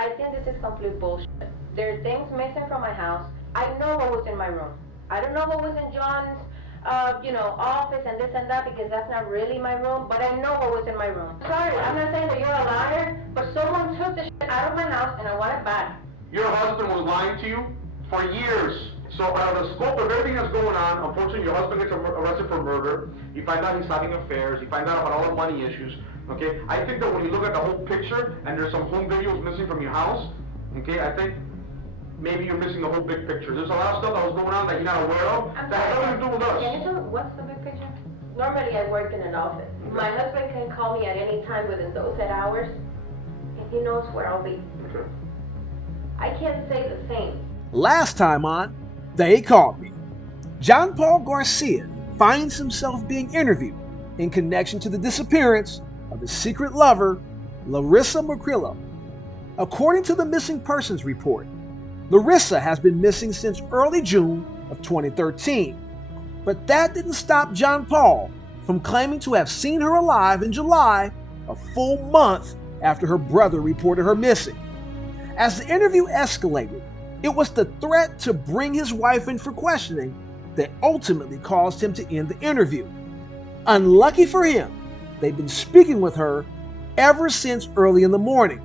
I think this is complete bullshit. There are things missing from my house. I know what was in my room. I don't know what was in John's, office and this and that because that's not really my room, but I know what was in my room. Sorry, I'm not saying that you're a liar, but someone took the shit out of my house and I want it back. Your husband was lying to you for years. So out of the scope of everything that's going on, unfortunately your husband gets arrested for murder. You find out he's having affairs. You find out about all the money issues. Okay, I think that when you look at the whole picture and there's some home videos missing from your house, okay, I think maybe you're missing the whole big picture. There's a lot of stuff that was going on that you're not aware of that has nothing to do with us. Can you tell me what's the big picture? Normally I work in an office. Okay. My husband can call me at any time within those set hours, and he knows where I'll be. Okay. I can't say the same. Last time on, They Called Me, John Paul Garcia finds himself being interviewed in connection to the disappearance of his secret lover, Larissa Murillo. According to the missing persons report, Larissa has been missing since early June of 2013. But that didn't stop John Paul from claiming to have seen her alive in July, a full month after her brother reported her missing. As the interview escalated, it was the threat to bring his wife in for questioning that ultimately caused him to end the interview. Unlucky for him, they've been speaking with her ever since early in the morning.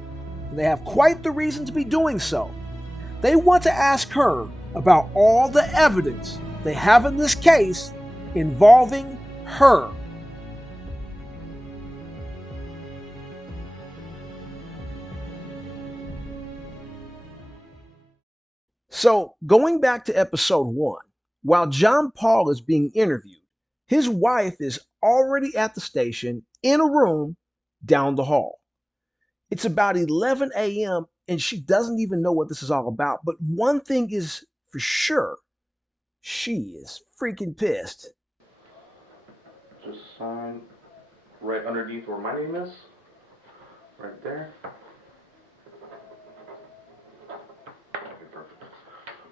They have quite the reason to be doing so. They want to ask her about all the evidence they have in this case involving her. So, going back to episode 1, while John Paul is being interviewed, his wife is already at the station in a room down the hall. It's about 11 a.m. and she doesn't even know what this is all about. But one thing is for sure, she is freaking pissed. Just sign right underneath where my name is. Right there. Okay, perfect.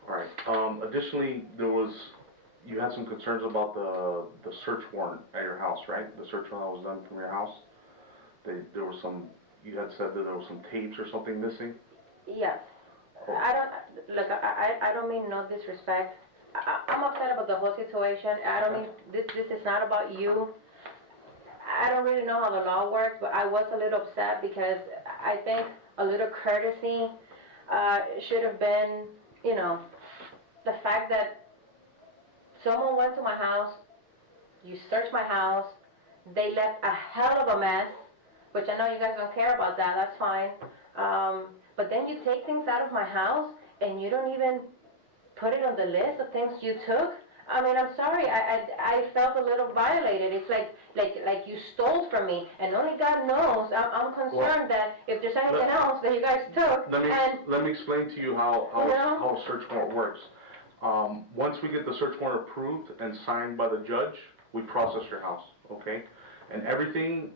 Alright, additionally, you had some concerns about the search warrant at your house, right? The search warrant that was done from your house. You had said that there was some tapes or something missing? Yes. Oh. I don't mean no disrespect. I'm upset about the whole situation. I don't mean, this is not about you. I don't really know how the law works, but I was a little upset because I think a little courtesy should have been, the fact that someone went to my house, you searched my house, they left a hell of a mess, which I know you guys don't care about that, that's fine. But then you take things out of my house and you don't even put it on the list of things you took. I mean, I'm sorry, I felt a little violated. It's like you stole from me, and only God knows. I'm concerned that if there's anything else that you guys took. Let me explain to you how a search warrant works. Once we get the search warrant approved and signed by the judge, we process your house, okay? And everything,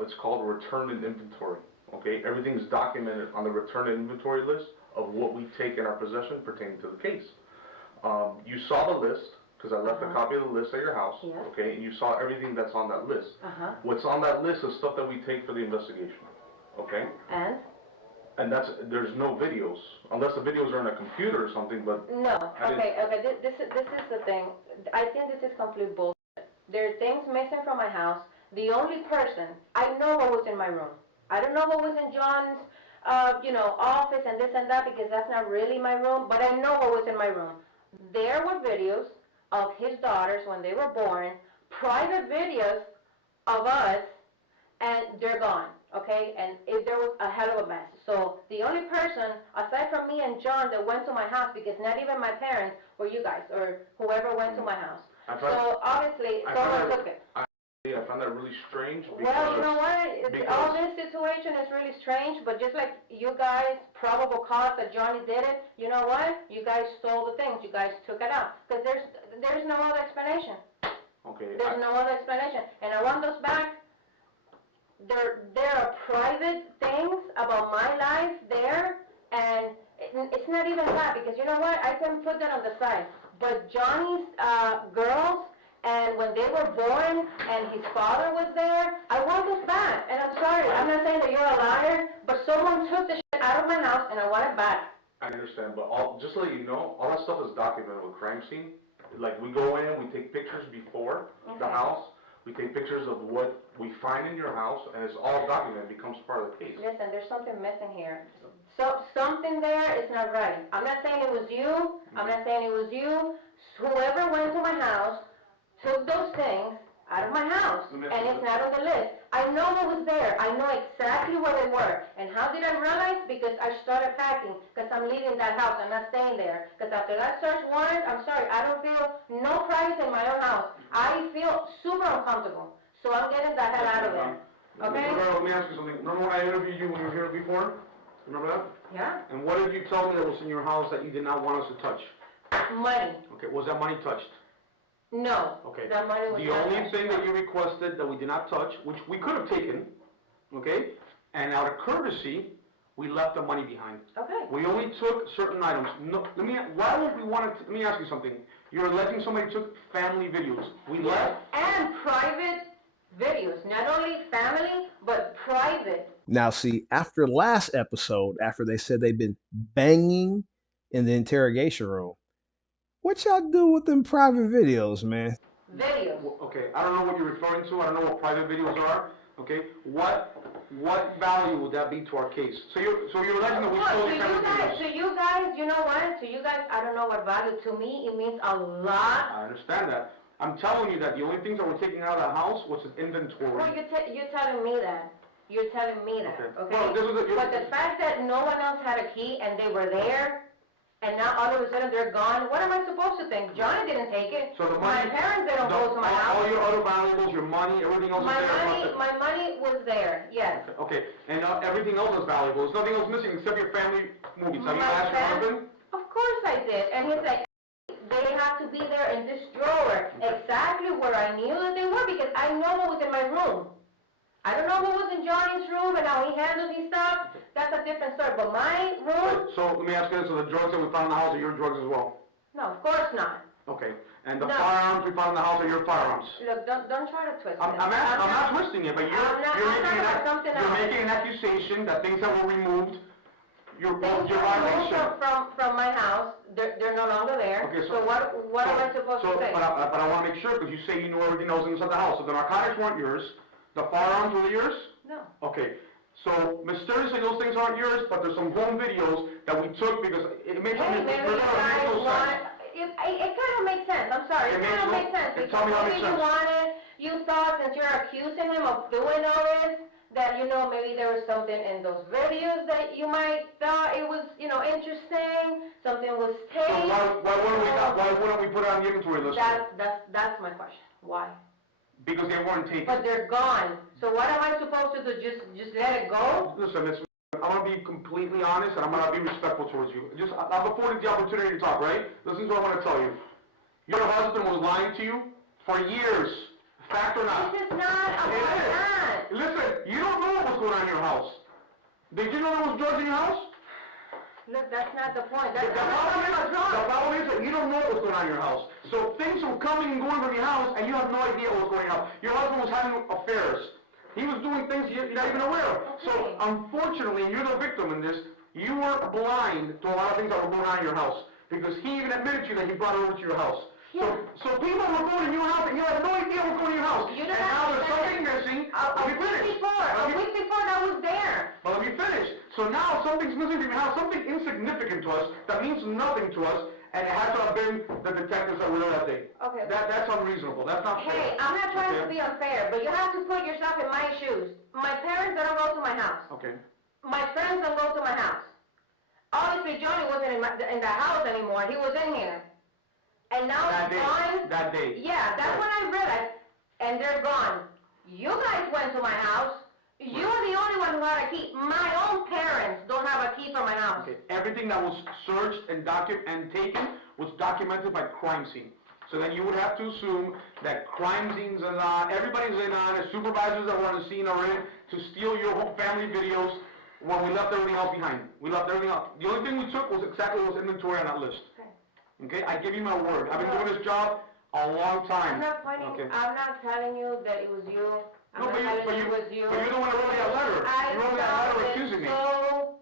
it's called return and inventory, okay? Everything's documented on the return and inventory list of what we take in our possession pertaining to the case. You saw the list, because I left a copy of the list at your house, okay? And you saw everything that's on that list. What's on that list is stuff that we take for the investigation, okay? And there's no videos, unless the videos are in a computer or something, but... No, okay, this is the thing. I think this is complete bullshit. There are things missing from my house. The only person, I know what was in my room. I don't know what was in John's, office and this and that because that's not really my room, but I know what was in my room. There were videos of his daughters when they were born, private videos of us, and they're gone, okay? And there was a hell of a mess. So the only person, aside from me and John, that went to my house, because not even my parents were you guys, or whoever went to my house. So obviously, someone took it. I found that really strange. Well, you know what? All this situation is really strange, but just like you guys, probable cause that Johnny did it, you know what? You guys stole the things. You guys took it out. Because there's no other explanation. Okay. There's no other explanation. And I want those back. There are private things about my life there, and it's not even that, because you know what? I can put that on the side. But Johnny's girls And when they were born and his father was there, I want this back. And I'm sorry, I'm not saying that you're a liar, but someone took the shit out of my house and I want it back. I understand, but just to let you know, all that stuff is documented with crime scene. Like, we go in, we take pictures before the house, we take pictures of what we find in your house, and it's all documented, it becomes part of the case. Listen, there's something missing here. So, something there is not right. I'm not saying it was you, I'm not saying it was you. Whoever went to my house took those things out of my house, and it's not on the list. I know what was there. I know exactly where they were. And how did I realize? Because I started packing, because I'm leaving that house. I'm not staying there. Because after that search warrant, I'm sorry, I don't feel no privacy in my own house. I feel super uncomfortable. So I'm getting the hell out of there. Okay? Let me ask you something. Remember when I interviewed you when you were here before? Remember that? Yeah? And what did you tell me that was in your house that you did not want us to touch? Money. Okay, was that money touched? No. Okay. That money was The not only touched. thing that you requested that we did not touch, which we could have taken, okay, and out of courtesy, we left the money behind. Okay. We only took certain items. No, why would we want to, let me ask you something. You're alleging somebody took family videos. We left. And private videos. Not only family, but private. Now, see, after last episode, after they said they've been banging in the interrogation room, what y'all do with them private videos, man? Videos. Okay, I don't know what you're referring to. I don't know what private videos are. Okay, what value would that be to our case? So you're alleging that we stole your family videos. To you guys, you know what? To you guys, I don't know what value. To me, it means a lot. I understand that. I'm telling you that the only things that were taken out of the house was an inventory. Well, you're telling me that. You're telling me that, okay? Well, but the fact that no one else had a key and they were there, and now all of a sudden they're gone, what am I supposed to think? Johnny didn't take it. So the my money, parents didn't go to my house. All your other valuables, your money, everything else is there. My money was there, yes. Okay, and everything else is valuable. There's nothing else missing except your family movies. Have you asked your husband? Of course I did, and he's like, they have to be there in this drawer, exactly where I knew that they were, because I know what was in my room. I don't know what was in Johnny's room and how he handled his stuff. That's a different story. But my room... So let me ask you this. So the drugs that we found in the house are your drugs as well? No, of course not. Okay. And the firearms we found in the house are your firearms? Look, don't try to twist it. I'm not twisting it, but you're making an accusation that things that were removed, your violation. From my house, they're no longer there. Okay, so what am I supposed to say? But I want to make sure, because you say you knew everything that was inside the house. So the narcotics weren't yours. The firearms were yours? No. Okay. So mysteriously those things aren't yours, but there's some home videos that we took because it makes maybe you guys want... It kind of makes sense. I'm sorry. It kind of makes sense. Tell me how it makes sense. You thought, since you're accusing him of doing all this, that, maybe there was something in those videos that you might thought it was, interesting, something was taped. So why wouldn't we put it on the inventory list? That's my question. Why? Because they weren't taken. But they're gone. So what am I supposed to do? Just let it go? Listen, I'm going to be completely honest, and I'm going to be respectful towards you. I've afforded the opportunity to talk, right? Listen to what I'm going to tell you. Your husband was lying to you for years. Fact or not? This is not about that. Listen, you don't know what was going on in your house. Did you know there was drugs in your house? Look, that's not the point. The problem is that you don't know what was going on in your house. So things were coming and going from your house, and you have no idea what was going on. Your husband was having affairs. He was doing things you're not even aware of. Okay. So unfortunately, and you're the victim in this, you were blind to a lot of things that were going on in your house. Because he even admitted to you that he brought it over to your house. Yeah. So people were going in your house, and you had no idea what was going in your house. You And don't now there's understand. something missing. A week before that was there. But let me finish. So now something's missing from your house, something insignificant to us, that means nothing to us, and it has to have been the detectives that were there that day. Okay. That's unreasonable. That's not fair. Hey, I'm not trying to be unfair, but you have to put yourself in my shoes. My parents don't go to my house. Okay. My friends don't go to my house. Obviously, Johnny wasn't in the house anymore. He was in here. And now he's gone. That day. Yeah, that's when I realized. And they're gone. You guys went to my house. You are the only one who had a key. My own parents don't have a key for my house. Okay. Everything that was searched and taken was documented by crime scene. So then you would have to assume that crime scenes and everybody's in on it, supervisors that were on the scene are in to steal your whole family videos when we left everything else behind. We left everything else. The only thing we took was exactly what was inventory on that list. Okay? I give you my word. I've been doing this job A long time. Okay. I'm not telling you that it was you. I'm No, not telling you it was you. but you're the one that wrote me that letter. You wrote me that letter accusing me. So,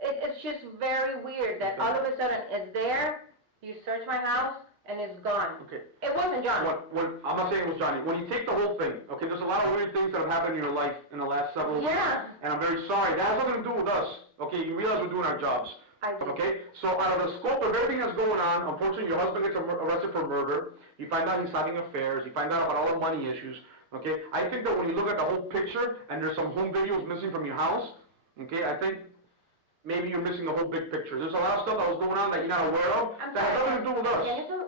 it's just very weird that all of a sudden it's there, you search my house, and it's gone. Okay. It wasn't Johnny. I'm not saying it was Johnny. When you take the whole thing, okay, there's a lot of weird things that have happened in your life in the last several weeks. Yeah. And I'm very sorry. That has nothing to do with us. Okay, you realize we're doing our jobs. I do. Okay, so out of the scope of everything that's going on, unfortunately, your husband gets arrested for murder. You find out he's having affairs. You find out about all the money issues. Okay, I think that when you look at the whole picture and there's some home videos missing from your house, okay, I think maybe you're missing the whole big picture. There's a lot of stuff that was going on that you're not aware of that has nothing to do with us.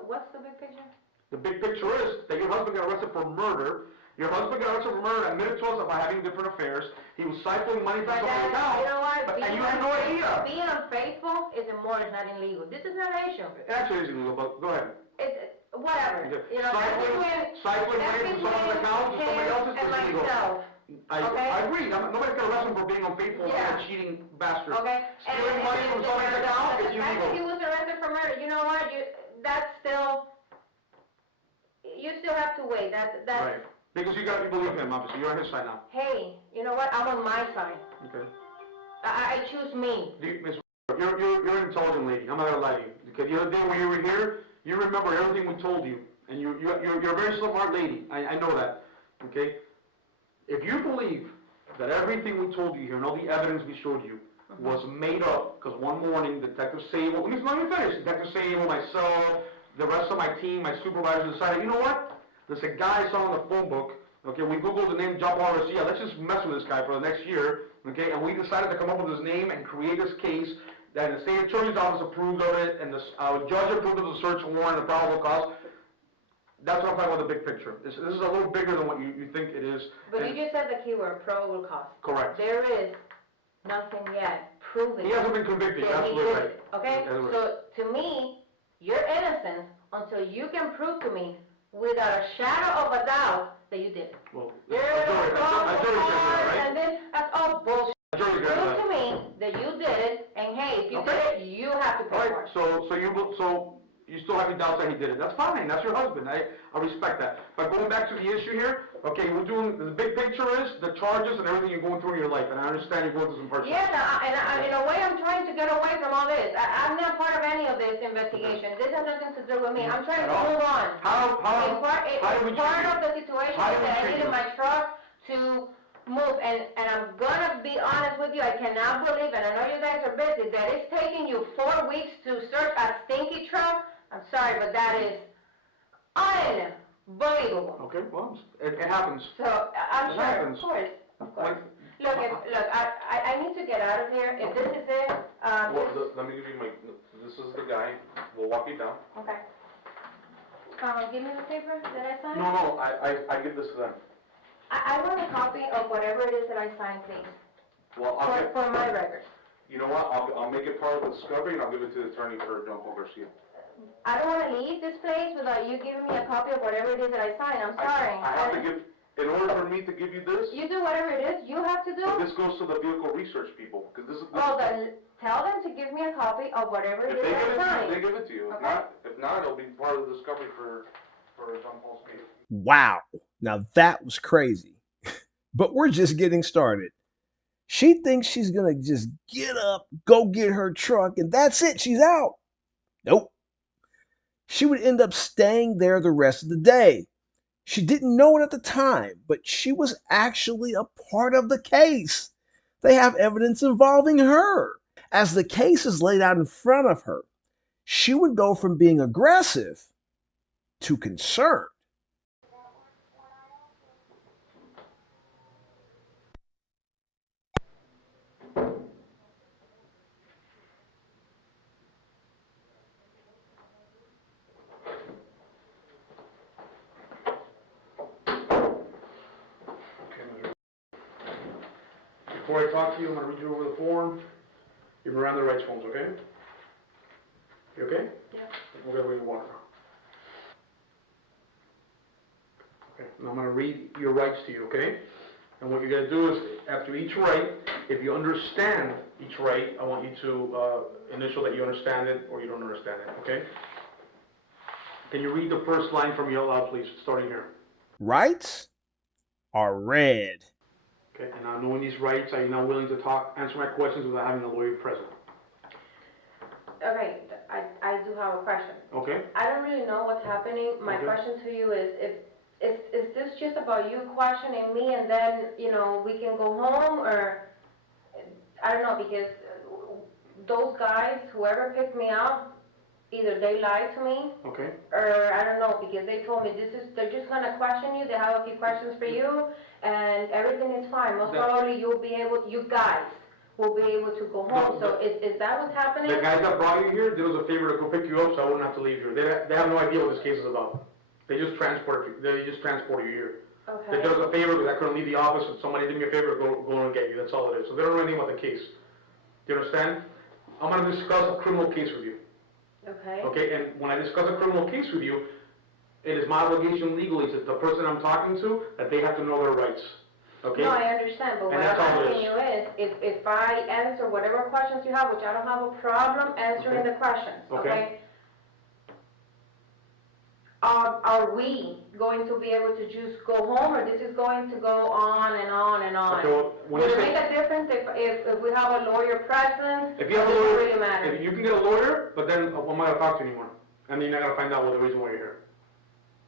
What's the big picture? The big picture is that your husband got arrested for murder. Your husband got arrested for murder and admitted to us about having different affairs. He was siphoning money from someone's account. You know what? And you had no idea. Being unfaithful is immoral, it's not illegal. This is not an issue. It actually is illegal, but go ahead. Whatever. Okay. You know, Siphoning money from someone's account to somebody else's is illegal. I agree. Nobody's gonna arrest him for being unfaithful and a cheating bastard. Okay. Stealing money from someone's account is The fact that he illegal. was arrested for murder, you know what? That's still, you still have to wait. That's. Right. Because you believe him, obviously. You're on his side now. Hey, you know what? I'm on my side. Okay. I choose me. You're an intelligent lady. I'm not gonna lie to you. Because the other day when you were here, you remember everything we told you, and you're a very smart lady. I know that. Okay. If you believe that everything we told you here and all the evidence we showed you was made up, because one morning Detective Sable, let me finish. Detective Sable, myself, the rest of my team, my supervisor decided, you know what? There's a guy I saw in the phone book. Okay, we Googled the name John Paul Garcia. Let's just mess with this guy for the next year. Okay, and we decided to come up with his name and create this case. That the state attorney's office approved of it, and the judge approved of the search warrant and the probable cause. That's what I'm talking about, the big picture. This is a little bigger than what you think it is. But you just said the keyword, probable cause. Correct. There is nothing yet proven. He hasn't been convicted, that that's he what did right. it, okay? So, to me, you're innocent until you can prove to me, without a shadow of a doubt, that you did it. Well, You're and then, that's all bullshit. Prove to me that you did it, and hey, if you did it, you have to pay for it. So you still have any doubts that he did it. That's fine, that's your husband, I respect that. But going back to the issue here, okay, we're doing, the big picture is the charges and everything you're going through in your life, and I understand you're going through some hardship. Yes, and in a way I'm trying to get away from all this. I'm not part of any of this investigation. This has nothing to do with me. I'm trying to move on. How do we Part of the situation is that I needed my truck to move, and I'm gonna be honest with you, I cannot believe, and I know you guys are busy, that it's taking you 4 weeks to search a stinky truck. I'm sorry, but that is unbelievable. Okay, well, it happens. So, I'm It sure, happens. of course. Look, I need to get out of here. If this is it, Let me give you this is the guy. We'll walk you down. okay. Give me the paper that I signed. No, I give this to them. I want a copy of whatever it is that I signed, please, Well, for my records. You know what, I'll make it part of the discovery and I'll give it to the attorney for John Paul Garcia. I don't want to leave this place without you giving me a copy of whatever it is that I signed. I'm sorry. I have to give, in order for me to give you this, You do whatever it is you have to do. this goes to the vehicle research people, because this is. Well, then, tell them to give me a copy of whatever it If is they give I it to you, signed. they give it to you. Okay. If not, it'll be part of the discovery for John Paul's case. Wow. Now that was crazy. But we're just getting started. She thinks she's going to just get up, go get her truck, and that's it. She's out. Nope. She would end up staying there the rest of the day. She didn't know it at the time, but she was actually a part of the case. They have evidence involving her. As the case is laid out in front of her, she would go from being aggressive to concerned. Before I talk to you, I'm gonna read you over the form. Your Miranda rights forms, okay? You okay? Yeah. Whatever you want. Okay, and I'm gonna read your rights to you, okay? And what you're gonna do is, after each right, if you understand each right, I want you to initial that you understand it or you don't understand it, okay? Can you read the first line from me out loud, please, starting here? Rights are red. Okay, and now knowing these rights, are you now willing to answer my questions without having a lawyer present? Okay, I do have a question. Okay? I don't really know what's happening. My Okay. question to you is this just about you questioning me and then, we can go home, or, I don't know, because those guys, whoever picked me up, either they lied to me, Okay? or I don't know, because they told me they're just gonna question you, they have a few questions for you, and everything is fine. Most probably you guys will be able to go home. So is that what's happening? The guys that brought you here did us a favor to go pick you up so I wouldn't have to leave here. They have no idea what this case is about. They just transport you here. Okay. They did us a favor because I couldn't leave the office, and somebody did me a favor to go and get you. That's all it is. So they don't know anything about the case. Do you understand? I'm gonna discuss a criminal case with you. Okay. Okay, and when I discuss a criminal case with you, it is my obligation legally to the person I'm talking to that they have to know their rights. Okay? No, I understand, but what And that's I'm all it asking you is, if I answer whatever questions you have, which I don't have a problem answering the questions, okay? Are we going to be able to just go home, or this is going to go on and on and on? Okay, well, when Will you it say, make a difference if we have a lawyer present? if you have a It doesn't lawyer, really matter. if you can get a lawyer, but then I'm not gonna talk to you anymore, and then you're not gonna find out what the reason why you're here.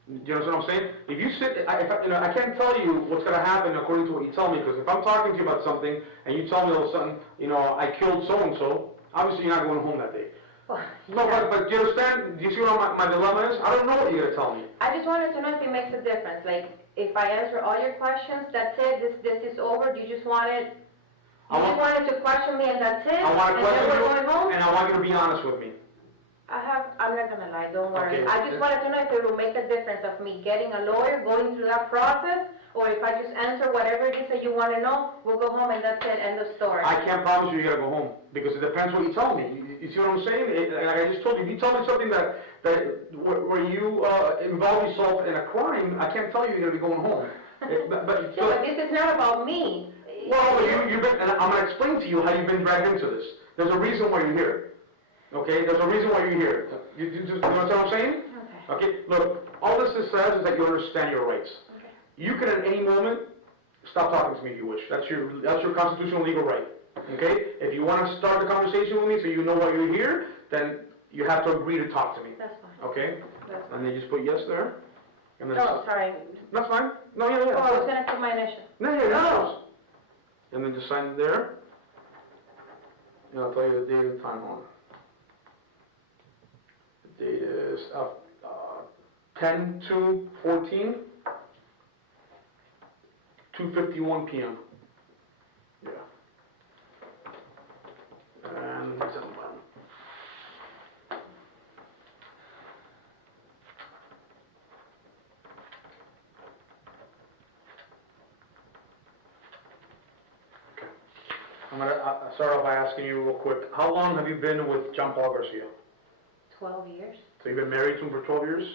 Do you understand what I'm saying? If you sit, I can't tell you what's gonna happen according to what you tell me, because if I'm talking to you about something, and you tell me all of a sudden, I killed so-and-so, obviously you're not going home that day. Well, No, yeah. but do you understand? Do you see what my dilemma is? I don't know what you're gonna tell me. I just wanted to know if it makes a difference, like, if I answer all your questions, that's it, this is over, do you just wanted to question me and that's it? I wanna And then question we're you, going home? and I want you to be honest with me. I'm not gonna lie, don't worry. Okay, I just wanted to know if it will make a difference of me getting a lawyer, going through that process, or if I just answer whatever it is that you wanna know, we'll go home and that's it, end of story. I can't promise you you're gonna go home, because it depends what you tell me. You see what I'm saying? Like I just told you, if you tell me something where you involve yourself in a crime, I can't tell you you're gonna be going home. But Yeah, but this is not about me. well, you've been, and I'm gonna explain to you how you've been dragged into this. There's a reason why you're here. Okay, there's a reason why you're here. You understand what I'm saying? Okay. Okay, look, all this says is that you understand your rights. Okay. You can at any moment stop talking to me if you wish. That's your constitutional legal right. Okay? If you want to start the conversation with me so you know why you're here, then you have to agree to talk to me. That's fine. Okay? That's fine. And then you just put yes there. And then Oh, sorry. that's fine. No, yeah. Oh, I was gonna put my initial. No, yeah. And then just sign it there. And I'll tell you the date and time on it. The date is 10/2/14, 2:51 p.m. Yeah. And I'm gonna start off by asking you real quick, how long have you been with John Paul Garcia? 12 years. So you've been married to him for 12 years?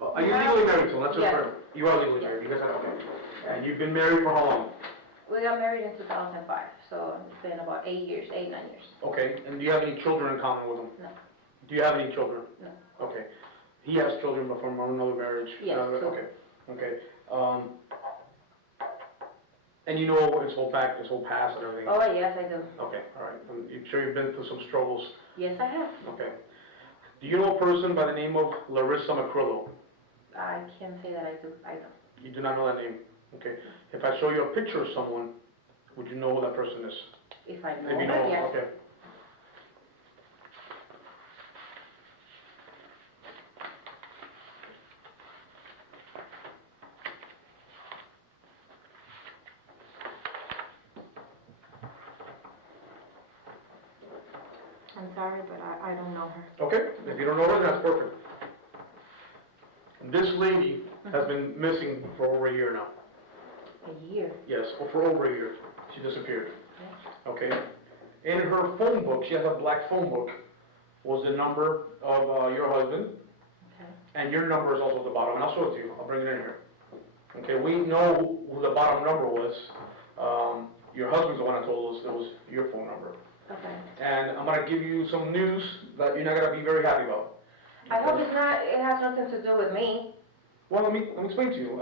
Are you No. legally married to him? Let's just Yes. confirm. You are legally married, because okay. And you've been married for how long? We got married in 2005, so it's been about 8 years, 8, 9 years. Okay, and do you have any children in common with him? No. Do you have any children? No. Okay. He has children but from another marriage? Yes, two. Okay. And you know his whole past and everything? Oh, yes, I do. Okay, all right. I'm sure you've been through some struggles. Yes, I have. Okay. Do you know a person by the name of Larissa McCrillo? I can't say that I do. I don't. You do not know that name? Okay. If I show you a picture of someone, would you know who that person is? If I know If you her, know, yes. okay. I'm sorry, but I don't know her. Okay, if you don't know her, that's perfect. This lady has been missing for over a year now. A year. Yes, for over a year. She disappeared. Okay. In her phone book, she has a black phone book, was the number of your husband, Okay. and your number is also at the bottom, and I'll show it to you. I'll bring it in here. Okay, we know who the bottom number was. Your husband's the one that told us it was your phone number. Okay. And I'm gonna give you some news that you're not gonna be very happy about. I hope it's not, it has nothing to do with me. Well, let me explain to you.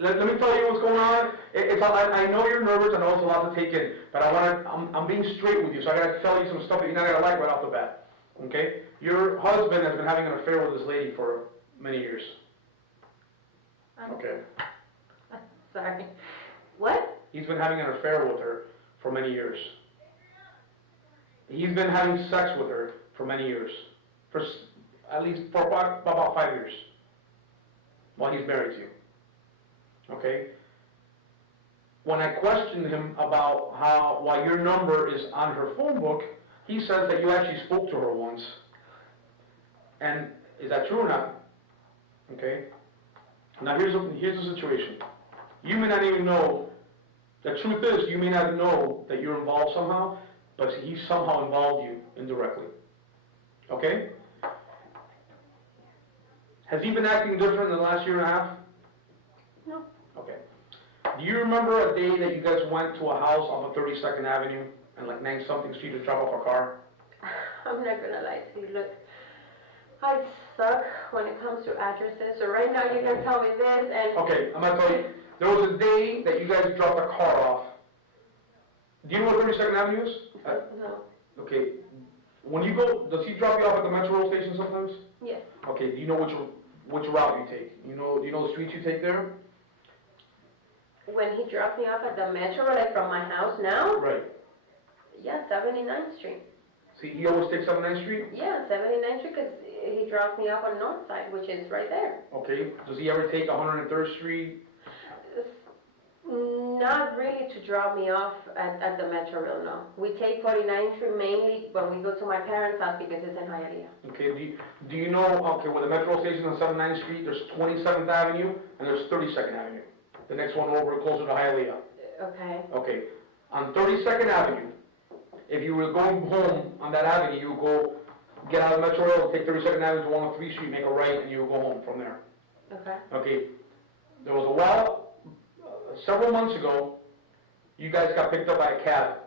Let me tell you what's going on. I know you're nervous. I know it's a lot to take in, but I'm being straight with you. So I gotta tell you some stuff that you're not gonna like right off the bat. Okay? Your husband has been having an affair with this lady for many years. Okay. Sorry. What? He's been having an affair with her for many years. He's been having sex with her for many years. At least for about 5 years. While he's married to you. Okay? When I questioned him about why your number is on her phone book, he says that you actually spoke to her once. And is that true or not? Okay? Now here's the situation. You may not even know, the truth is, you may not know that you're involved somehow, but he somehow involved you indirectly. Okay? Has he been acting different in the last year and a half? No. Okay. Do you remember a day that you guys went to a house off of 32nd Avenue and like 9-something Street to drop off a car? I'm not gonna lie to you, look, I suck when it comes to addresses, so right now you're gonna tell me this and... Okay, I'm gonna tell you, there was a day that you guys dropped a car off. Do you know what 32nd Avenue is? No. Okay, when you go, does he drop you off at the Metro Rail station sometimes? Yes. Okay, do you know which route you take? Do you know the streets you take there? When he dropped me off at the Metro, like from my house now? Right. Yeah, 79th Street. See, he always takes 79th Street? Yeah, 79th Street, because he drops me off on North Side, which is right there. Okay, does he ever take 103rd Street? Not really to drop me off at the Metro Rail, no. We take 49th Street mainly when we go to my parents' house because it's in Hialeah. Okay, do you know, okay, where the Metro station on 79th Street, there's 27th Avenue and there's 32nd Avenue. The next one over closer to Hialeah. Okay. Okay, on 32nd Avenue, if you were going home on that avenue, you would go, get out of the Metro Rail, take 32nd Avenue to 103 Street, make a right, and you would go home from there. Okay. Okay, there was a while, several months ago, you guys got picked up by a cab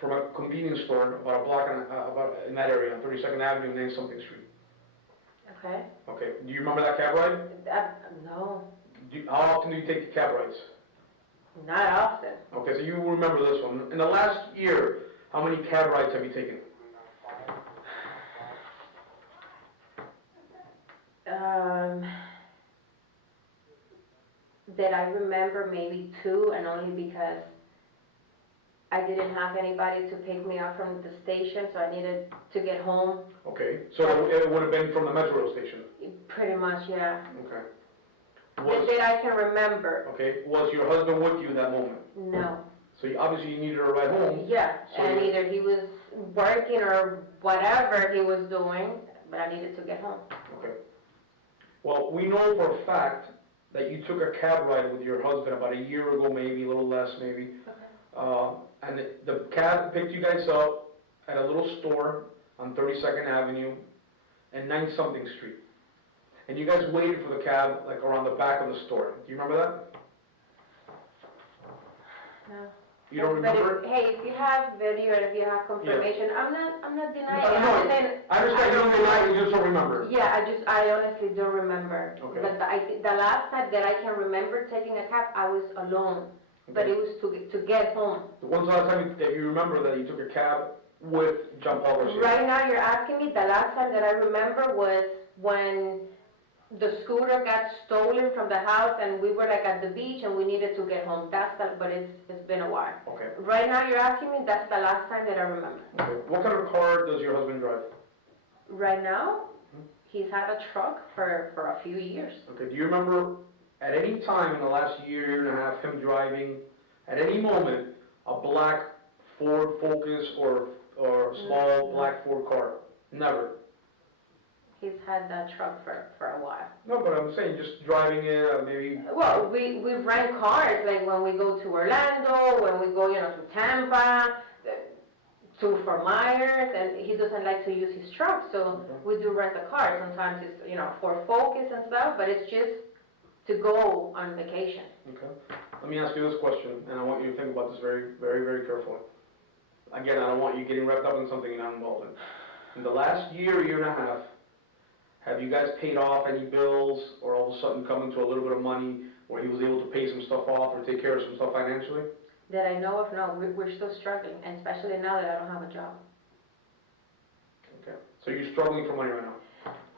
from a convenience store about a block about in that area on 32nd Avenue and 9-something Street. Okay. Okay, do you remember that cab ride? No, How often do you take the cab rides? not often. Okay, so you remember this one. In the last year, how many cab rides have you taken? That I remember maybe 2, and only because I didn't have anybody to pick me up from the station, so I needed to get home. Okay, so it would have been from the Metro Rail station? Pretty much, yeah. Okay. That I can remember. Okay, was your husband with you in that moment? No. So obviously you needed a ride home. Yeah, So and you- either he was working or whatever he was doing, but I needed to get home. Okay. Well, we know for a fact that you took a cab ride with your husband about a year ago, maybe, a little less maybe. Okay. And the cab picked you guys up at a little store on 32nd Avenue and 9-something Street. And you guys waited for the cab, like, around the back of the store. Do you remember that? No. You don't But remember? hey, if you have video and if you have confirmation, I'm not denying it. No, I'm just saying, I understand you don't deny, you just don't remember. yeah, I honestly don't remember. Okay. But the last time that I can remember taking a cab, I was alone. But it was to get home. When's the last time that you remember that you took a cab with John Paul Garcia? Right now, you're asking me, the last time that I remember was when the scooter got stolen from the house and we were like at the beach and we needed to get home. But it's been a while. Okay. Right now, you're asking me, that's the last time that I remember. Okay. What kind of car does your husband drive? Right now, he's had a truck for a few years. Okay, do you remember at any time in the last year and a half him driving, at any moment, a black Ford Focus or small black Ford car? Never. He's had that truck for a while. No, but I'm saying just driving it, maybe. Well, we rent cars, like when we go to Orlando, when we go, to Tampa, to Fort Myers, and he doesn't like to use his truck, so we do rent a car. Sometimes it's, for Focus and stuff, but it's just to go on vacation. Okay. Let me ask you this question, and I want you to think about this very, very, very carefully. Again, I don't want you getting wrapped up in something you're not involved in. In the last year and a half, Have you guys paid off any bills, or all of a sudden come into a little bit of money where he was able to pay some stuff off or take care of some stuff financially? That I know of, no, we're still struggling, and especially now that I don't have a job. Okay. So you're struggling for money right now?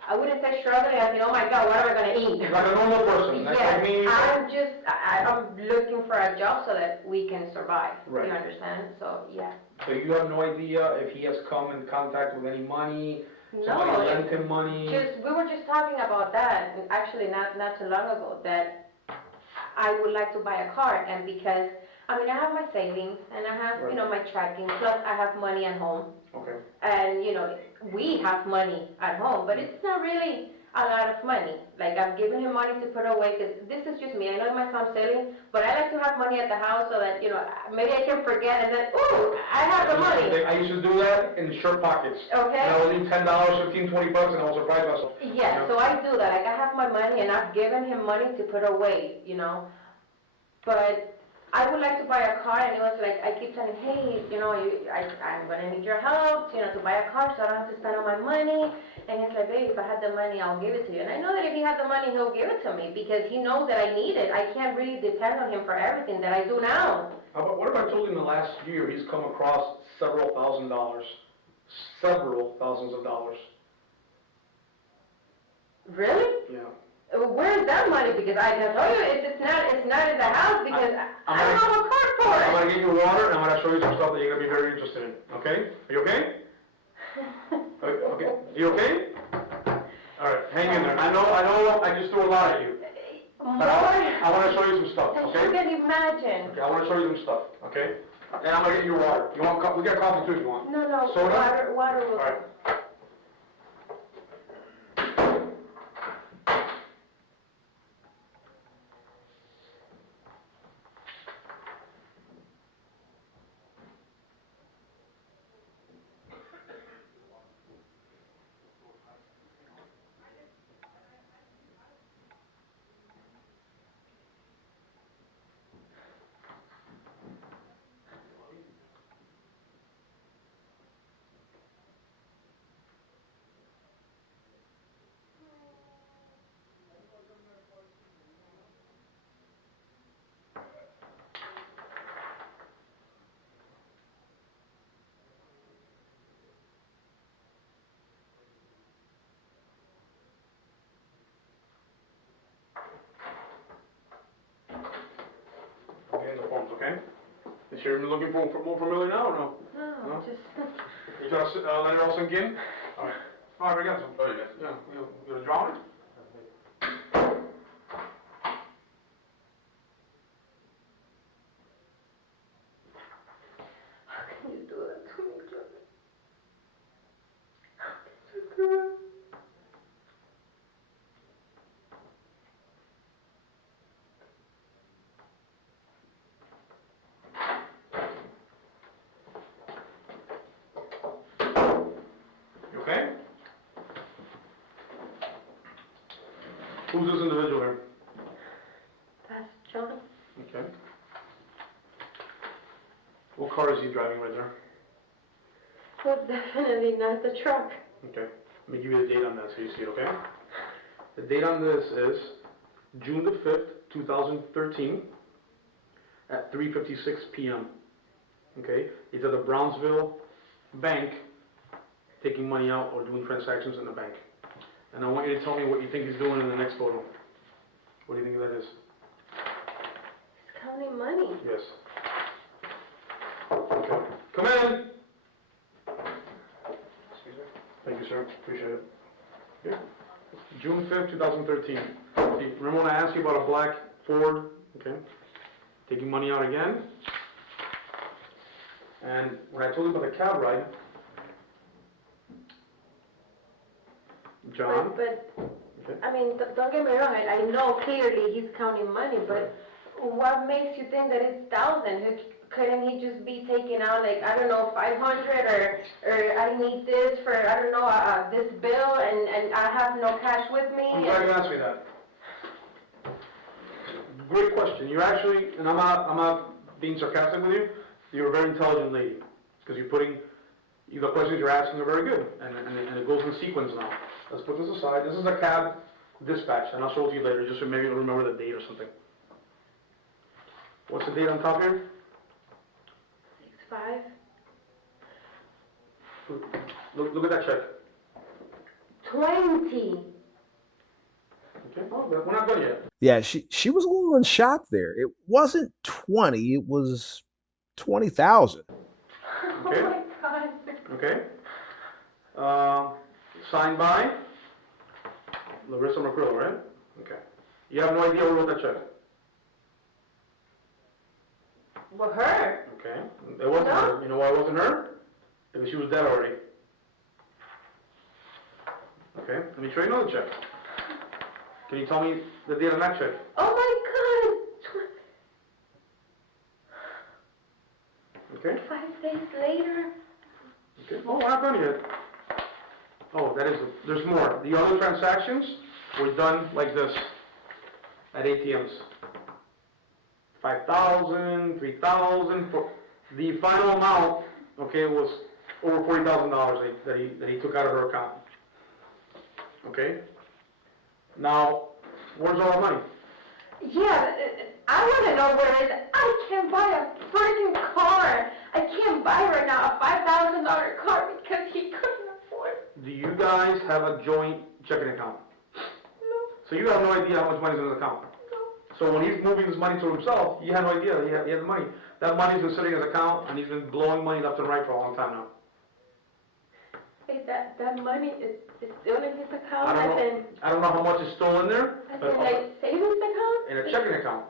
I wouldn't say struggling, I mean, oh my God, what am I gonna eat? Like a normal person, that's like me. Yes, I'm looking for a job so that we can survive, Right. you understand? So, yeah. So you have no idea if he has come in contact with any money, No, somebody lent him money? we were just talking about that, actually not too long ago, that I would like to buy a car, and because, I mean, I have my savings, and I have, you know, my tracking, plus I have money at home. Okay. And, you know, we have money at home, but it's not really a lot of money. Like, I'm giving him money to put away, because this is just me. I know it might sound silly, but I like to have money at the house so that, you know, maybe I can forget and then, ooh, I have the money. I used to do that in shirt pockets. Okay. And I would leave $10, $15, $20, and I was surprised myself. Yeah, so I do that. Like, I have my money, and I've given him money to put away, you know. But I would like to buy a car, and it was like, I keep telling, hey, you know, I'm gonna need your help, you know, to buy a car so I don't have to spend all my money. And he's like, babe, if I had the money, I'll give it to you. And I know that if he had the money, he'll give it to me, because he knows that I need it. I can't really depend on him for everything that I do now. What if I told you in the last year he's come across several thousand dollars? Several thousands of dollars. Really? Yeah. Where is that money? Because I can tell you, it's not in the house, because I don't have a car for it. I'm gonna get you water, and I'm gonna show you some stuff that you're gonna be very interested in, okay? Are you okay? Okay. You okay? All right, hang in there. I know, I just threw a lot at you. But I wanna show you some stuff, That okay? you can imagine. Okay, I wanna show you some stuff, okay? And I'm gonna get you water. You want we got coffee too if you want. No, Soda? water will. All right. Okay, the forms, okay? Is she looking for more familiar now or no? No, just. You gonna let it all sink in? All right. All right, we got some. Oh, you got some. Yeah, you gonna draw it? How can you do that to me, Jordan? How can you do that? You okay? Who's this individual here? That's John. Okay. What car is he driving right there? Well, definitely not the truck. Okay. Let me give you the date on that so you see it, okay? The date on this is June the 5th, 2013 at 3:56 p.m. Okay? He's at the Brownsville bank taking money out or doing transactions in the bank. And I want you to tell me what you think he's doing in the next photo. What do you think that is? He's counting money. Yes. Okay. Come in! Excuse me. Thank you, sir. Appreciate it. Okay. June 5th, 2013. See, remember when I asked you about a black Ford? Okay. Taking money out again. And when I told you about the cab ride, John? But Okay. I mean, don't get me wrong, I know clearly he's counting money, but what makes you think that it's thousand? Couldn't he just be taking out, like, I don't know, 500 or I need this for, I don't know, this bill and I have no cash with me? I'm glad you asked me that. Great question. You're actually, and I'm not being sarcastic with you, you're a very intelligent lady. Because you're putting The questions you're asking are very good, and it goes in sequence now. Let's put this aside. This is a cab dispatch, and I'll show it to you later, just so maybe you'll remember the date or something. What's the date on top here? 6/5. Look at that check. 20. Okay, well, we're not done yet. Yeah, she was a little in shock there. It wasn't 20, it was 20,000. Okay. Oh my God. Okay. Signed by Larissa McCrill, right? Okay. You have no idea who wrote that check? Well, her. Okay. It wasn't No. her. You know why it wasn't her? Because she was dead already. Okay. Let me show you another check. Can you tell me the date on that check? Oh my God. Okay. 5 days later. Okay. Oh, we're not done yet. Oh, there's more. The other transactions were done like this at ATMs. 5,000, 3,000. The final amount, okay, was over $40,000 that he took out of her account. Okay. Now, where's all the money? Yeah, I want to know where it is. I can't buy a freaking car. I can't buy right now a $5,000 car because he couldn't afford it. Do you guys have a joint checking account? No, So you have no idea how much money's in his account. no. So when he's moving this money to himself, you have no idea he had the money. That money's been sitting in his account, and he's been blowing money left and right for a long time now. Hey, that money is still in his account. I don't know how much is still in there, As but in, like, savings account? in a checking account.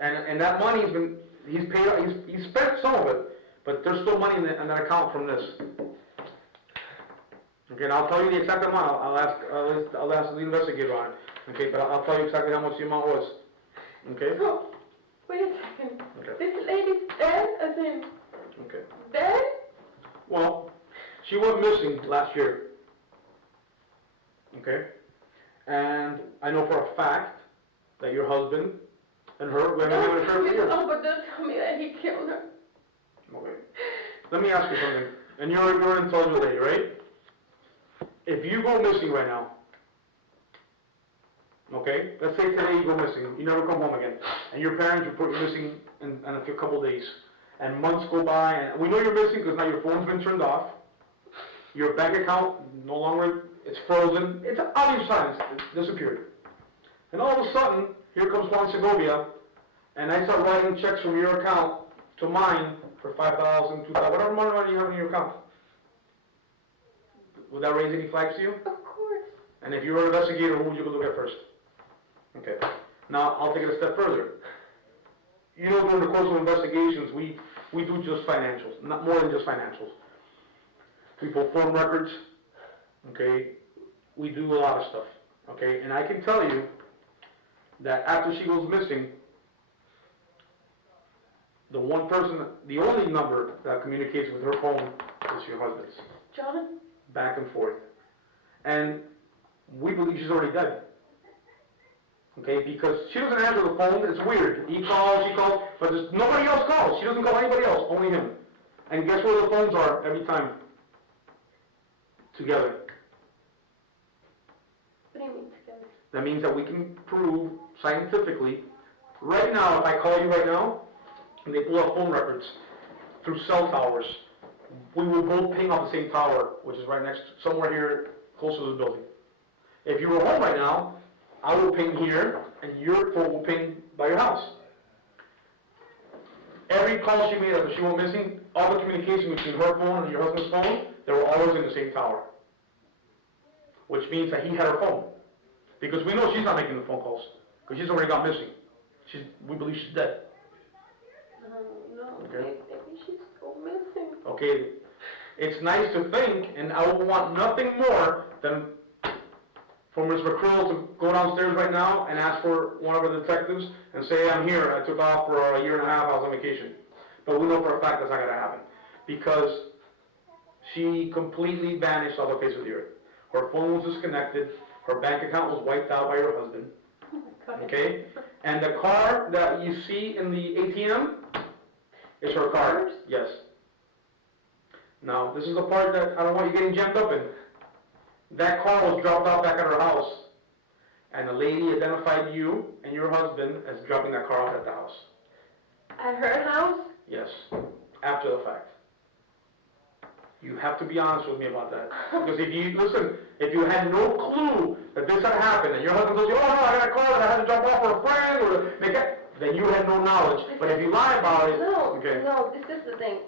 And that money's been, he's paid, he's spent some of it, but there's still money in that account from this. Okay, and I'll tell you the exact amount. I'll ask the investigator on it. Okay, but I'll tell you exactly how much the amount was. Okay? So, wait a second. Okay. This lady's dead? As in, Okay. dead? Well, she went missing last year. Okay? And I know for a fact that your husband and her, we haven't been with her for years. Oh, but don't tell me that he killed her. Okay. Let me ask you something. And you're an intelligent lady, right? If you go missing right now, okay? Let's say today you go missing, you never come home again, and your parents report you missing in a couple days, and months go by, and we know you're missing because now your phone's been turned off, your bank account no longer, it's frozen, it's obvious signs, it's disappeared. And all of a sudden, here comes Juan Segovia, and I start writing checks from your account to mine for $5,000, $2,000, whatever money you have in your account. Would that raise any flags to you? Of course. And if you were an investigator, who would you go look at first? Okay. Now, I'll take it a step further. You know, during the course of investigations, we do just financials, not more than just financials. We pull phone records, okay? We do a lot of stuff, okay? And I can tell you that after she goes missing, the only number that communicates with her phone is your husband's. John? Back and forth. And we believe she's already dead. Okay, because she doesn't answer the phone, it's weird. He calls, she calls, but nobody else calls. She doesn't call anybody else, only him. And guess where the phones are every time? Together. What do you mean together? That means that we can prove scientifically, right now, if I call you right now, and they pull up phone records through cell towers, we will both ping off the same tower, which is right next, somewhere here, close to the building. If you were home right now, I will ping here, and your phone will ping by your house. Every call she made after she went missing, all the communication between her phone and your husband's phone, they were always in the same tower. Which means that he had her phone. Because we know she's not making the phone calls, because she's already gone missing. We believe she's dead. No, Okay. maybe she's still missing. Okay, it's nice to think, and I would want nothing more than for Ms. McCrill to go downstairs right now and ask for one of the detectives and say, I'm here, I took off for a year and a half, I was on vacation. But we know for a fact that's not going to happen, because she completely vanished off the face of the earth. Her phone was disconnected, her bank account was wiped out by her husband, Oh my God. okay? And the car that you see in the ATM is her car, yes. Now, this is the part that I don't want you getting jammed up in. That car was dropped off back at her house, and the lady identified you and your husband as dropping that car off at the house. At her house? Yes, after the fact. You have to be honest with me about that. Because if you had no clue that this had happened, and your husband told you, oh no, I got a car that I had to drop off for a friend, or make it, then you had no knowledge. But if you lie about it, okay. No, this is the thing.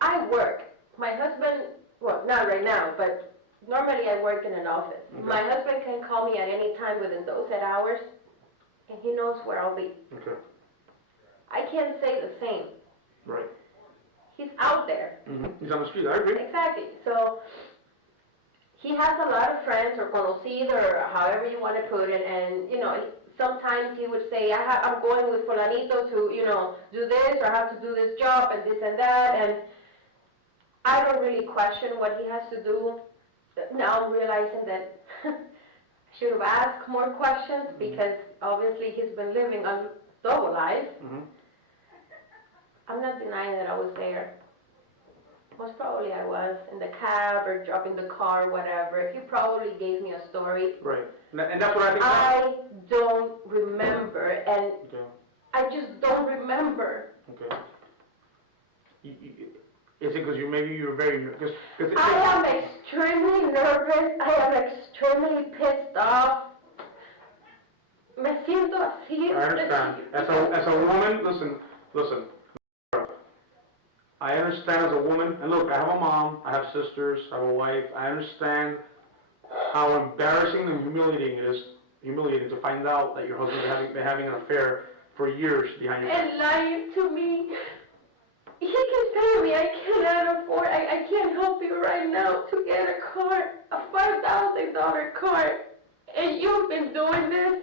I work. My husband, well, not right now, but normally I work in an office. Okay. My husband can call me at any time within those set hours, and he knows where I'll be. Okay. I can't say the same. Right. He's out there. Mm-hmm. He's on the street, I agree. Exactly. So he has a lot of friends, or conocido, or however you want to put it, and you know, sometimes he would say, I'm going with fulanito to, you know, do this, or I have to do this job, and this and that, and I don't really question what he has to do. Now I'm realizing that I should have asked more questions, because obviously he's been living a double life. Mm-hmm. I'm not denying that I was there. Most probably I was in the cab or dropping the car, whatever. He probably gave me a story. Right. And that's what I think. I don't remember, and Okay. I just don't remember. Okay. Is it because maybe you're very nervous? I am extremely nervous. I am extremely pissed off. Me siento así. I understand. As a woman, listen. I understand as a woman, and look, I have a mom, I have sisters, I have a wife. I understand how embarrassing and humiliating it is, to find out that your husband has been having an affair for years behind your back. And lying to me. He can tell me I cannot afford, I can't help you right now to get a car, a $5,000 car, and you've been doing this.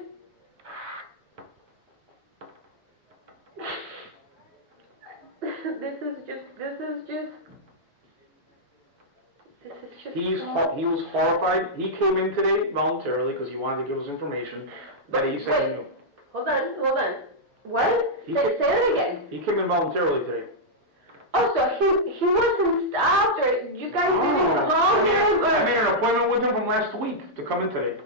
This is just. He was horrified. He came in today voluntarily because he wanted to give us information that he said he knew. Hold on. What? Say it again. He came in voluntarily today. Oh, so he wasn't stopped, or you guys didn't call him, I made or? an appointment with him from last week to come in today.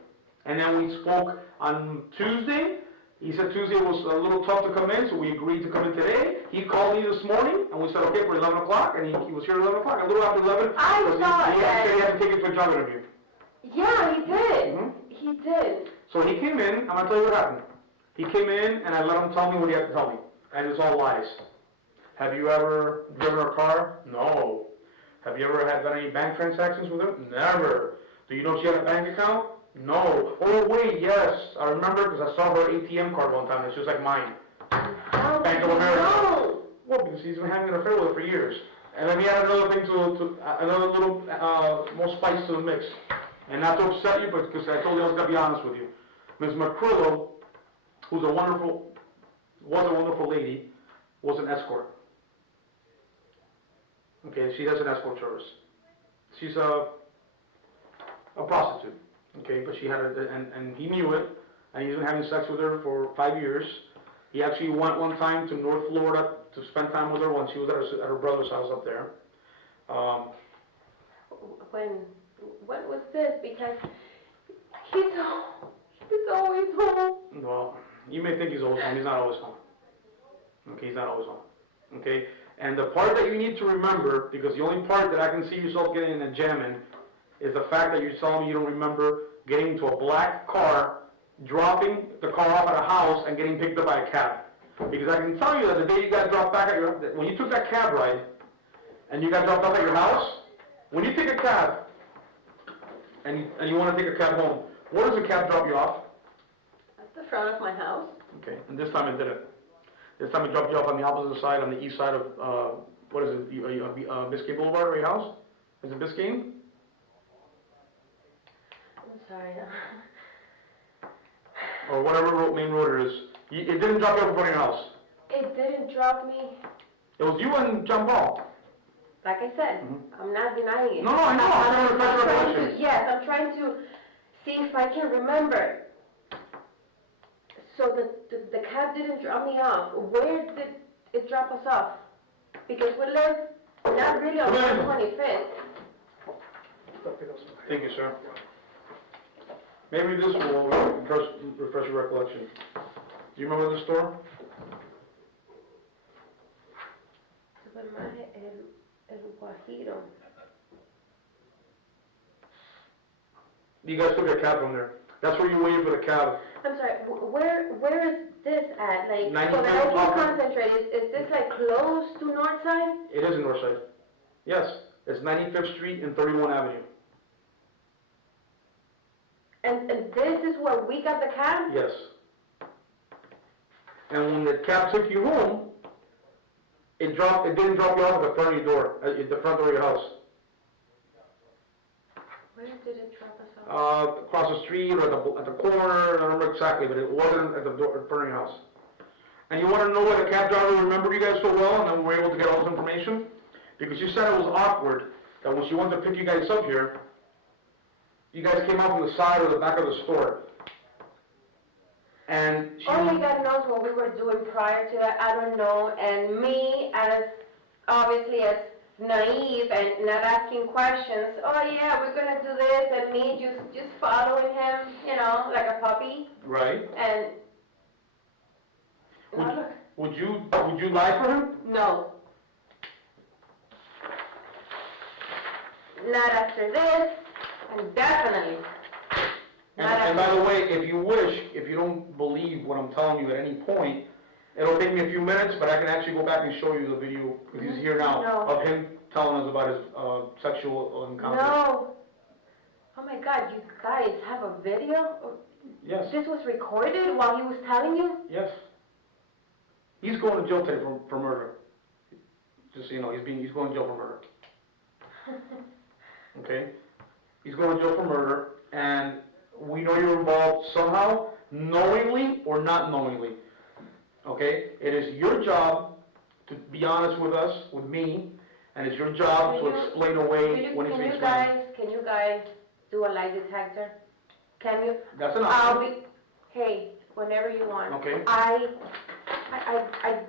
And then we spoke on Tuesday. He said Tuesday was a little tough to come in, so we agreed to come in today. He called me this morning, and we said, okay, for 11 o'clock, and he was here at 11 o'clock, a little after 11. I saw he that. said he had to take it to a job interview. Yeah, he did. Mhm. He did. So he came in, I'm going to tell you what happened. He came in, and I let him tell me what he had to tell me. And it's all lies. Have you ever driven a car? No. Have you ever done any bank transactions with her? Never. Do you know she had a bank account? No. Oh, wait, yes. I remember because I saw her ATM card one time. It's just like mine. How Bank did of you America. know? Well, because he's been having an affair with her for years. And then he had another thing another little more spice to the mix. And not to upset you, but because I told you I was going to be honest with you. Ms. Macrillo, who's was a wonderful lady, was an escort. Okay, she has an escort service. She's a prostitute. Okay, but she had and he knew it, and he's been having sex with her for 5 years. He actually went one time to North Florida to spend time with her when she was at her brother's house up there. When was this? Because he's always home. Well, you may think he's always home. He's not always home. Okay, he's not always home. Okay, and the part that you need to remember, because the only part that I can see yourself getting in a jam in, is the fact that you're telling me you don't remember getting into a black car, dropping the car off at a house, and getting picked up by a cab. Because I can tell you that the day you got dropped back when you took that cab ride, and you got dropped off at your house, when you take a cab, and you want to take a cab home, where does the cab drop you off? At the front of my house. Okay, and this time it didn't. This time it dropped you off on the opposite side, on the east side of, what is it, Biscayne Boulevard, or your house? Is it Biscayne? I'm sorry. Or whatever main road it is. It didn't drop you off in front of your house. It didn't drop me. It was you and John Paul. Like I said, I'm not denying it. No, I know. I'm trying to yes, I'm trying to see if I can remember. So the cab didn't drop me off. Where did it drop us off? because we live not really on Come on. 125th. Thank you, sir. Maybe this will refresh your recollection. Do you remember this store? Supermarket El Guajiro. You guys took a cab from there. That's where you waited for the cab. I'm sorry, where is this at? Like, so 95th that I can block. concentrate, is this like close to Northside? It is in Northside. Yes, it's 95th Street and 31 Avenue. And this is where we got the cab? Yes. And when the cab took you home, it didn't drop you off at the front of your door, at the front door of your house. Where did it drop us off? Across the street or at the corner, I don't remember exactly, but it wasn't at the door, in front of your house. And you want to know why the cab driver remembered you guys so well, and then we were able to get all this information? Because you said it was awkward that when she wanted to pick you guys up here, you guys came out from the side or the back of the store. And she... Only God knows what we were doing prior to that, I don't know, and me, as obviously as naive and not asking questions, oh yeah, we're gonna do this, and me just following him, you know, like a puppy, Right. and... Would you lie for him? No. Not after this, and definitely. And by the way, if you wish, if you don't believe what I'm telling you at any point, it'll take me a few minutes, but I can actually go back and show you the video, because he's here now, No. of him telling us about his sexual encounters. No. Oh my God, you guys have a video? Yes, This was recorded while he was telling you? yes. He's going to jail today for murder. Just so you know, he's going to jail for murder. Okay? He's going to jail for murder, and we know you're involved somehow, knowingly or not knowingly. Okay? It is your job to be honest with us, with me, and it's your job to explain away when it's being explained. Can you guys do a lie detector? Can you? That's an I'll option. be, hey, whenever you want. Okay. I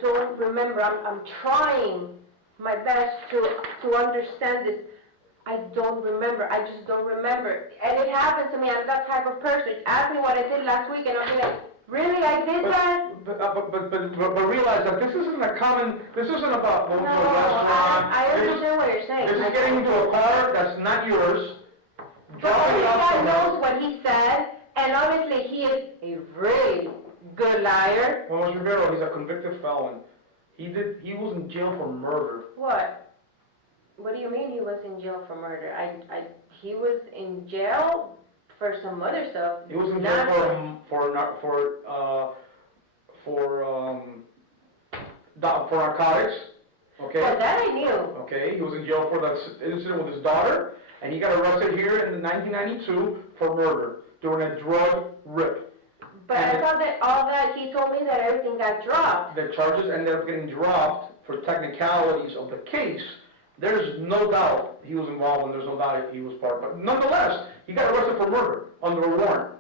don't remember. I'm trying my best to understand this. I don't remember. I just don't remember. And it happened to me. I'm that type of person. Ask me what I did last week, and I'll be like, really, I did that? But realize that this isn't about going to a restaurant. I understand what you're saying. This is getting into a car that's not yours. But dropping this off guy somewhere. knows what he said, and obviously he is a really good liar. Well, Mr. Rivero, he's a convicted felon. He was in jail for murder. What? What do you mean he was in jail for murder? He was in jail for some other stuff. He was in not jail for narcotics. Okay. Well, that I knew. Okay. He was in jail for the incident with his daughter, and he got arrested here in 1992 for murder during a drug rip. But I thought that all that, he told me that everything got dropped. The charges ended up getting dropped for technicalities of the case. There's no doubt he was involved, and there's no doubt he was part. But nonetheless, he got arrested for murder under a warrant.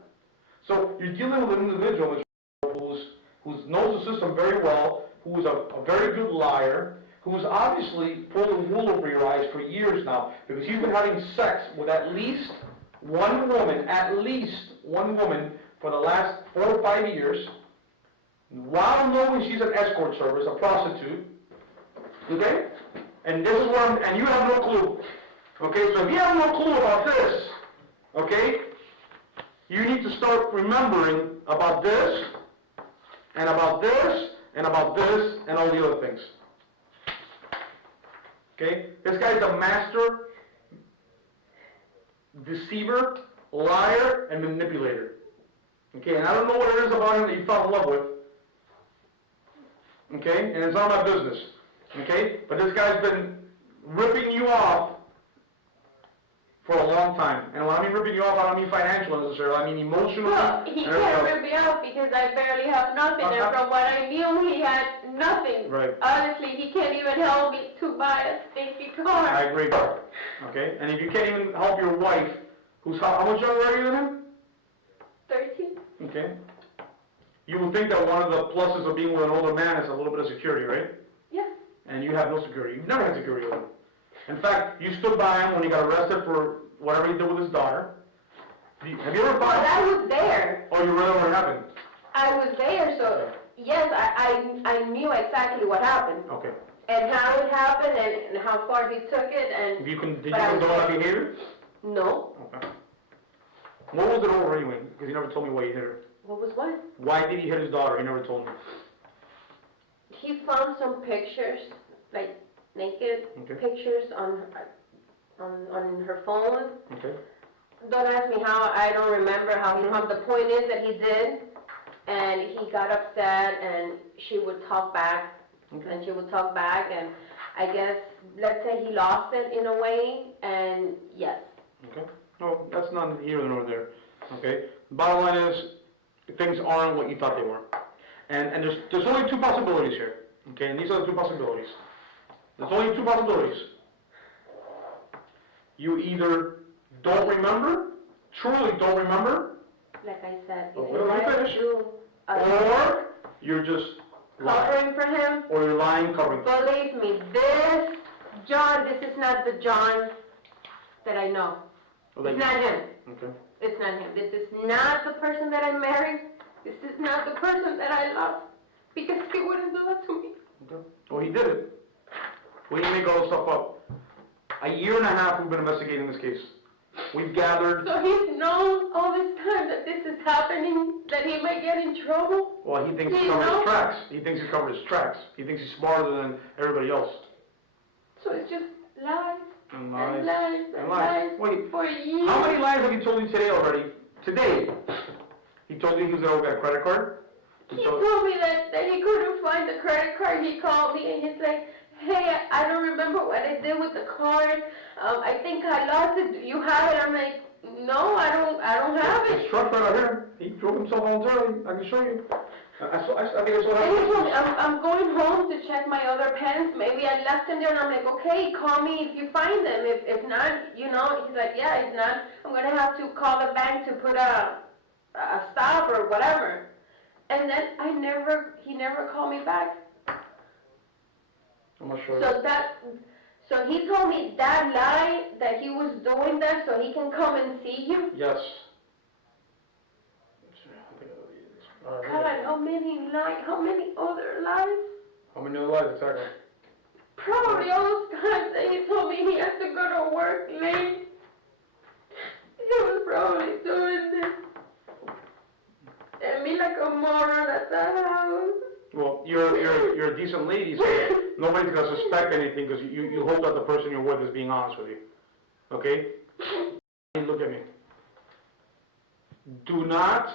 So you're dealing with an individual who knows the system very well, who is a very good liar, who's obviously pulled the wool over your eyes for years now, because he's been having sex with at least one woman for the last 4 or 5 years, while knowing she's an escort service, a prostitute, okay? And this is and you have no clue, okay? So if you have no clue about this, okay, you need to start remembering about this, and about this, and about this, and all the other things. Okay? This guy's a master deceiver, liar, and manipulator. Okay, and I don't know what it is about him that you fell in love with. Okay, and it's not my business. Okay, but this guy's been ripping you off for a long time. And when I mean ripping you off, I don't mean financial necessarily, I mean emotionally. Well, he can't rip me off because I barely have nothing, and from what I knew, he had nothing. Right. Honestly, he can't even help me to buy a stinky car. I agree. Okay, and if you can't even help your wife, who's how much younger are you than him? 13? Okay. You would think that one of the pluses of being with an older man is a little bit of security, right? Yeah. and you have no security. You've never had security with him. In fact, you stood by him when he got arrested for whatever he did with his daughter. Have you ever But thought? I was there. Oh, you remember what happened? I was there, so yes, I knew exactly what happened. Okay. And how it happened and how far he took it and. Did you condone But I was that there. behavior? No. Okay. What was it over anyway? Because you never told me why you hit her. What was what? Why did he hit his daughter? He never told me. He found some pictures, like naked Okay. pictures on her phone. Okay. Don't ask me how, I don't remember how he found. The point is that he did, and he got upset, and she would talk back, Okay. and she would talk back, and I guess, let's say he lost it in a way, and yes. Okay. No, that's not here nor there. Okay. Bottom line is, things aren't what you thought they were. And there's only two possibilities here. Okay, and these are the two possibilities. There's only two possibilities. You either don't remember, truly don't remember, Like I said, Oh, if wait, he let me wanted finish. to do or you're just lying. covering for him, Or you're lying, covering. believe me, this John, this is not the John that I know. Well, It's not him. Okay. It's not him. This is not the person that I married. This is not the person that I love. Because he wouldn't do that to me. Okay. Well, he did it. We didn't make all this stuff up. A year and a half we've been investigating this case. We've gathered, So he's known all this time that this is happening, that he might get in trouble. well, he thinks he's He covered his knows. tracks. He thinks he's covered his tracks. He thinks he's smarter than everybody else. So it's just lies And and lies. lies And and lies. lies Wait, for years. how many lies have he told you today already? Today. He told you he was gonna get a credit card. He told me that he couldn't find the credit card. He called me and he's like, hey, I don't remember what I did with the card. I think I lost it. You have it? I'm like, no, I don't have His it. truck right out here. He drove himself voluntarily. I can show you. I think I saw And he told me, that. I'm going home to check my other pens. Maybe I left them there. And I'm like, okay, call me if you find them. If not, you know, he's like, yeah, if not, I'm going to have to call the bank to put a stop or whatever. And then he never called me back. I'm not sure. So he told me that lie that he was doing that so he can come and see you. Yes. God, how many other lies? How many other lies exactly? Probably all those times that he told me he has to go to work late. He was probably doing this. And me like a moron at the house. Well, you're a decent lady, so nobody's gonna suspect anything because you hope that the person you're with is being honest with you. Okay? Look at me. Do not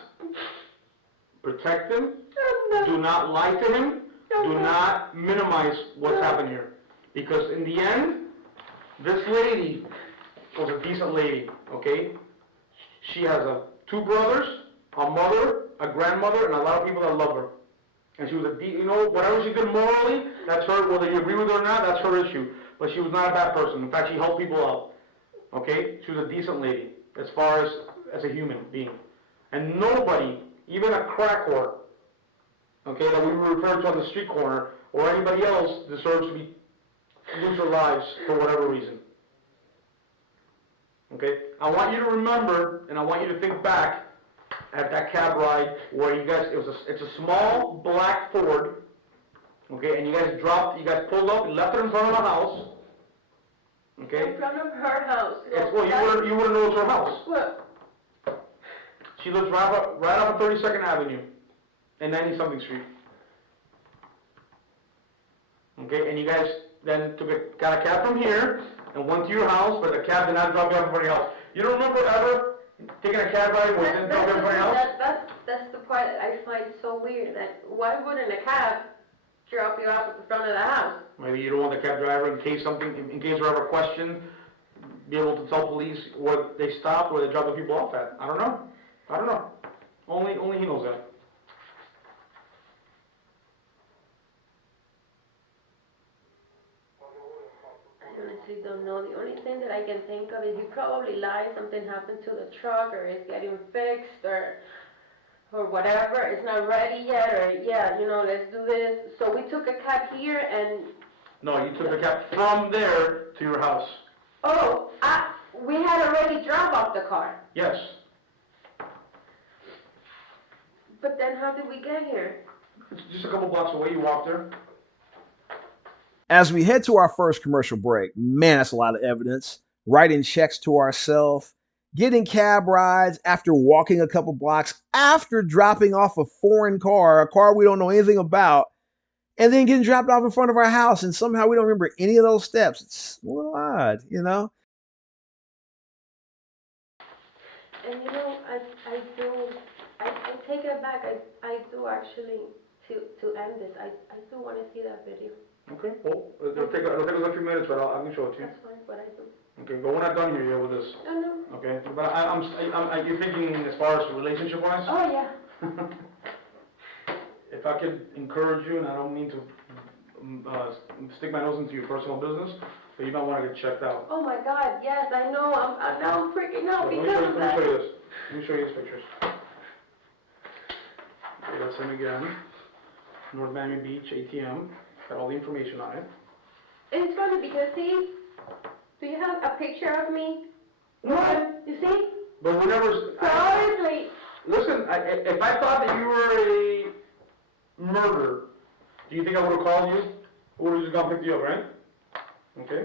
protect him. Do not lie to him. Do not minimize what's happened here. Because in the end, this lady was a decent lady, okay? She has two brothers, a mother, a grandmother, and a lot of people that love her. And she was whatever she did morally, that's her, whether you agree with her or not, that's her issue. But she was not a bad person. In fact, she helped people out, okay? She was a decent lady, as far as a human being. And nobody, even a crack whore, okay, that we were referred to on the street corner, or anybody else deserves to lose their lives for whatever reason. Okay? I want you to remember, and I want you to think back at that cab ride where it's a small black Ford, okay, and you guys pulled up and left it in front of the house, okay? In front of her house. You wouldn't know it's her house. What? She lives right off of 32nd Avenue and 90-something Street. Okay, and you guys then got a cab from here and went to your house, but the cab did not drop you off in front of your house. You don't remember ever taking a cab ride where it didn't drop you off in front of your house? That's the part that I find so weird, that why wouldn't a cab drop you off at the front of the house? Maybe you don't want the cab driver, in case you're ever questioned, be able to tell police where they stopped, where they dropped the people off at. I don't know. Only he knows that. I honestly don't know. The only thing that I can think of is he probably lied, something happened to the truck, or it's getting fixed, or whatever, it's not ready yet, or yeah, let's do this. So we took a cab here, and No, you took the cab from there to your house. Oh, we had already dropped off the car. Yes. But then how did we get here? It's just a couple blocks away, you walked there. As we head to our first commercial break, man, that's a lot of evidence. Writing checks to ourselves, getting cab rides after walking a couple blocks, after dropping off a foreign car, a car we don't know anything about, and then getting dropped off in front of our house, and somehow we don't remember any of those steps. It's a little odd, you know? And you know, I take it back. I do actually, to end this, I do want to see that video. Okay, well, it'll take us a few minutes, but I can show it to you. That's fine, but I do. Okay, but we're not done here yet with this. Oh, no. Okay, but you're thinking as far as relationship-wise? Oh, yeah. If I could encourage you, and I don't mean to stick my nose into your personal business, but you might want to get checked out. Oh my God, yes, I know. I'm freaking out because of Let that. me show you this. Let me show you these pictures. Okay, that's him again. North Miami Beach ATM. Got all the information on it. It's funny because, see, do you have a picture of me? No. You see? But we never. So honestly, Listen, if I thought that you were a murderer, do you think I would have called you? I would have just gone pick you up, right? Okay.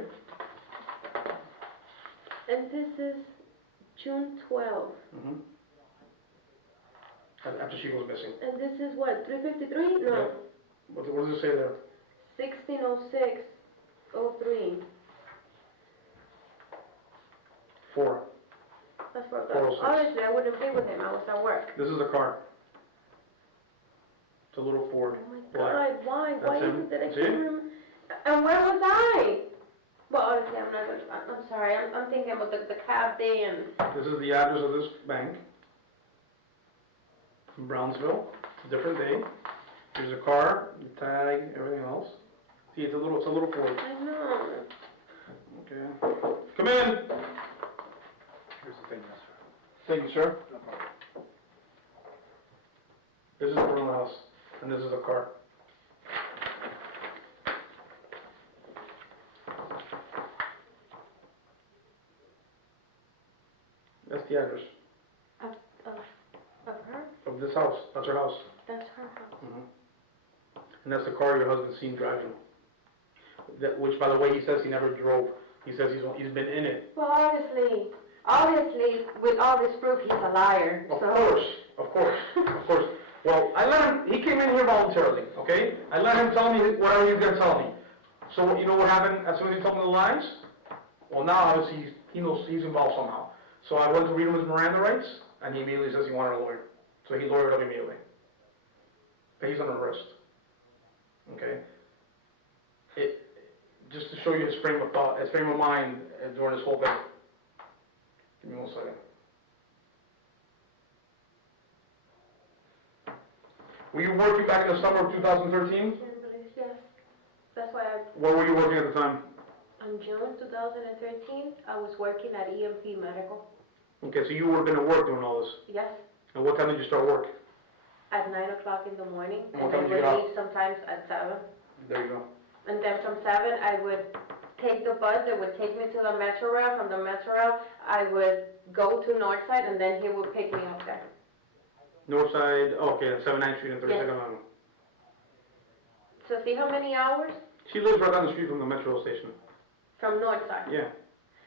and this is June 12th. Mm-hmm. After she goes missing. And this is what, 353? No. Yeah. What does it say there? 1606-03. 4. That's what. 406. Honestly, I wouldn't be with him. I was at work. This is the car. It's a little Ford. Oh my Black. God, why? That's Why him. is it that I See? can't remember? And where was I? Well, honestly, I'm not. I'm sorry. I'm thinking about the cab day and. This is the address of this bank. From Brownsville. Different day. Here's a car, the tag, everything else. See, it's a little Ford. I know. Okay. Come in. Here's the thing, yes, sir. Thank you, sir. This is the front of the house, and this is a car. That's the address Of her? of this house. That's her house. That's her house. Mm-hmm. And that's the car your husband's seen driving. That, which, by the way, he says he never drove. He says he's been in it. Well, obviously, with all this proof, he's a liar. Of So. course. Well, I let him, he came in here voluntarily, okay? I let him tell me whatever he's gonna tell me. So, you know what happened as soon as he told me the lies? Well, now obviously he knows he's involved somehow. So I went to read him his Miranda rights, and he immediately says he wanted a lawyer. So he lawyered up immediately. But he's under arrest. Okay? Just to show you his frame of thought, his frame of mind during this whole thing. Give me 1 second. Were you working back in the summer of 2013? Yes. That's why Where were you working at the time? on June 2013, I was working at EMP Medical. Okay, so you would have been at work doing all this. Yes. And what time did you start work? At 9 o'clock in the morning, And and what then time did you would get leave sometimes at 7. There you go. And then from 7, I would take the bus that would take me to the Metro Rail. From the Metro Rail, I would go to Northside, and then he would pick me up there. Northside, okay, 79th Street and 32nd Yes. Avenue. So see how many hours? She lives right down the street from the metro station. From Northside. Yeah.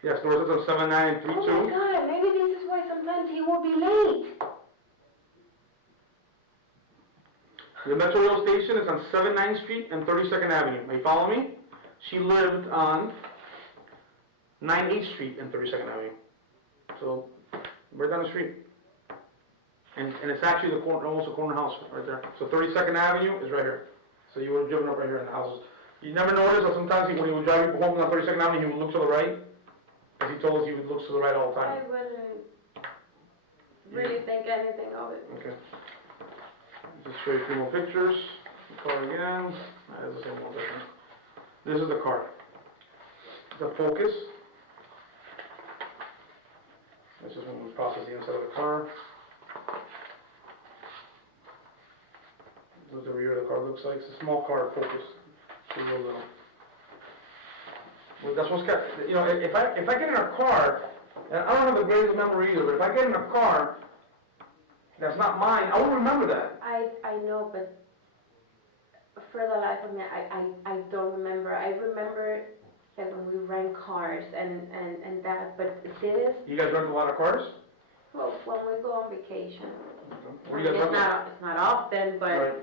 Yes, Northside's on 7932. Oh my God, maybe this is why sometimes he will be late. The Metro Rail station is on 79th Street and 32nd Avenue. Are you following me? She lived on 98th Street and 32nd Avenue. So, right down the street. And it's actually the corner, almost a corner house right there. So 32nd Avenue is right here. So you would have driven up right here in the houses. You never noticed that sometimes when he would drive you home on 32nd Avenue, he would look to the right? As he told us, he would look to the right all the time. I wouldn't really think anything of it. Okay. Just show you 3 more pictures. The car again. That is the same one, different. This is the car. The Focus. This is when we process the inside of the car. This is the rear of the car looks like. It's a small car, Focus. It's a real little. Well, that's what's got, you know, if I get in a car, and I don't have the greatest memory either, but if I get in a car that's not mine, I won't remember that. I know, but for the life of me, I don't remember. I remember that when we rent cars and that, but this, You guys rent a lot of cars? well, when we go on vacation. Where do you guys rent? It's not often, but Right.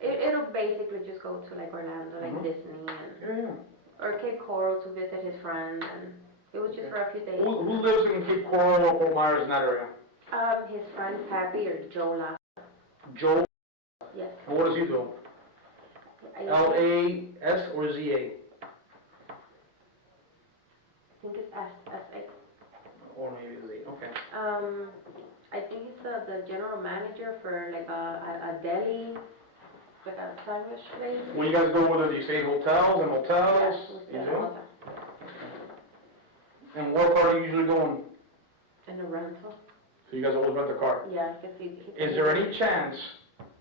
it'll basically just go to like Orlando, like Mhm. Disney, and, Yeah. or Cape Coral to visit his friend, and it was just for a few days. Who lives in Cape Coral or Fort Myers in that area? His friend Pappy or Jola, Joe, yes. and what does he do? L-A-S or Z-A? I think it's S. Or maybe Z, okay. I think he's the general manager for like a deli, like a sandwich place. When you guys go over there, do you stay in hotels and motels? Yeah, we stay You in do? a hotel. And what car are you usually going? In a rental. So you guys always rent a car? Yeah, because he. Is there any chance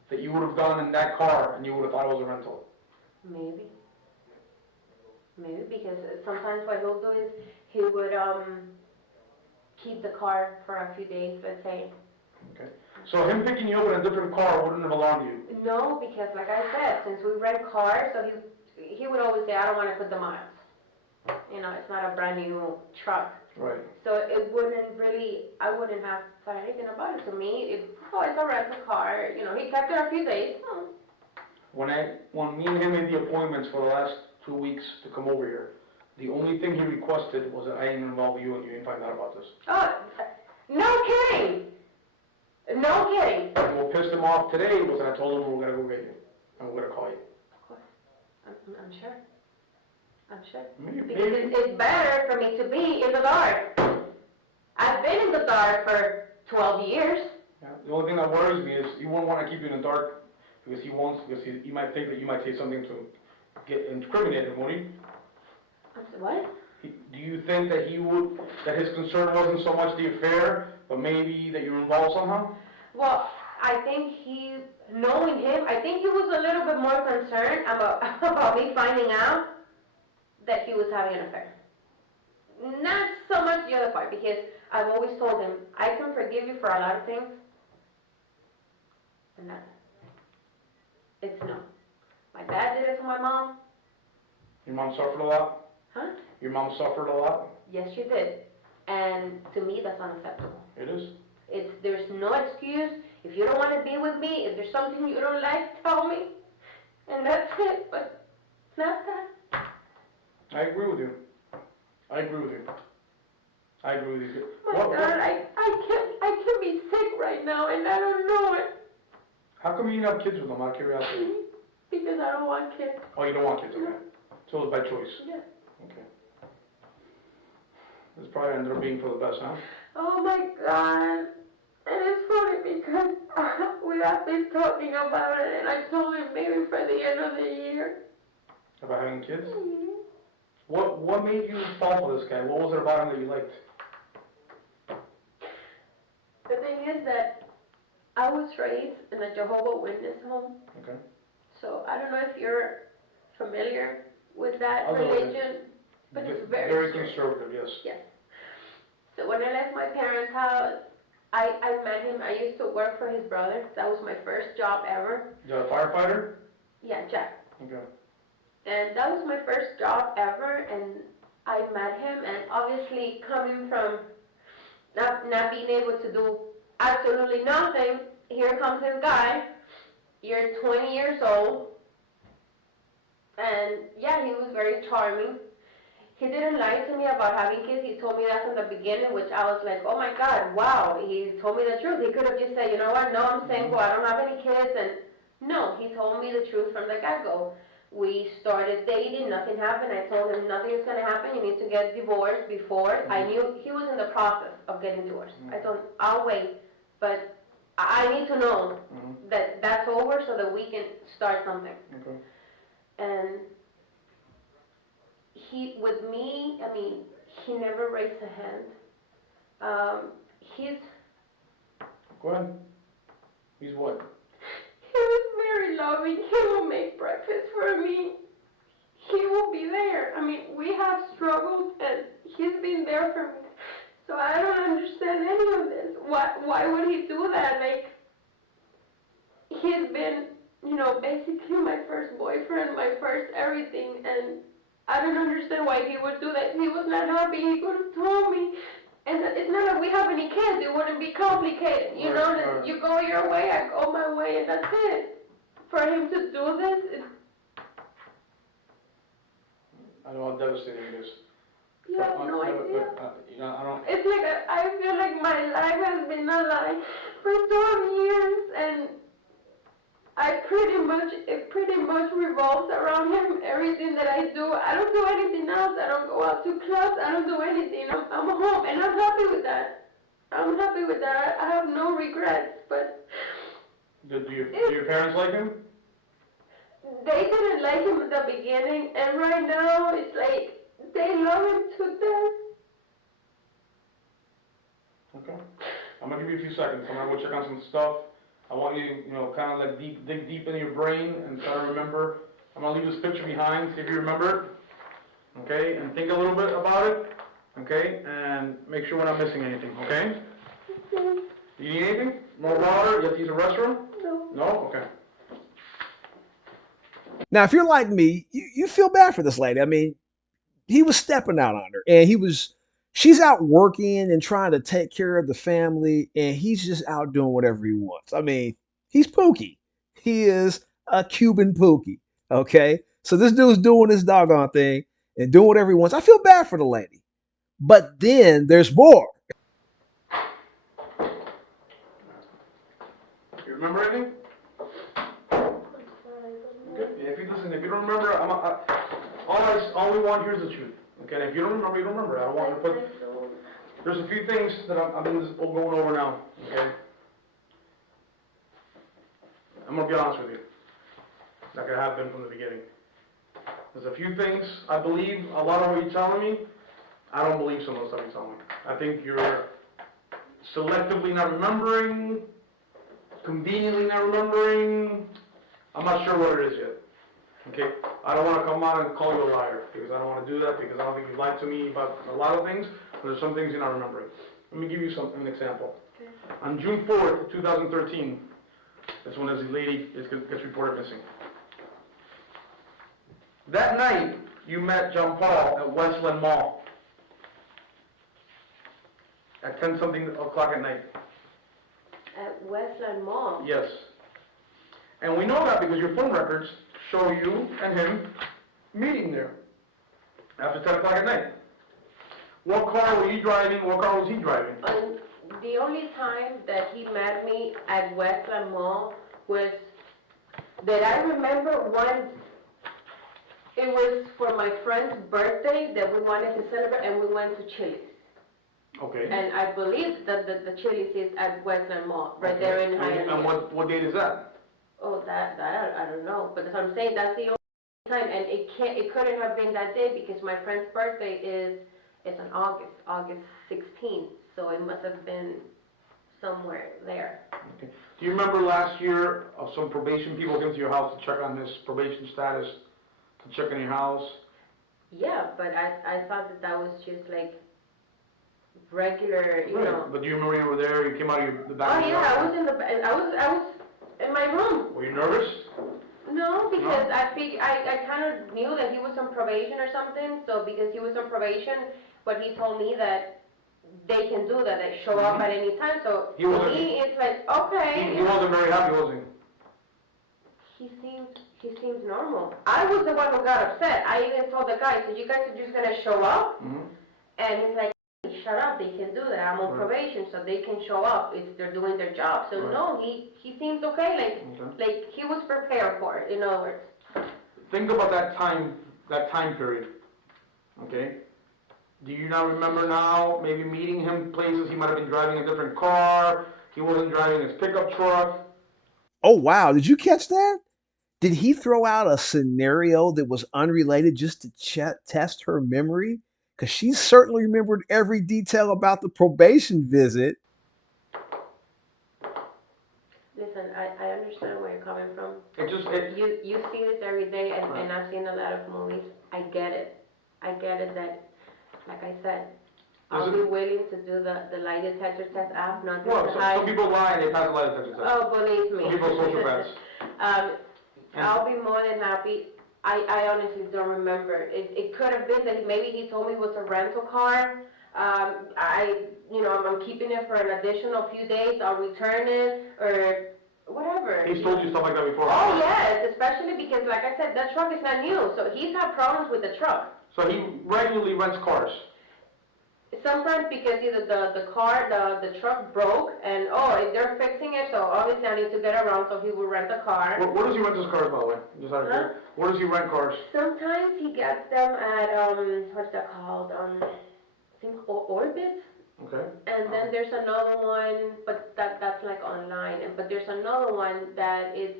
that you would have gone in that car and you would have thought it was a rental? Maybe. Maybe, because sometimes what he'll do is he would keep the car for a few days, let's say. Okay. So him picking you up in a different car wouldn't have alarmed you? No, because like I said, since we rent cars, so he would always say, I don't want to put the miles. You know, it's not a brand new truck. Right. So it wouldn't really, I wouldn't have thought anything about it. To me, it's a rental car. You know, he kept it a few days. When me and him made the appointments for the last 2 weeks to come over here, the only thing he requested was that I didn't involve you and you didn't find out about this. Oh, no kidding. No kidding. And what pissed him off today was that I told him we were gonna go get you, and we're gonna call you. Of course. I'm sure. I'm sure. Maybe. Because it's better for me to be in the dark. I've been in the dark for 12 years. Yeah. The only thing that worries me is he won't want to keep you in the dark because he might think that you might say something to get incriminated, won't he? What? Do you think that that his concern wasn't so much the affair, but maybe that you're involved somehow? Well, I think knowing him, I think he was a little bit more concerned about me finding out that he was having an affair. Not so much the other part, because I've always told him, I can forgive you for a lot of things, and that, it's no. My dad did it to my mom. Your mom suffered a lot? Huh? Your mom suffered a lot? Yes, she did. And to me, that's unacceptable. It is. There's no excuse. If you don't want to be with me, if there's something you don't like, tell me. And that's it, but not that. I agree with you. I agree with you. My God, I can be sick right now, and I don't know it. How come you didn't have kids with them, out of curiosity? Because I don't want kids. Oh, you don't want kids, okay. So it was by choice? Yeah. Okay. This probably ended up being for the best, huh? Oh my God. And it's funny because we have been talking about it, and I told him maybe for the end of the year. About having kids? Mm-hmm. What made you fall for this guy? What was it about him that you liked? The thing is that I was raised in a Jehovah's Witness home. Okay. So I don't know if you're familiar with that A little bit. religion, but it's very strict. conservative, yes. Yes. So when I left my parents' house, I met him. I used to work for his brother. That was my first job ever. Is that a firefighter? Yeah, Jack. Okay. And that was my first job ever, and I met him, and obviously coming from not being able to do absolutely nothing, here comes this guy. You're 20 years old, and yeah, he was very charming. He didn't lie to me about having kids. He told me that from the beginning, which I was like, oh my God, wow, he told me the truth. He could have just said, you know what, no, I'm single, I don't have any kids, and no, he told me the truth from the get-go. We started dating, nothing happened. I told him nothing is going to happen, you need to get divorced before. I knew he was in the process of getting divorced. I told him, I'll wait, but I need to know that that's over so that we can start something. Okay. And with me, I mean, he never raised a hand. Go ahead. He's what? He was very loving. He will make breakfast for me. he will be there. I mean, we have struggled and he's been there for me. So I don't understand any of this. Why would he do that? Like, he's been, basically my first boyfriend, my first everything, and I don't understand why he would do that. If he was not happy, he could have told me. And it's not that we have any kids, it wouldn't be complicated, Right. you go your way, I go my way, and that's it. For him to do this, I know how devastating it is. you have no idea. I don't. It's like I feel like my life has been a lie for so many years, and it pretty much revolves around him. Everything that I do, I don't do anything else. I don't go out to clubs. I don't do anything. I'm home, and I'm happy with that. I'm happy with that. I have no regrets. But Do your parents like him? they didn't like him at the beginning, and right now it's like they love him to death. Okay. I'm gonna give you a few seconds. I'm gonna go check on some stuff. I want you to, kind of like dig deep into your brain and try to remember. I'm gonna leave this picture behind, see if you remember it. Okay, and think a little bit about it. Okay, and make sure we're not missing anything. Okay. You need anything? More water? You have to use the restroom? No. No? Okay. Now, if you're like me, you feel bad for this lady. I mean, he was stepping out on her, and she's out working and trying to take care of the family, and he's just out doing whatever he wants. I mean, he's Pookie. He is a Cuban Pookie. Okay, so this dude's doing his doggone thing and doing whatever he wants. I feel bad for the lady, but then there's more. You remember anything? Good. Yeah, if you don't remember, all we want here is the truth. Okay, and if you don't remember, you don't remember. I don't want you to put. There's a few things that I'm going over now. Okay. I'm gonna be honest with you, like I have been from the beginning. There's a few things I believe. A lot of what you're telling me, I don't believe some of the stuff you're telling me. I think you're selectively not remembering, conveniently not remembering. I'm not sure what it is yet. Okay? I don't want to come out and call you a liar, because I don't want to do that, because I don't think you've lied to me about a lot of things, but there's some things you're not remembering. Let me give you an example. Okay. On June 4th, 2013, that's when this lady gets reported missing. That night, you met John Paul at Westland Mall at 10-something o'clock at night. At Westland Mall. Yes. And we know that because your phone records show you and him meeting there after 10 o'clock at night. What car were you driving? What car was he driving? The only time that he met me at Westland Mall was that I remember once. It was for my friend's birthday that we wanted to celebrate, and we went to Chili's. Okay. And I believe that the Chili's is at Westland Mall, right Okay. there in Hialeah. And what date is that? Oh, that I don't know, but as I'm saying, that's the only time, and it couldn't have been that day because my friend's birthday is on August 16th, so it must have been somewhere there. Okay. Do you remember last year some probation people came to your house to check on this probation status, to check on your house? Yeah, but I thought that was just like regular, you know. But do you remember you were there? You came out of the back. Oh yeah, I was in my room. Were you nervous? No, because I kind of knew that he was on probation or something. So because he was on probation, but he told me that they can do that, they show up at any time. So for me, it's like okay. He wasn't very happy, was he? He seems normal. I was the one who got upset. I even told the guy, so you guys are just gonna show up? Mm-hmm. And he's like, shut up, they can do that. I'm on probation, so they can show up if they're doing their job. So no, he seems okay, like he was prepared for it, in other words. Think about that time period, okay? Do you not remember now, maybe meeting him places, he might have been driving a different car, he wasn't driving his pickup truck? Oh, wow. Did you catch that? Did he throw out a scenario that was unrelated just to test her memory? Because she certainly remembered every detail about the probation visit. Listen, listen, I understand where you're coming from. You You see this every day, and, Right. and I've seen a lot of movies. I get it that, like I said, I'll be willing to do the lie detector test. I have nothing Well, to some hide. people lie and they pass a lie detector test. Oh, believe me. Some people are sociopaths. I'll be more than happy. I honestly don't remember. It could have been that maybe he told me it was a rental car. I'm keeping it for an additional few days. I'll return it or whatever. He's told you stuff like that before. Oh yes, especially because, like I said, that truck is not new, so he's had problems with the truck. So he regularly rents cars. Sometimes because either the truck broke, and they're fixing it, so obviously I need to get around, so he will rent a car. Where does he rent his cars, by the way? Just out of curiosity. Where does he rent cars? Sometimes he gets them at, what's that called, I think Orbit. Okay. And then there's another one, but that's like online, but there's another one that is,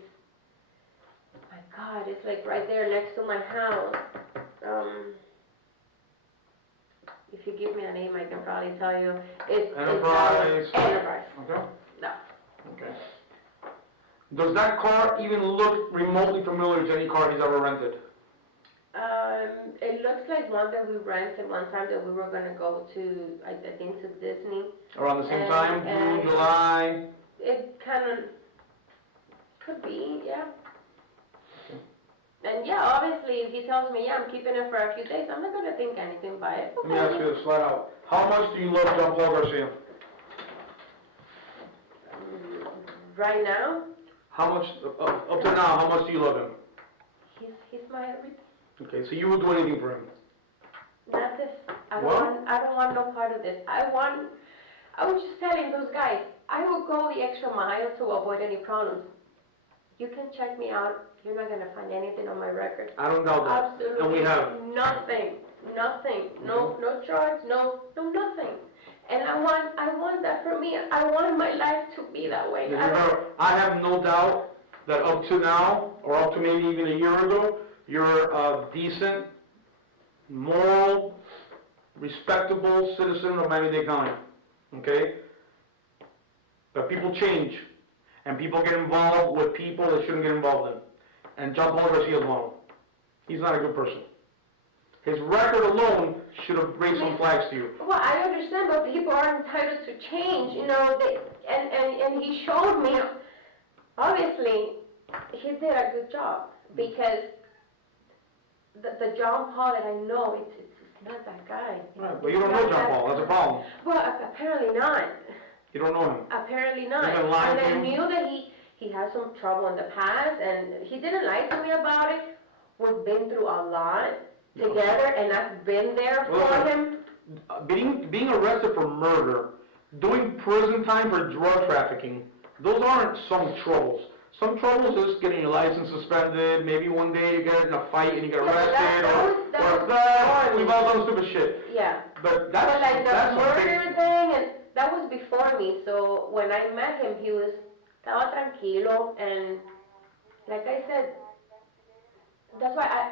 my God, it's like right there next to my house. If you give me a name, I can probably tell you. Enterprise. Enterprise. Okay. No. Okay. Does that car even look remotely familiar to any car he's ever rented? It looks like one that we rented one time that we were gonna go to, I think to Disney. Around the same time? And June, July? It kind of could be, yeah. And yeah, obviously, if he tells me, yeah, I'm keeping it for a few days, I'm not gonna think anything by it. Let me ask you this flat out. How much do you love John Paul Garcia? Right now, How much, up to now, how much do you love him? he's my everything. Okay, so you would do anything for him? Not this. I What? don't want no part of this. I was just telling those guys, I will go the extra mile to avoid any problems. You can check me out. You're not gonna find anything on my record. I don't doubt that. Absolutely. And we have. Nothing. No drugs. No nothing. And I want that for me. I want my life to be that way. I have no doubt that up to now, or up to maybe even a year ago, you're a decent, moral, respectable citizen of Miami-Dade County, okay? But people change, and people get involved with people they shouldn't get involved in. And John Paul Garcia is one of them. He's not a good person. His record alone should have raised some flags to you. Well, I understand, but people are entitled to change, and he showed me, obviously, he did a good job, because the John Paul that I know, it's not that guy. Right, but you don't know John Paul, that's a problem. Well, apparently not. You don't know him. Apparently not. He's been lying And to I you? knew that he had some trouble in the past, and he didn't lie to me about it. We've been through a lot together, and I've been there for him. Being arrested for murder, doing prison time for drug trafficking, those aren't some troubles. Some troubles is getting your license suspended, maybe one day you get in a fight and you get arrested, we've all done stupid shit. Yeah. But But like the that's a murder big... thing, and that was before me, so when I met him, he was, estaba tranquilo, and like I said, that's why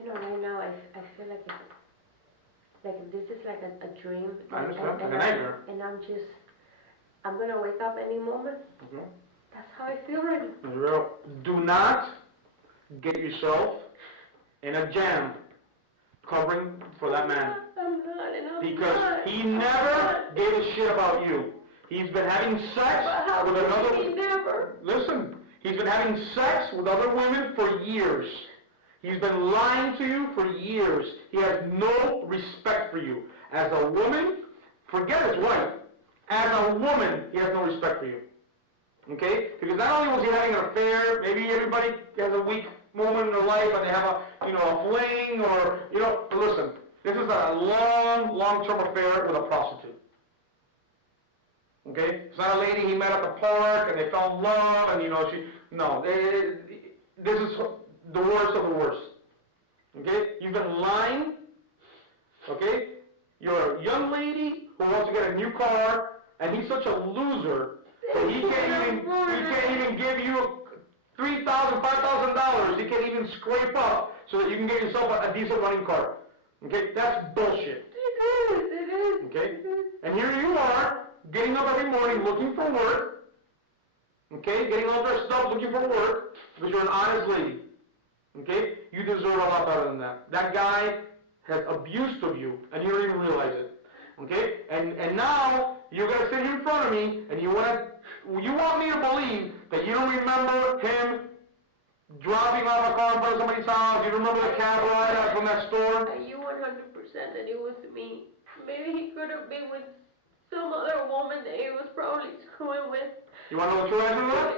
right now I feel like this is like a dream. I understand, like a nightmare. And I'm gonna wake up any moment. Okay. That's how I feel right now. Do not get yourself in a jam covering for that man. I'm not, and I'm Because not. he never gave a shit about you. He's been having sex But how with could another... he never? Listen, he's been having sex with other women for years. He's been lying to you for years. He has no respect for you. As a woman, forget his wife. As a woman, he has no respect for you. Okay? Because not only was he having an affair, maybe everybody has a weak moment in their life and they have a fling or, but listen, this is a long-term affair with a prostitute. Okay? It's not a lady he met at the park and they fell in love and, this is the worst of the worst. Okay? You've been lying. Okay? You're a young lady who wants to get a new car and he's such a loser that he can't even give you $3,000, $5,000. He can't even scrape up so that you can get yourself a decent running car. Okay? That's bullshit. It is. Okay? And here you are, getting up every morning looking for work, okay, getting all dressed up, looking for work, because you're an honest lady, okay? You deserve a lot better than that. That guy has abused of you, and you don't even realize it, okay? And now, you're gonna sit here in front of me, and you want me to believe that you don't remember him dropping off a car in front of somebody's house, you don't remember the cab ride out from that store? Are you 100% that it was me? Maybe he could have been with some other woman that he was probably screwing with. You wanna know the true answer to that?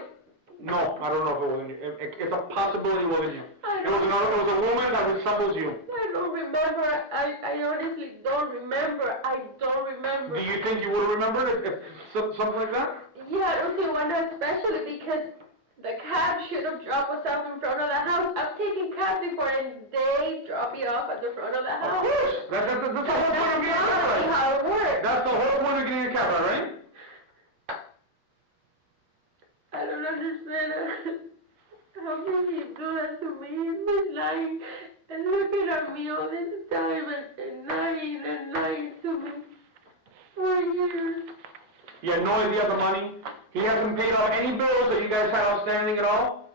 No, I don't know if it wasn't you. It's a possibility it wasn't you. It was a woman that resembles you. I don't remember. I honestly don't remember. I don't remember. Do you think you would have remembered if something like that? Yeah, I don't think one night, especially because the cab should have dropped us off in front of the house. I've taken cabs before and they drop you off at the front of the Of house. course. That's the whole point of getting a cab ride. how it works. That's the whole point of getting a cab ride, right? I don't understand. How can he do that to me? He's been lying and looking at me all this time and lying to me for years. You had no idea of the money? He hasn't paid off any bills that you guys had outstanding at all?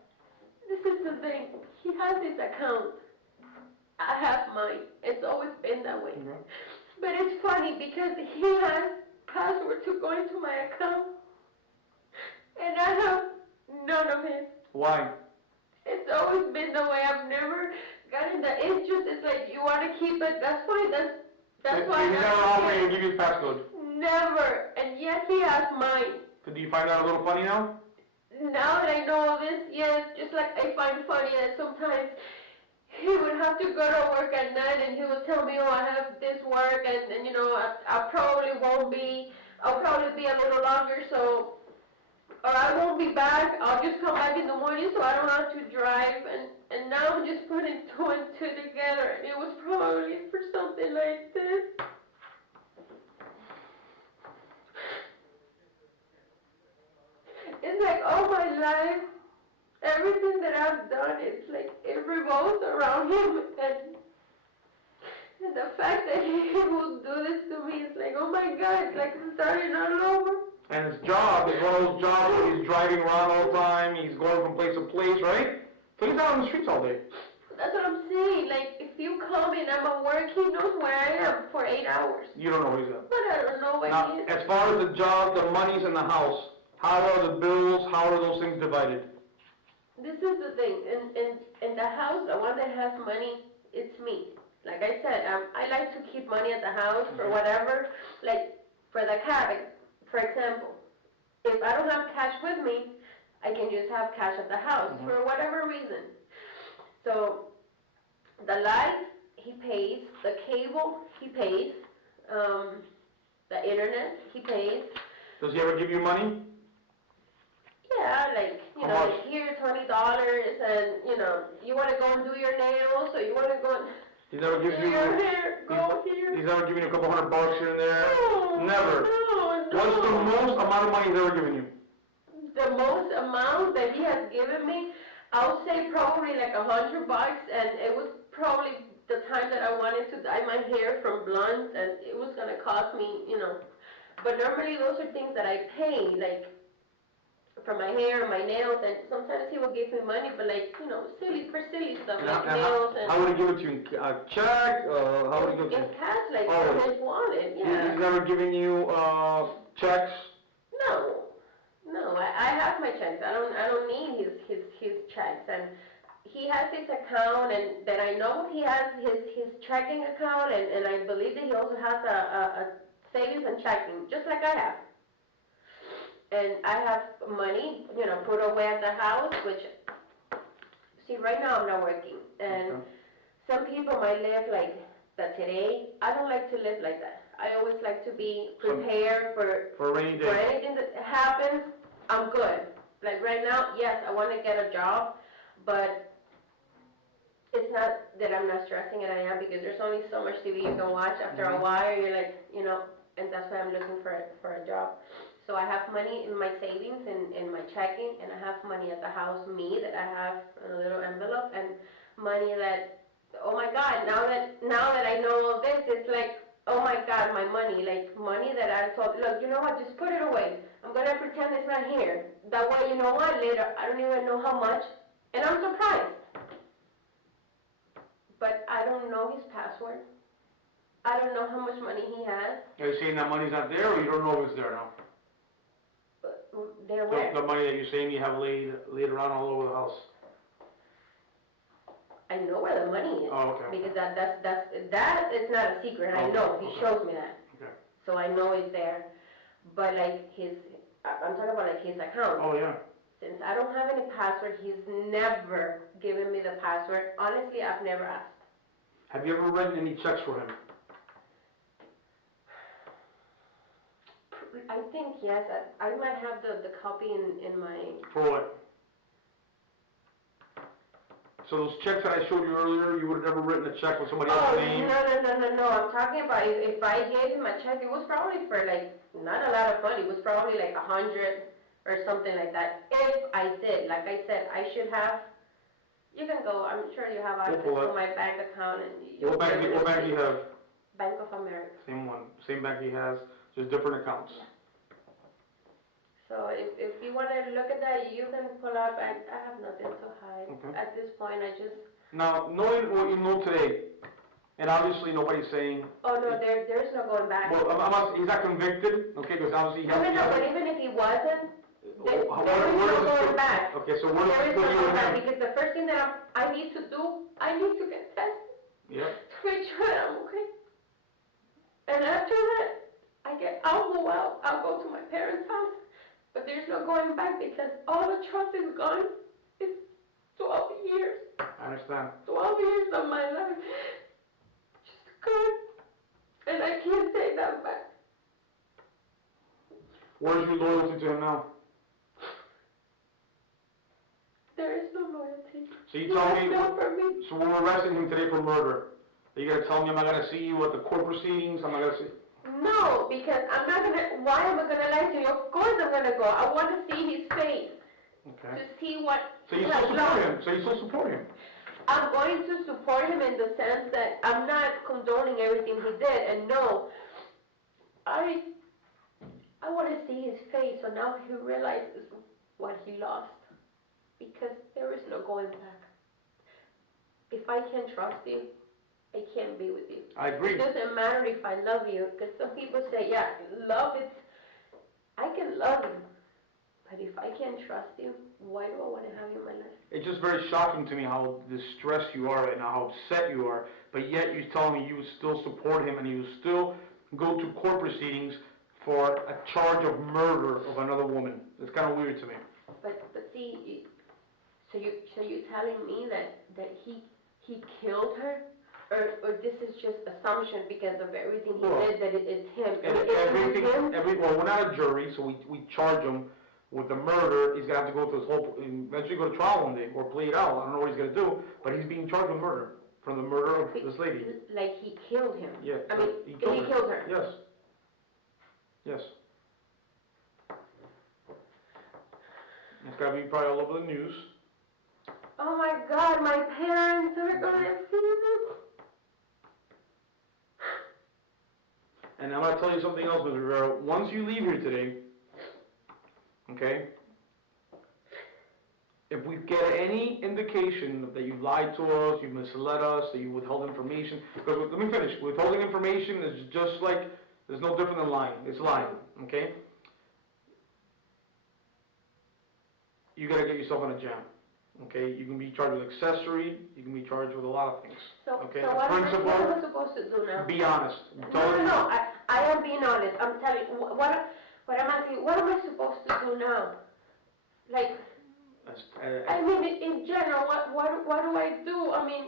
This is the thing. He has his account. I have mine. It's always been that way. Mhm. But it's funny because he has password to go into my account. And I have none of his. Why? It's always been the way. I've never gotten the interest. It's like you want to keep it. That's fine. That's why. He's never offered you to give you his passcode. Never. And yet he has mine. So do you find that a little funny now? Now that I know all this, yes, just like I find funny that sometimes he would have to go to work at night and he would tell me, oh, I have this work and you know, I'll probably be a little longer, so, or I won't be back, I'll just come back in the morning so I don't have to drive, and now I'm just putting two and two together, and it was probably for something like this. It's like all my life, everything that I've done, it's like it revolves around him, and the fact that he will do this to me, it's like, oh my God, it's like starting all over. And his job is one of those jobs where he's driving around all the time, he's going from place to place, right? So he's out on the streets all day. That's what I'm saying, like, if you come and I'm at work, he knows where I am for 8 hours. You don't know where he's at. But I don't know where Now, he is. as far as the job, the money's in the house, how are the bills, how are those things divided? This is the thing, in the house, the one that has money, it's me. Like I said, I like to keep money at the house for whatever, like, for the cab, for example. If I don't have cash with me, I can just have cash at the house for whatever reason. So, the light, he pays, the cable, he pays, the internet, he pays. Does he ever give you money? Yeah, like, you How know, much? like here, $20, and, you know, you want to go and do your nails, or you want to go and He's never do given you, your hair, go here. he's never given you a couple $100 here and there? No, Never. No. What's the most amount of money he's ever given you? The most amount that he has given me, I'll say probably like $100, and it was probably the time that I wanted to dye my hair from blonde, and it was gonna cost me, you know. But normally those are things that I pay, like for my hair, my nails, and sometimes he will give me money, but like, you know, silly stuff, like nails and. How would he give it to you? A check? How would he give it to you? In cash, like Oh. for his wallet, yeah. He's never given you checks? No, I have my checks. I don't need his checks, and he has his account, and then I know he has his checking account, and I believe that he also has a savings and checking, just like I have. And I have money, you know, put away at the house, which, see, right now I'm not working, and some people might live like that today. I don't like to live like that. I always like to be prepared For a rainy for day? anything that happens. I'm good. Like right now, yes, I want to get a job, but it's not that I'm not stressing it. I am, because there's only so much TV you can watch. After a while, you're like, you know, and that's why I'm looking for a job. So I have money in my savings and in my checking, and I have money at the house, me, that I have in a little envelope, and money that, oh my God, now that I know all this, it's like, oh my God, my money, like money that I told, look, you know what, just put it away. I'm gonna pretend it's not here. That way, you know what, later, I don't even know how much, and I'm surprised. But I don't know his password. I don't know how much money he has. Are you saying that money's not there, or you don't know if it's there now? They're where? The money that you're saying you have laid around all over the house. I know where the money is. Oh, okay. Because that is not a secret. I know, he Okay. shows me that. Okay. So I know it's there. But like I'm talking about like his account. Oh, yeah. Since I don't have any password, he's never given me the password. Honestly, I've never asked. Have you ever written any checks for him? I think yes. I might have the copy in my. For what? So those checks that I showed you earlier, you would have never written a check with somebody else's name? No. I'm talking about if I gave him a check, it was probably for like not a lot of money. It was probably like 100 or something like that. If I did, like I said, I should have. You can go. I'm sure you have access to my bank account and. What bank do you have? Bank of America. Same one. Same bank he has, just different accounts. So if you want to look at that, you can pull up. I have nothing to hide. Okay. At this point, I just. Now, knowing what you know today, and obviously nobody's saying. Oh no, there's no going back. Well, he's not convicted, okay, because obviously he has. No, but even if he wasn't, there is where no does going this back. Okay, so where There does is this no put you going and back him? because the first thing that I need to do, I need to get tested Yeah. to make sure that I'm okay. And after that, I'll go out. I'll go to my parents' house. But there's no going back because all the trust is gone. It's 12 years. I understand. 12 years of my life. Just gone. And I can't take that back. Where's your loyalty to him now? There is no loyalty. So you tell me, No for me. so we're arresting him today for murder. Are you gonna tell me I'm not gonna see you at the court proceedings? I'm not gonna see. No, because I'm not gonna, why am I gonna lie to you? Of course I'm gonna go. I want to see his face. Okay. To see what. So you still support him? So you still support him? I'm going to support him in the sense that I'm not condoning everything he did, and no, I want to see his face, so now he realizes what he lost, because there is no going back. If I can't trust you, I can't be with you. I agree. It doesn't matter if I love you, because some people say, yeah, love is, I can love you, but if I can't trust you, why do I want to have you in my life? It's just very shocking to me how distressed you are right now, how upset you are, but yet you're telling me you would still support him and you would still go to court proceedings for a charge of murder of another woman. It's kind of weird to me. But see, so you're telling me that he killed her, or this is just assumption because of everything he did that it's him? Well, we're not a jury, so we charge him with the murder. He's gonna have to go through his whole, eventually go to trial one day or plead out. I don't know what he's gonna do, but he's being charged with murder from the murder of this lady. Like he killed him. Yeah, I mean, he killed her. Yes. Yes. It's gotta be probably all over the news. Oh my God, my parents are gonna see this. And I'm gonna tell you something else, Mr. Rivera. Once you leave here today, okay, if we get any indication that you lied to us, you misled us, that you withheld information, because let me finish. Withholding information is just like, there's no different than lying. It's lying, okay? You gotta get yourself in a jam, okay? You can be charged with accessory, you can be charged with a lot of things, okay? So what am I Principal, supposed to do now? be honest. No, I am being honest. I'm telling you, what I'm asking, what am I supposed to do now? Like, I mean, in general, what do I do? I mean.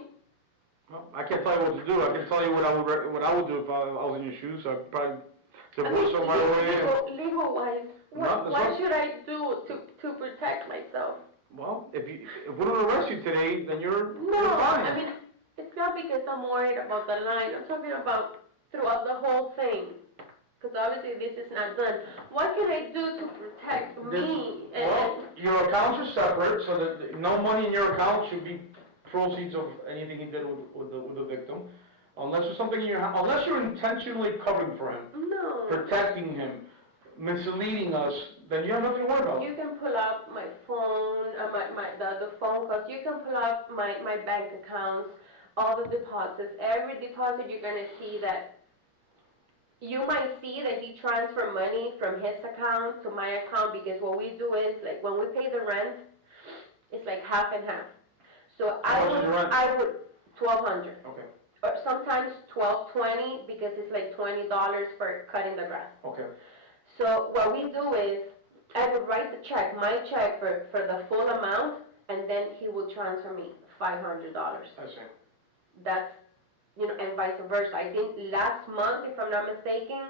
Well, I can't tell you what to do. I can tell you what I would do if I was in your shoes. I'd probably divorce him right away. Legal wise, what should I do to protect myself? Well, if we don't arrest you today, then you're fine. I mean, it's not because I'm worried about the line. I'm talking about throughout the whole thing. Because obviously this is not done. What can I do to protect me? Well, your accounts are separate, so that no money in your account should be proceeds of anything you did with the victim. Unless there's something in your house, unless you're intentionally covering for him, No. protecting him, misleading us, then you have nothing to worry about. You can pull up my phone, the phone calls, you can pull up my bank accounts, all the deposits, every deposit you're gonna see that, you might see that he transfer money from his account to my account, because what we do is, like, when we pay the rent, it's like half and half. So How much is your rent? I would, $1,200. Okay, Or sometimes $1,220, because it's like $20 for cutting the grass. okay. So what we do is, I would write the check, my check for the full amount, and then he will transfer me $500. I see. That's, and vice versa. I think last month, if I'm not mistaken,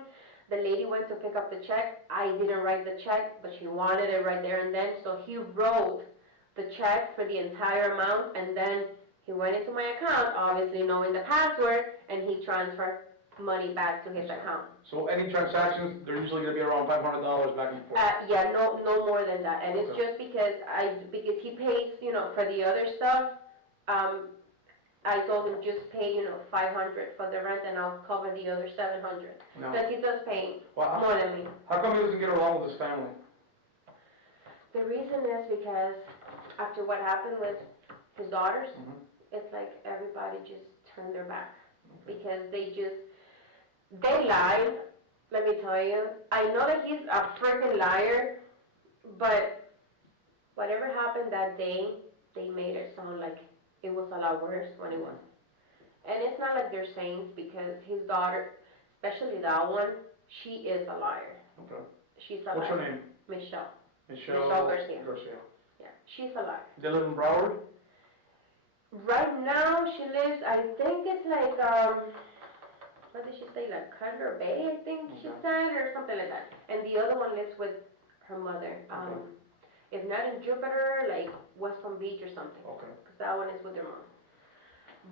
the lady went to pick up the check. I didn't write the check, but she wanted it right there and then, so he wrote the check for the entire amount, and then he went into my account, obviously knowing the password, and he transferred money back to his account. So any transactions, they're usually gonna be around $500 back and forth? Yeah, no more than that, and it's Okay. just because he pays, for the other stuff, I told him just pay, $500 for the rent, and I'll cover the other $700. No. Because he does pay Well, more than me. how come he doesn't get along with his family? The reason is because after what happened with his daughters, Mhm. it's like everybody just turned their back. Because they lied, let me tell you. I know that he's a freaking liar, but whatever happened that day, they made it sound like it was a lot worse when it wasn't. And it's not like they're saints, because his daughter, especially that one, she is a liar. Okay. She's a What's liar. her name? Michelle. Michelle Garcia. Garcia. Yeah, she's a liar. They live in Broward? Right now, she lives, I think it's like, what did she say, like Cutler Bay, I think she Okay. said, or something like that. And the other one lives with her mother. Okay. If not in Jupiter, like West Palm Beach or something, Okay. because that one is with her mom.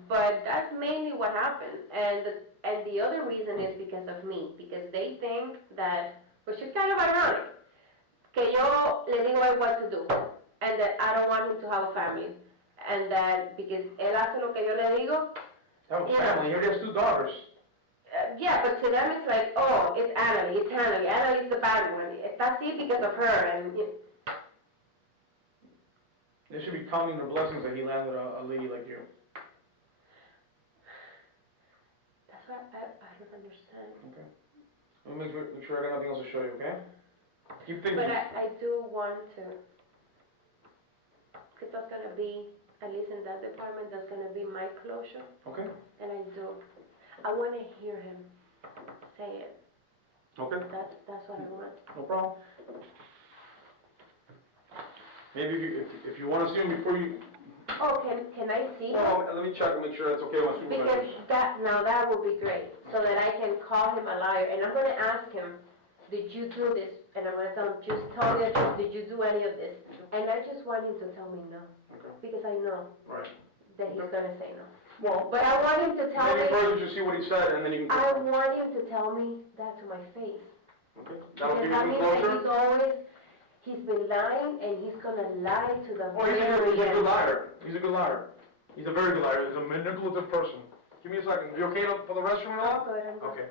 But that's mainly what happened, and the other reason is because of me, because they think that, which is kind of ironic, que yo le digo a él what to do, and that I don't want him to have a family, and that because él hace lo que yo le digo, Have a Yeah. family, he already has 2 daughters. yeah, but to them it's like, oh, it's Annalie, Annalie's the bad one, it's así because of her, and They should be counting their blessings that he landed a lady like you. that's what I don't understand. Okay. Let me make sure I got nothing else to show you, okay? Keep thinking. But I do want to, because that's gonna be, at least in that department, that's gonna be my closure, Okay? and I wanna hear him say it, Okay, that's what I want. no problem. Maybe if you wanna see him before you, Oh, can I see him? well, let me check and make sure that's okay with Because supervisors. that would be great, so that I can call him a liar, and I'm gonna ask him, did you do this? And I'm gonna tell him, just tell me the truth, did you do any of this? And I just want him to tell me no, Okay, because I know right. that he's gonna say no. Well, But I want him to tell maybe me, first you should see what he said and then you can. I want him to tell me that to my face. Okay. That'll Because give you that some means that closure. he's been lying, and he's gonna lie to the Oh, he's a very good end. liar. He's a good liar. He's a very good liar. He's a manipulative person. Give me a second. You okay for the restroom and all? I'm good, I'm good. Okay.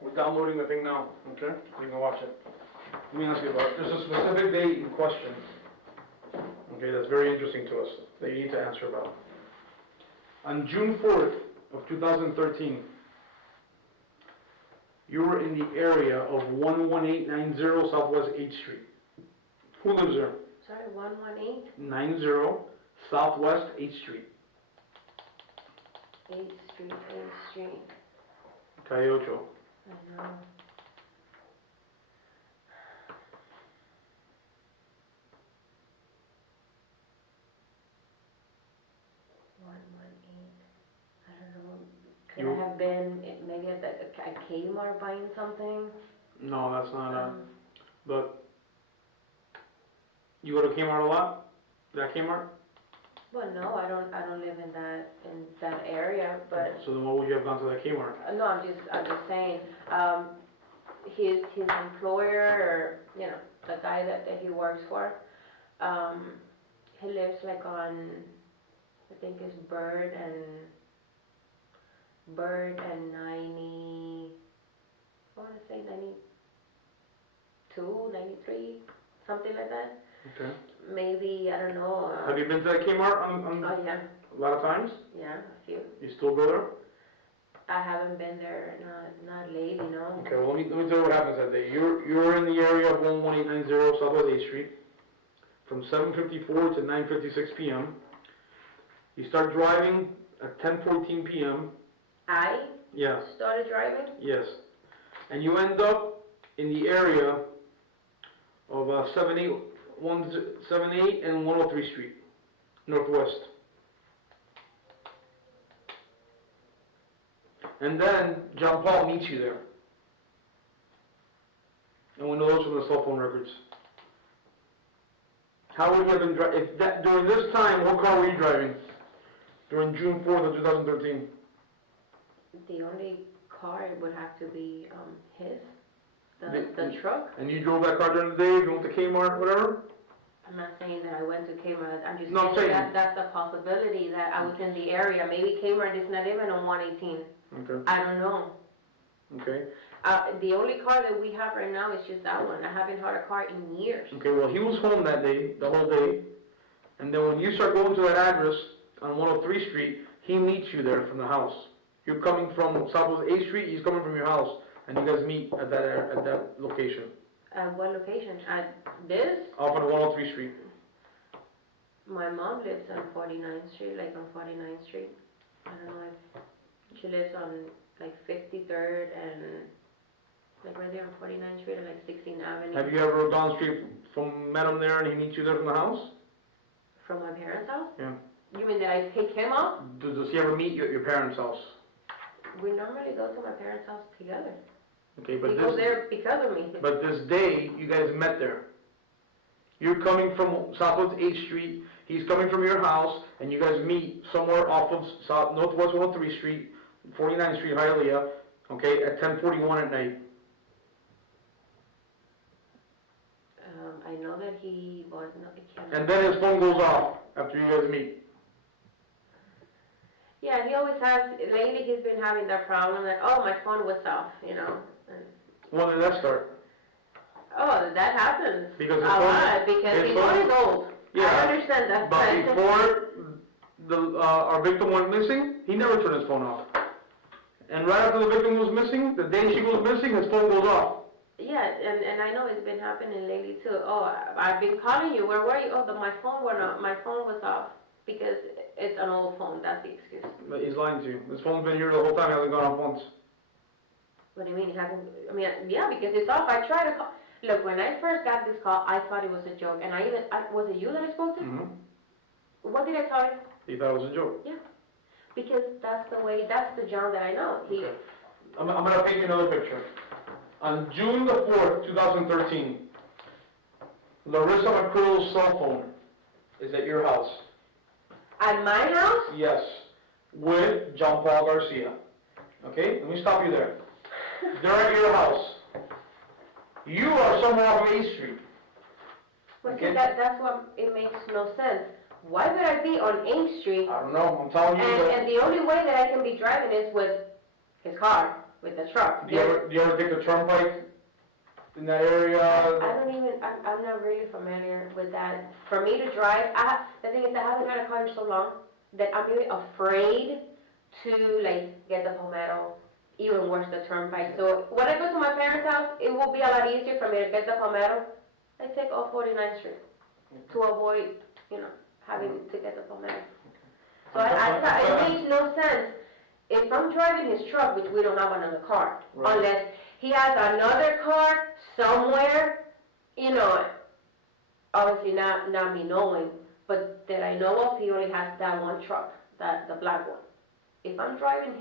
We're downloading the thing now, okay? You can watch it. Let me ask you about, there's a specific date in question, okay, that's very interesting to us, that you need to answer about. On June 4th of 2013, you were in the area of 11890 Southwest 8th Street. Who lives there? Sorry, 118? 90 Southwest 8th Street, 8th Street, 8th Street, Calle Ocho. I know. I don't know, could You- I have been maybe at Kmart buying something? No, that's not but you go to Kmart a lot? That Kmart? Well, no, I don't live in that area, but, So then what would you have gone to that Kmart? no, I'm just saying, his employer, or, you know, the guy that he works for, he lives like on, I think it's Bird and 90, I wanna say 92, 93, something like that. Okay. Maybe, I don't know, Have you been to that Kmart on oh, yeah, a lot of times? yeah, a few. You still go there? I haven't been there, not lately, no. Okay, well, let me tell you what happens that day. You're in the area of 11890 Southwest 8th Street from 7:54 to 9:56 p.m. You start driving at 10:14 p.m. I Yes, started driving? yes. And you end up in the area of 78 and 103 Street, Northwest. And then John Paul meets you there. And we know those from the cell phone records. How would you have been driving? During this time, what car were you driving? During June 4th of 2013? The only car would have to be, his, The- the truck. And you drove that car during the day, you went to Kmart, whatever? I'm not saying that I went to Kmart, I'm just No, I'm saying saying- that's a possibility that I was in the area. Maybe Kmart is not even on 118. Okay, I don't know. okay. The only car that we have right now is just that one. I haven't had a car in years. Okay, well, he was home that day, the whole day, and then when you start going to that address on 103 Street, he meets you there from the house. You're coming from Southwest 8th Street, he's coming from your house, and you guys meet at that location, At what location? At this? off on 103 Street. My mom lives on 49th Street, like on 49th Street. I don't know if she lives on like 53rd and like right there on 49th Street and like 16th Avenue. Have you ever down the street met him there and he meets you there from the house? From my parents' house? Yeah. You mean that I pick him up? Does he ever meet you at your parents' house? We normally go to my parents' house together. Okay, He but goes this, there because of me. but this day, you guys met there. You're coming from Southwest 8th Street, he's coming from your house, and you guys meet somewhere off of Northwest 103 Street, 49th Street, Hialeah, okay, at 10:41 at night. I know that he was not, he can't. And then his phone goes off after you guys meet. Yeah, he always has, lately he's been having that problem that, oh, my phone was off, you know. And, When did that start? oh, that happens Because a his phone- lot, because his he's phone- always old. Yeah, I understand that. But before our victim went missing, he never turned his phone off. And right after the victim was missing, the day she was missing, his phone goes off. Yeah, and I know it's been happening lately too. Oh, I've been calling you, where were you? Oh, my phone was off, because it's an old phone, that's the excuse. But he's lying to you. His phone's been here the whole time, hasn't gone off once. What do you mean, yeah, because it's off, I tried to call. Look, when I first got this call, I thought it was a joke, and was it you that I spoke to? Mm-hmm. What did I tell you? He thought it was a joke. Because that's the John that I know. Okay. I'm gonna paint you another picture. On June the 4th, 2013, Larissa McCrill's cell phone is at your house. At my house? Yes, with John Paul Garcia. Okay, let me stop you there. They're at your house. You are somewhere off of 8th Street. Well, Okay. see, that's what, it makes no sense. Why would I be on 8th Street, I don't know, I'm telling you that. and the only way that I can be driving is with his car, with the truck? Do you ever take the turnpike in that area? I'm not really familiar with that. For me to drive, the thing is, I haven't had a car in so long that I'm really afraid to, like, get the palmetto, even worse, the turnpike. So when I go to my parents' house, it will be a lot easier for me to get the palmetto. I take off 49th Street to avoid, having to get the permit. So it makes no sense. If I'm driving his truck, which we don't have another car, Right. unless he has another car somewhere, you know, obviously not me knowing, but that I know of, he only has that one truck, the black one. If I'm driving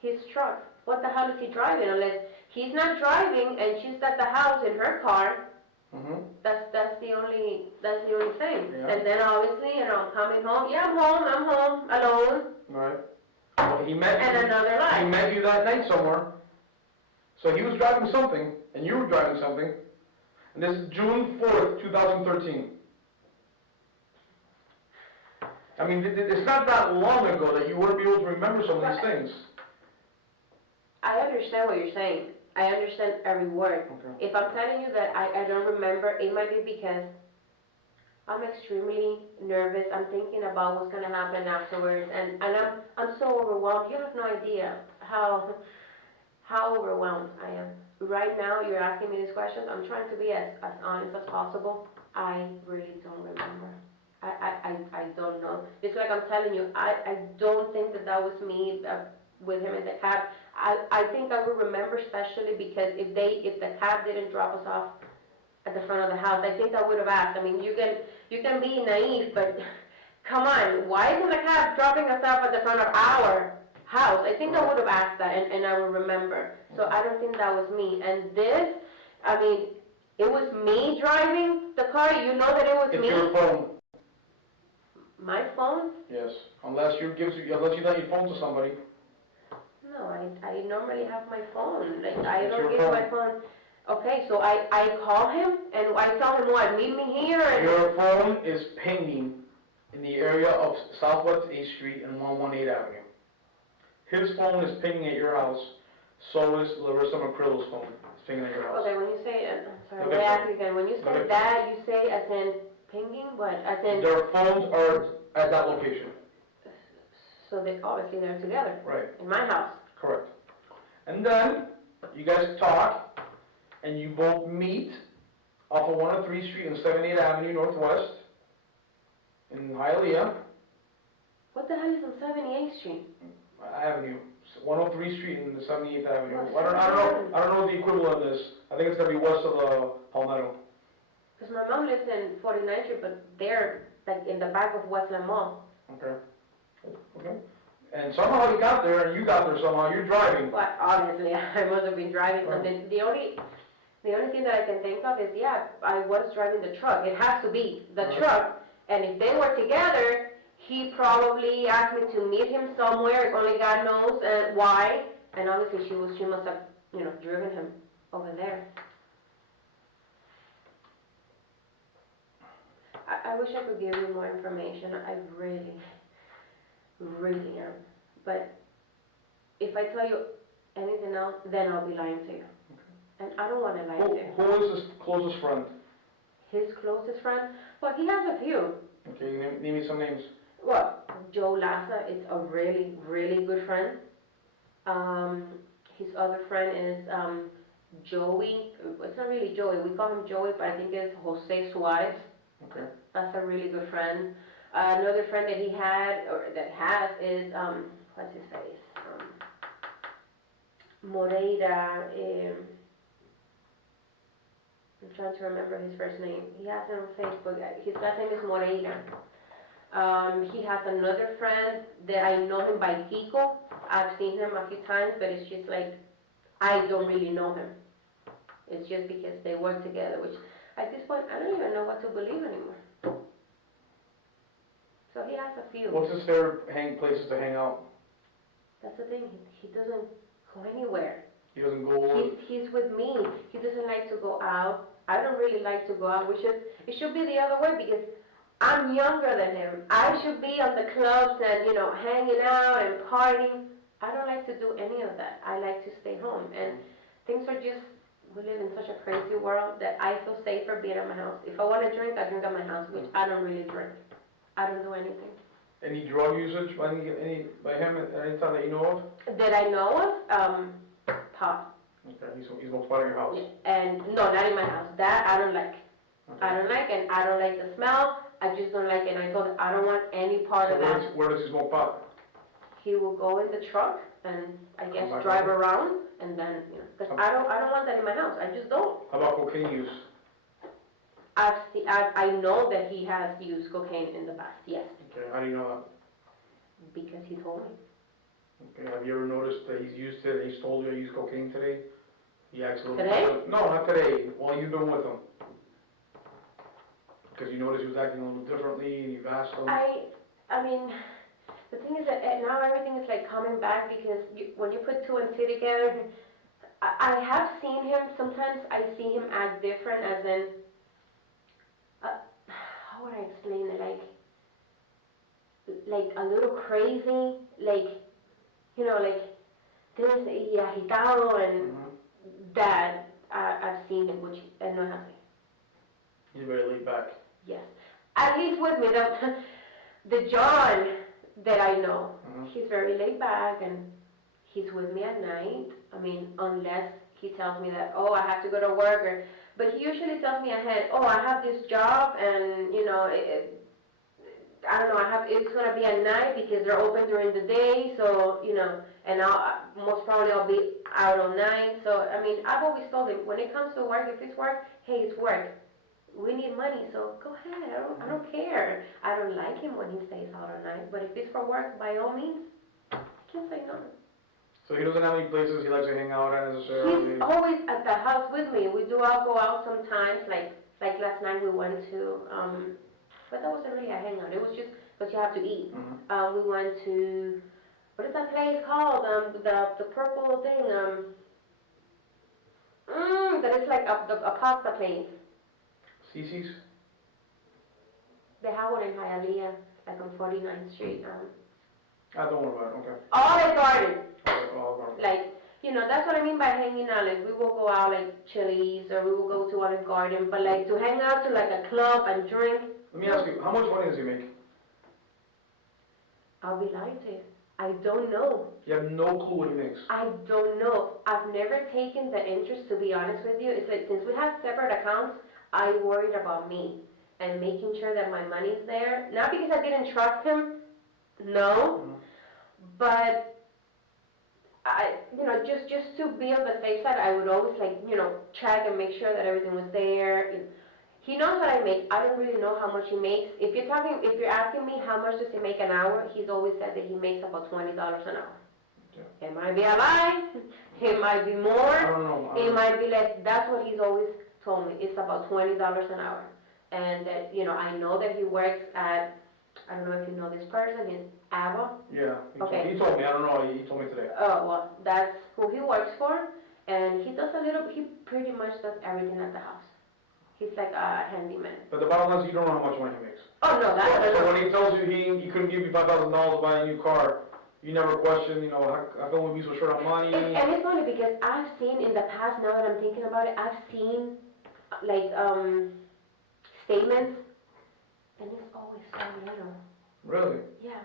his truck, what the hell is he driving? Unless he's not driving and she's at the house in her car, Mm-hmm. that's the only thing. Yeah. And then obviously, you know, coming home, yeah, I'm home, alone, Right. Well, he met and you. another He life. met you that night somewhere. So he was driving something, and you were driving something. And this is June 4th, 2013. I mean, it's not that long ago that you wouldn't be able to remember some of these things. I understand what you're saying. I understand every word. Okay. If I'm telling you that I don't remember, it might be because I'm extremely nervous. I'm thinking about what's gonna happen afterwards, and I'm so overwhelmed. You have no idea how overwhelmed I am. Right now, you're asking me these questions. I'm trying to be as honest as possible. I really don't remember. I don't know. It's like I'm telling you, I don't think that was me with him in the cab. I think I would remember, especially because if the cab didn't drop us off at the front of the house, I think I would have asked. I mean, you can be naive, but come on, why isn't the cab dropping us off at the front of our house? I think I would have asked that, and I would remember. So I don't think that was me. And this, I mean, it was me driving the car. You know that it was It's me. your phone. My phone? Yes. Unless you let your phone to somebody. No, I normally have my phone. Like, I It's don't your give phone. my phone. Okay, so I call him and I tell him what, meet me here and... Your phone is pinging in the area of Southwest 8th Street and 118 Avenue. His phone is pinging at your house. So is Larissa McCrillo's phone. It's pinging at your house. Okay, when you say, I'm sorry, Okay. let me ask you again. When you say Okay. that, you say as in pinging, what? As in... Their phones are at that location. So they, obviously they're together. Right. In my house. Correct. And then you guys talk, and you both meet off of 103 Street and 78 Avenue Northwest in Hialeah What the hell is on 78th Street? Avenue, 103 Street and 78th Avenue. What's I don't know what the equivalent is. I think it's gonna be west of the Palmetto. Because my mom lives in 49th Street, but they're like in the back of Westland Mall. Okay. Okay. And somehow he got there, and you got there somehow. You're driving. Well, obviously, I must have been driving something. The only thing that I can think of is, yeah, I was driving the truck. It has to be the Right. truck. And if they were together, he probably asked me to meet him somewhere. Only God knows why. And obviously, she must have, you know, driven him over there. I wish I could give you more information. I really am. But if I tell you anything else, then I'll be lying to you. And I don't want to lie to you. Who is his closest friend? His closest friend? Well, he has a few. Okay, name me some names. Well, Joe Lassa is a really, really good friend. His other friend is Joey. It's not really Joey. We call him Joey, but I think it's Jose Suarez. Okay. That's a really good friend. Another friend that he had, or that has, is, what's his face? Moreira. I'm trying to remember his first name. He has it on Facebook. His last name is Moreira. He has another friend that I know him by Kiko. I've seen him a few times, but it's just like, I don't really know him. It's just because they work together, which at this point, I don't even know what to believe anymore. So he has a few. What's his favorite places to hang out? That's the thing, he doesn't go anywhere. He doesn't go. He's with me. He doesn't like to go out. I don't really like to go out. It should be the other way because I'm younger than him. I should be on the clubs and, you know, hanging out and partying. I don't like to do any of that. I like to stay home. And things are just, we live in such a crazy world that I feel safer being at my house. If I want to drink, I drink at my house, which I don't really drink. I don't do anything. Any drug usage by him at any time that you know of? That I know of, pot. Okay, he smokes pot in your house. And no, not in my house. That I don't like. Okay. I don't like, and I don't like the smell. I just don't like it, and I told him, I don't want any part So of that. where does he smoke pot? He will go in the truck and, I guess, Come back drive home? around, and then, because I don't want that in my house, I just don't. How about cocaine use? I know that he has used cocaine in the past, yes, Okay, how do you know because he told me. that? Okay, have you ever noticed that he's used it, he's told you he used cocaine today? He acts a little... Today? No, not today, while you've been with him. Because you noticed he was acting a little differently, and you've asked him? I mean, the thing is that now everything is like coming back because when you put two and two together, I have seen him, sometimes I see him act different as in, how would I explain it, like a little crazy, like, like this, y agitado, and that I've seen him, which I know how to say. He's very laid back. Yes. At least with me, the John that I know, he's very laid back and he's with me at night. I mean, unless he tells me that, oh, I have to go to work, but he usually tells me ahead, oh, I have this job and, I don't know, it's going to be at night because they're open during the day, so, and most probably I'll be out all night. So, I mean, I've always told him, when it comes to work, if it's work, hey, it's work. We need money, so go ahead, I don't care. I don't like him when he stays out all night, but if it's for work, by all means, I can't say no. So he doesn't have any places he likes to hang out at necessarily? He's always at the house with me. We do all go out sometimes, like last night we went to, but that wasn't really a hangout, it was just, because you have to eat. We went to, what is that place called, the purple thing, that is like a pasta place. Cece's? They have one in Hialeah, like on 49th Street. Don't worry about it, okay. Olive Garden. Olive Garden. Like, that's what I mean by hanging out. Like, we will go out like Chili's or we will go to Olive Garden, but like to hang out to like a club and drink. Let me ask you, how much money does he make? I'll be lying to you. I don't know. You have no clue what he makes? I don't know. I've never taken the interest, to be honest with you. It's like, since we have separate accounts, I worried about me and making sure that my money's there. Not because I didn't trust him, no, but I, just to be on the safe side, I would always check and make sure that everything was there. He knows what I make. I don't really know how much he makes. If you're asking me how much does he make an hour, he's always said that he makes about $20 an hour. Yeah. It might be a lie. It might be more. I don't know. It might be less. That's what he's always told me. It's about $20 an hour. And that, I know that he works at, I don't know if you know this person, it's Abba. Yeah. Okay. He told me. I don't know. He told me today. Oh, well, that's who he works for. And he pretty much does everything at the house. He's like a handyman. But the bottom line is you don't know how much money he makes. Oh, no, that's So when he tells you he couldn't give you $5,000 to buy a new car, you never question, how come we be so short on money? And it's funny because I've seen in the past, now that I'm thinking about it, I've seen statements, and it's always so little. Really? Yeah.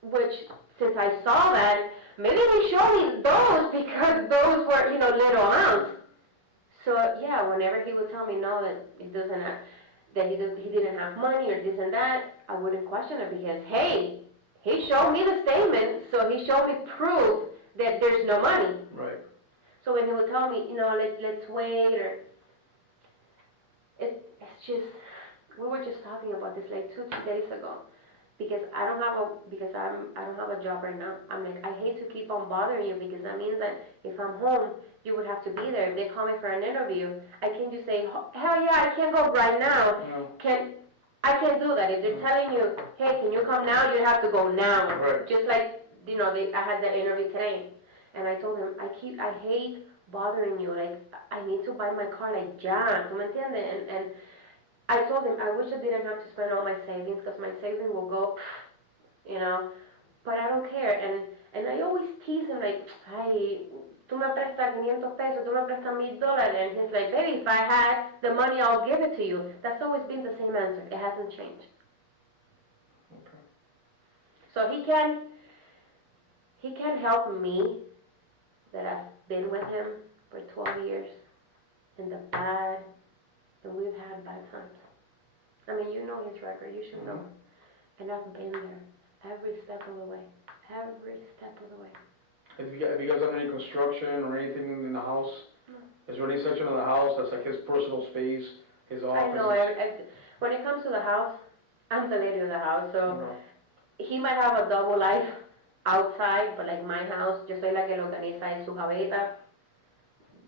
Which, since I saw that, maybe they showed me those because those were, little amounts. So, yeah, whenever he would tell me no, that he didn't have money or this and that, I wouldn't question it because, hey, he showed me the statement, so he showed me proof that there's no money. Right. So when he would tell me, let's wait, or it's just, we were just talking about this like 2 days ago, because I don't have a job right now. I'm like, I hate to keep on bothering you because that means that if I'm home, you would have to be there. If they call me for an interview, I can't just say, hell yeah, I can't go right now. No. I can't do that. If they're telling you, hey, can you come now? You have to go now. Right. Just like, I had that interview today. And I told him, I hate bothering you. Like, I need to buy my car like ya. ¿Tú me entiendes? And I told him, I wish I didn't have to spend all my savings because my savings will go, but I don't care. And I always tease him like, ay, tú me prestas 500 pesos, tú me prestas $1,000. And he's like, baby, if I had the money, I'll give it to you. That's always been the same answer. It hasn't changed. Okay. So he can help me that I've been with him for 12 years in the bad, and we've had bad times. I mean, you know his record, you should know. And I've been there every step of the way, every step of the way. Have you guys done any construction or anything in the house? No. Is there any section of the house that's like his personal space, his office? I know, when it comes to the house, I'm the lady of the house, so he might have a double life outside, but like my house, yo soy la que lo organiza en su gaveta.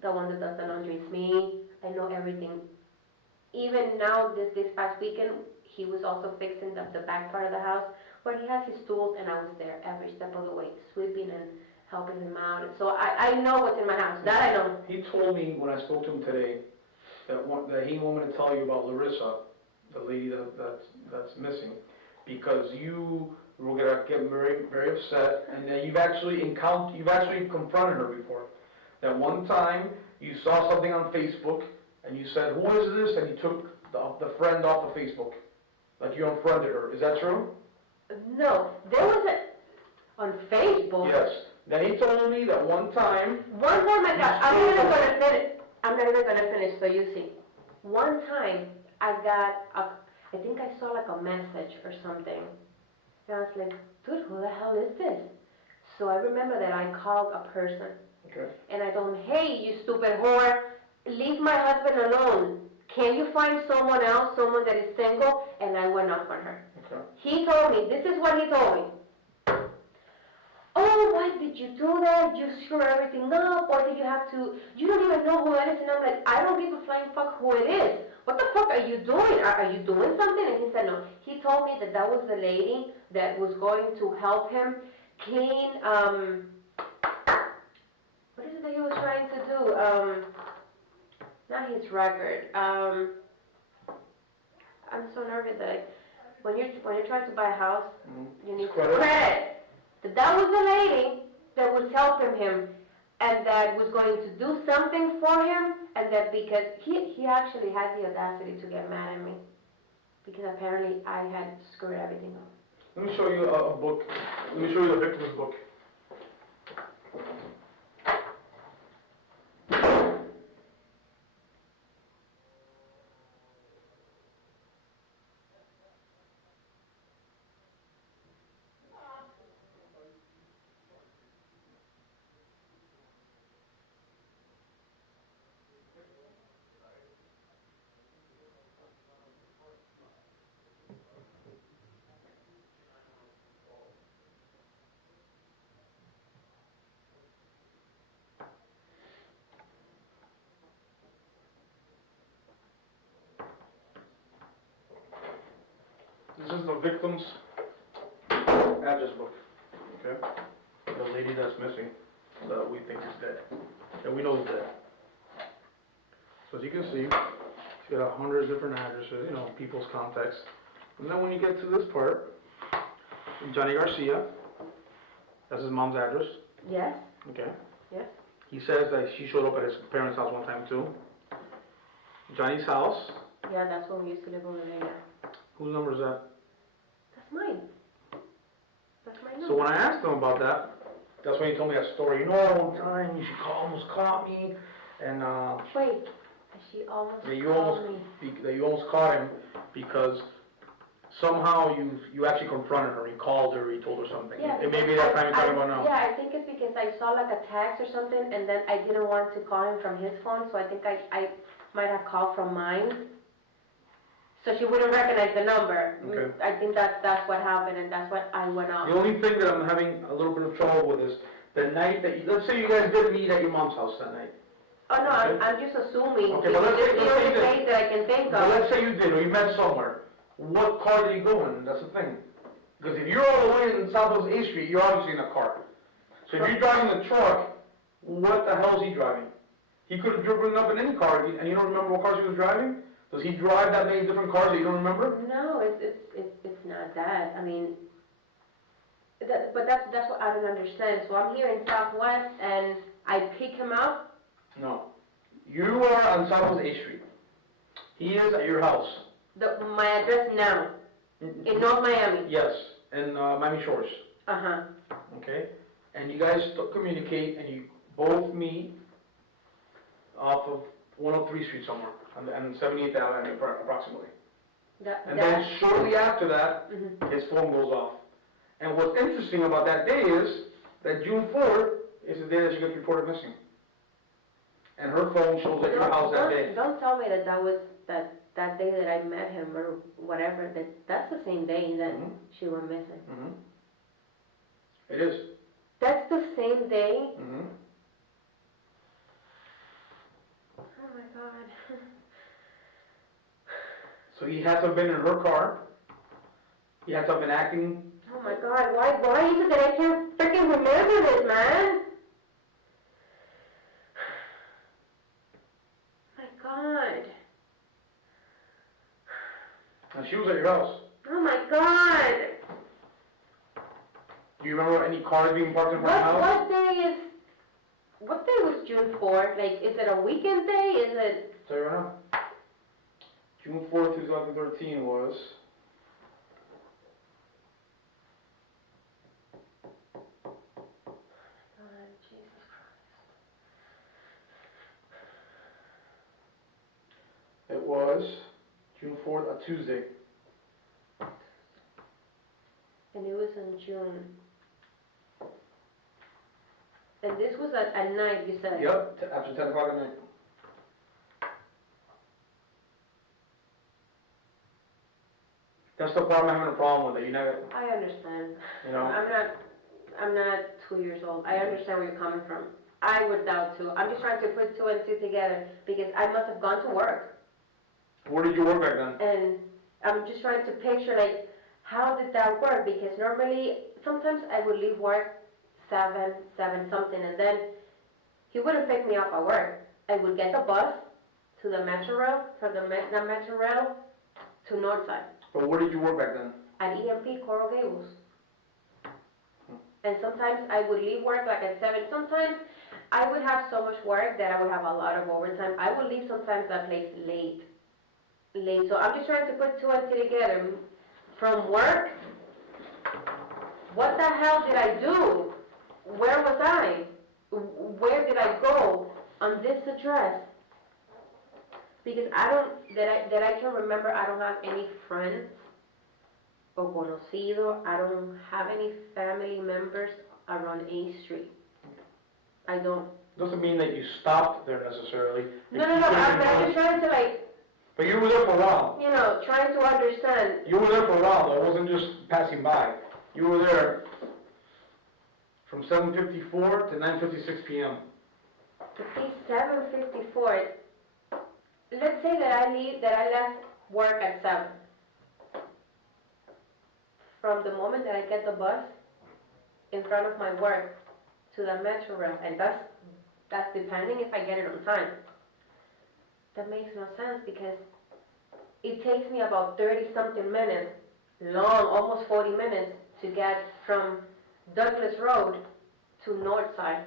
The one that does the laundry is me. I know everything. Even now, this past weekend, he was also fixing the back part of the house where he has his tools, and I was there every step of the way, sweeping and helping him out. So I know what's in my house. That I know. He told me when I spoke to him today that he wanted me to tell you about Larissa, the lady that's missing, because you were gonna get very, very upset, and that you've actually confronted her before. That one time you saw something on Facebook, and you said, "Who is this?" and you took the friend off of Facebook, like you unfriended her. Is that true? No, there was on Facebook. Yes. Then he told me that one time. One time I got. I'm not even gonna finish. I'm not even gonna finish. So you see, one time I got I think I saw like a message or something, and I was like, dude, who the hell is this? So I remember that I called a person. Okay. And I told him, hey, you stupid whore, leave my husband alone. Can you find someone else, someone that is single? And I went off on her. Okay. He told me, this is what he told me. Oh, why did you do that? You screw everything up, or did you have to, you don't even know who that is. And I'm like, I don't give a flying fuck who it is. What the fuck are you doing? Are you doing something? And he said no. He told me that was the lady that was going to help him clean, what is it that he was trying to do? Not his record. I'm so nervous that when you're trying to buy a house, you need credit. That was the lady that was helping him, and that was going to do something for him, and that because he actually had the audacity to get mad at me, because apparently I had screwed everything up. Let me show you a book. Let me show you the victim's book. This is the victim's address book, okay? The lady that's missing, that we think is dead, and we know is dead. So as you can see, she's got 100 different addresses, you know, people's contacts. And then when you get to this part, Johnny Garcia, that's his mom's address, Yes, okay? yes. He says that she showed up at his parents' house one time too. Johnny's house, Yeah, that's when we used to live over there. whose number is that? That's mine. That's my number. So when I asked him about that, that's when he told me that story. You know, one time she almost caught me, and Wait, she almost that called me. you almost caught him because somehow you actually confronted her. You called her, you told her something. Yeah, It may be that time you're talking about now. Yeah, I think it's because I saw like a text or something, and then I didn't want to call him from his phone, so I think I might have called from mine. So she wouldn't recognize the number. Okay. I think that's what happened, and that's what I went off. The only thing that I'm having a little bit of trouble with is the night that let's say you guys did meet at your mom's house that night. Oh no, Okay. I'm just assuming. Okay, but let's This say- is the let's say only that- place that I can think But of. let's say you did, or you met somewhere. What car did you go in? That's the thing. Because if you're all the way in Southwest A Street, you're obviously in a car. So if you're driving the truck, what the hell is he driving? He could have driven up in any car, and you don't remember what cars he was driving? Does he drive that many different cars that you don't remember? No, it's not that. I mean, but that's what I don't understand. So I'm here in Southwest, and I pick him up. No. You are on Southwest A Street. He is at your house. My address now in North Miami. Yes, in Miami Shores. Uh-huh. Okay? And you guys communicate, and you both meet off of 103 Street somewhere, and 78th Avenue approximately. And then shortly after that, his phone goes off. And what's interesting about that day is that June 4th is the day that she gets reported missing. And her phone shows at your house that day. Don't tell me that was that day that I met him or whatever, that's the same day that she went missing. It is. That's the same day? Oh my God. So he had to have been in her car. He had to have been acting. Oh my God, why is it that I can't freaking remember this, man? My God. And she was at your house. Oh my God. Do you remember any cars being parked in front of the house? What day was June 4th? Like, is it a weekend day? Is it? Tell you right now. June 4th, 2013 was. Oh, Jesus Christ. It was June 4th, a Tuesday. And it was in June. And this was at night, you said? Yep, after 10 o'clock at night. That's the part I'm having a problem with it. You know. I understand. You know. I'm not 2 years old. I understand where you're coming from. I would doubt too. I'm just trying to put two and two together because I must have gone to work. Where did you work back then? And I'm just trying to picture like how did that work? Because normally sometimes I would leave work 7 something, and then he wouldn't pick me up at work. I would get the bus to the Metro Rail, from the Metro Rail to Northside. But where did you work back then? At EMP Coral Gables. And sometimes I would leave work like at 7. Sometimes I would have so much work that I would have a lot of overtime. I would leave sometimes that place late. So I'm just trying to put two and two together. From work, what the hell did I do? Where was I? Where did I go on this address? Because that I can remember, I don't have any friends o conocido. I don't have any family members around A Street. I don't. Doesn't mean that you stopped there necessarily. No, I'm just trying to like. But you were there for a while. You know, trying to understand. You were there for a while though, it wasn't just passing by. You were there from 7:54 to 9:56 p.m. 7:54. Let's say that I left work at 7. From the moment that I get the bus in front of my work to the Metro Rail, and that's depending if I get it on time. That makes no sense because it takes me about 30-something minutes, long, almost 40 minutes, to get from Douglas Road to Northside.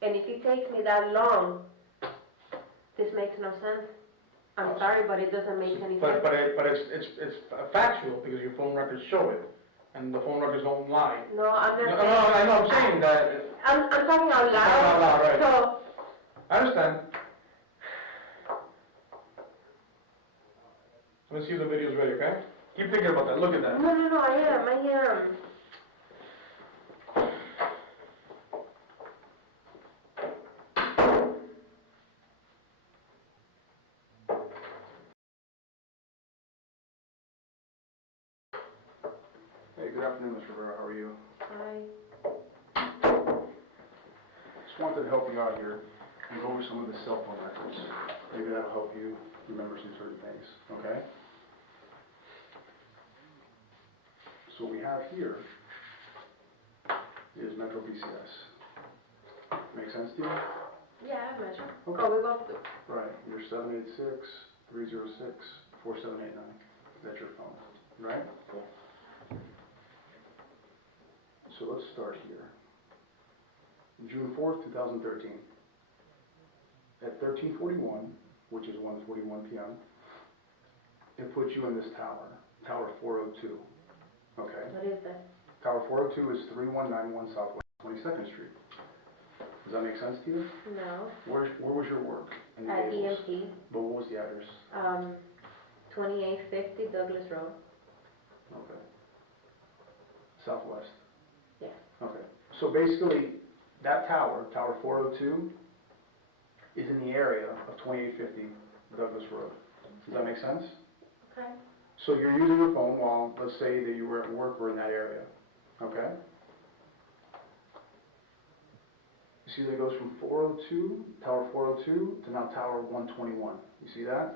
And if it takes me that long, this makes no sense. I'm sorry, but it doesn't make any sense. But it's factual because your phone records show it, and the phone records don't lie. No, I'm not. No, I know. I'm saying that. I'm talking out loud. Talking out loud, right. So. I understand. Let me see if the video's ready, okay? Keep thinking about that. Look at that. No, I am. Hey, good afternoon, Mr. Rivera. How are you? Hi. Just wanted to help you out here and go over some of the cell phone records. Maybe that'll help you remember some certain things, okay? So what we have here is Metro BCS. Make sense to you? Yeah, I imagine. Okay. Oh, we both do. Right. You're 786-306-4789. That's your phone, right? Yeah. So let's start here. June 4th, 2013. At 13:41, which is 1:41 p.m., it puts you in this tower, Tower 402. Okay? What is that? Tower 402 is 3191 Southwest 22nd Street. Does that make sense to you? No. Where was your work? In At Gables? EMP. But what was the address? 2850 Douglas Road. Okay. Southwest? Yes. Okay. So basically, that tower, Tower 402, is in the area of 2850 Douglas Road. Does that make sense? Okay. So you're using your phone while, let's say that you were at work or in that area, okay? You see that it goes from 402, Tower 402, to now Tower 121. You see that?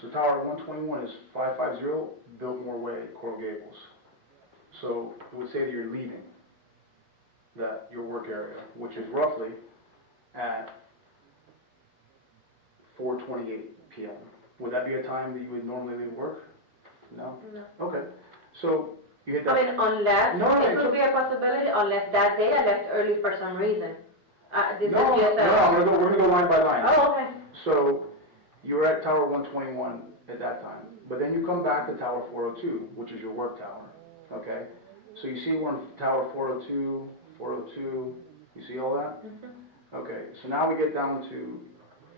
So Tower 121 is 550 Biltmore Way, Coral Gables. So it would say that you're leaving your work area, which is roughly at 4:28 p.m. Would that be a time that you would normally leave work? No? No. Okay. So you hit that. I mean, unless, No, it it's could be a possibility, unless that day I left early for some reason. This is No, just a... we're gonna go line by line. Oh, okay. So you were at Tower 121 at that time, but then you come back to Tower 402, which is your work tower, okay? So you see we're on Tower 402, 402, you see all that? Mm-hmm. Okay, so now we get down to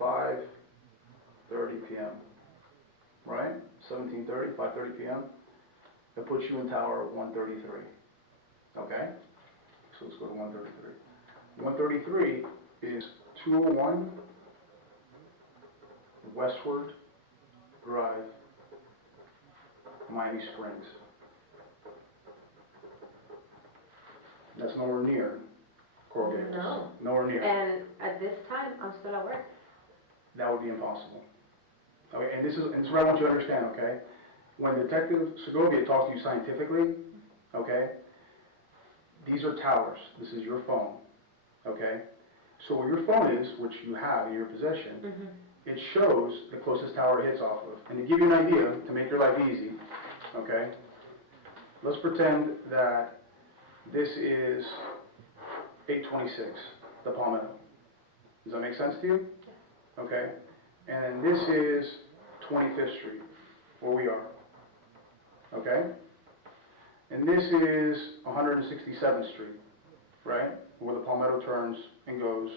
5:30 p.m., right? 17:30, 5:30 p.m. That puts you in Tower 133, okay? So let's go to 133. 133 is 201 Westward Drive, Miami Springs. That's nowhere near Coral Gables. No. Nowhere near. And at this time, I'm still at work. That would be impossible. Okay, and this is what I want you to understand, okay? When Detective Segovia talks to you scientifically, okay, these are towers. This is your phone, okay? So where your phone is, which you have in your possession, Mm-hmm. it shows the closest tower it hits off of. And to give you an idea, to make your life easy, okay, let's pretend that this is 826, the Palmetto. Does that make sense to you? Okay. And this is 25th Street, where we are. Okay? And this is 167th Street, right? Where the Palmetto turns and goes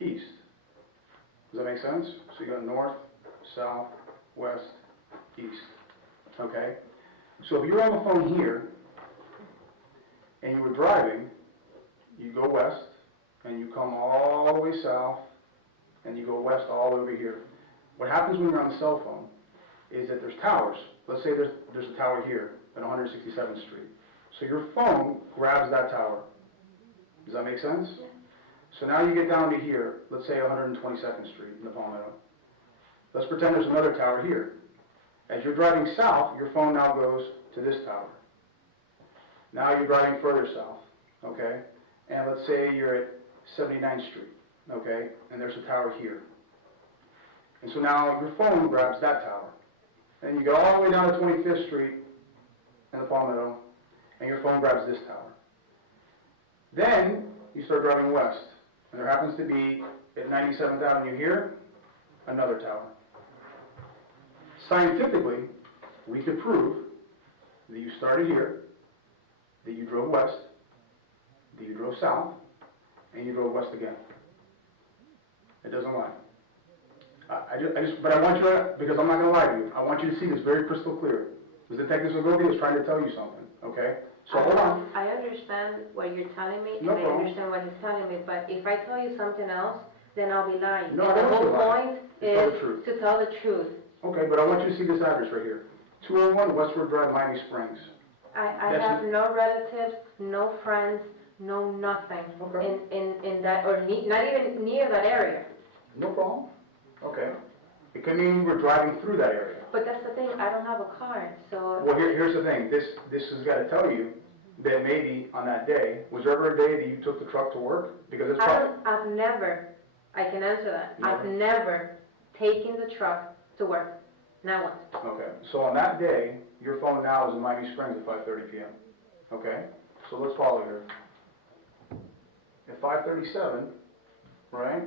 east. Does that make sense? So you got north, south, west, east. Okay? So if you're on the phone here, and you were driving, you go west, and you come all the way south, and you go west all the way over here. What happens when you're on the cell phone is that there's towers. Let's say there's a tower here at 167th Street. So your phone grabs that tower. Does that make sense? Yeah. So now you get down to here, let's say 122nd Street in the Palmetto. Let's pretend there's another tower here. As you're driving south, your phone now goes to this tower. Now you're driving further south, okay? And let's say you're at 79th Street, okay? And there's a tower here. And so now your phone grabs that tower. And you go all the way down to 25th Street in the Palmetto, and your phone grabs this tower. Then you start driving west, and there happens to be at 97th Avenue here, another tower. Scientifically, we could prove that you started here, that you drove west, that you drove south, and you drove west again. It doesn't lie. But I want you to, because I'm not going to lie to you, I want you to see this very crystal clear. The Detective Segovia is trying to tell you something, okay? So hold on. I understand what you're telling me, No and I problem. understand what he's telling me, but if I tell you something else, then I'll be lying. No, And I the don't whole want you to lie. point Tell is the truth. to tell the truth. Okay, but I want you to see this address right here. 201 Westward Drive, Miami Springs. I That's have no relatives, no friends, no nothing Okay. in that, or not even near that area. No problem. Okay. It could mean you were driving through that area. But that's the thing, I don't have a car, so Well, here's the thing. This has got to tell you that maybe on that day, was there ever a day that you took the truck to work? Because it's probably... I've never, I can answer that. I've never taken the truck to work, not once. Okay, so on that day, your phone now is in Miami Springs at 5:30 p.m. Okay, so let's follow here. At 5:37, right?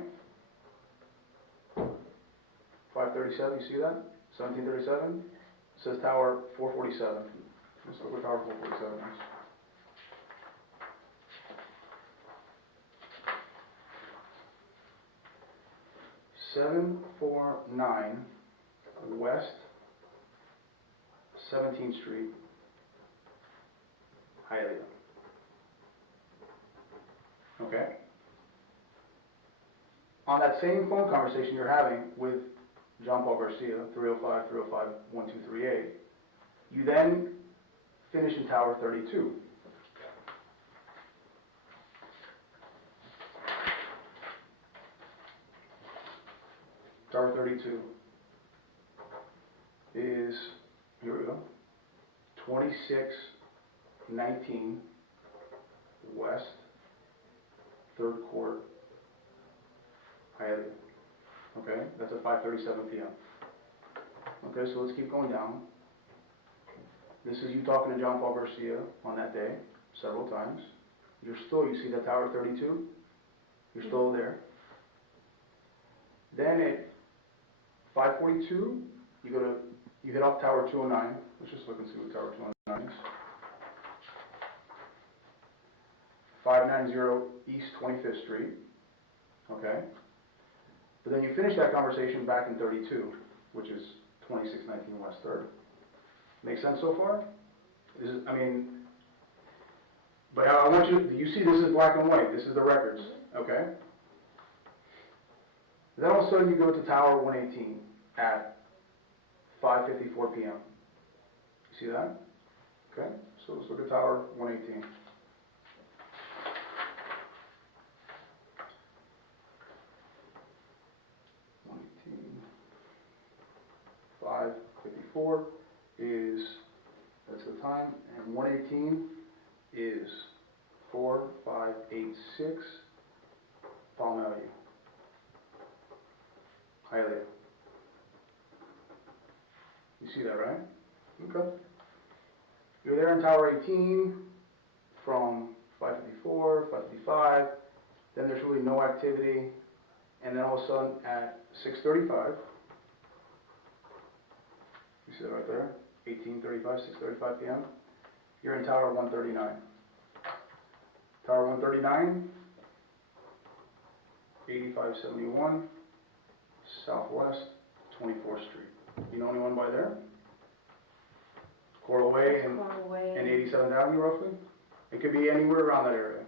5:37, you see that? 1737 says Tower 447. Let's look where Tower 447 is. 749 West 17th Street, Hialeah. Okay? On that same phone conversation you're having with John Paul Garcia, 305-305-1238, you then finish in Tower 32. Tower 32 is, here we go, 2619 West 3rd Court, Hialeah. Okay, that's at 5:37 p.m. Okay, so let's keep going down. This is you talking to John Paul Garcia on that day, several times. You see that Tower 32? You're still there. Then at 5:42, you hit off Tower 209. Let's just look and see what Tower 209 is. 590 East 25th Street. Okay. But then you finish that conversation back in 32, which is 2619 West 3rd. Make sense so far? But I want you see this is black and white. This is the records. Okay. Then all of a sudden you go to Tower 118 at 5:54 p.m. You see that? Okay, so let's look at Tower 118. That's the time, and 118 is 4586 Palm Avenue, Hialeah. You see that, right? Okay. You're there in Tower 18 from 5:54, 5:55, then there's really no activity, and then all of a sudden at 6:35, you see that right there? 18:35, 6:35 p.m. You're in Tower 139. Tower 139, 8571 Southwest 24th Street. You know anyone by there? Coral Way and 87th Avenue, roughly? It could be anywhere around that area.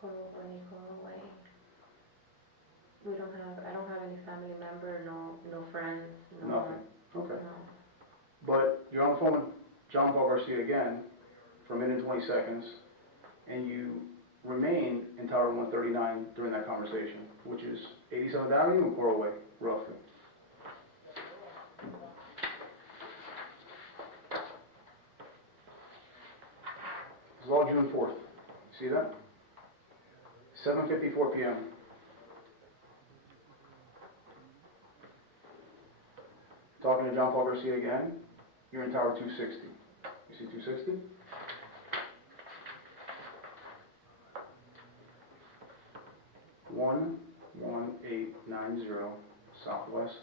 Coral Way. I don't have any family member, no friends, no. Nothing. Okay. No. But you're on the phone with John Paul Garcia again for a minute and 20 seconds, and you remain in Tower 139 during that conversation, which is 87th Avenue and Coral Way, roughly. This is all June 4th. See that? 7:54 p.m. Talking to John Paul Garcia again, you're in Tower 260. You see 260? One 1890 Southwest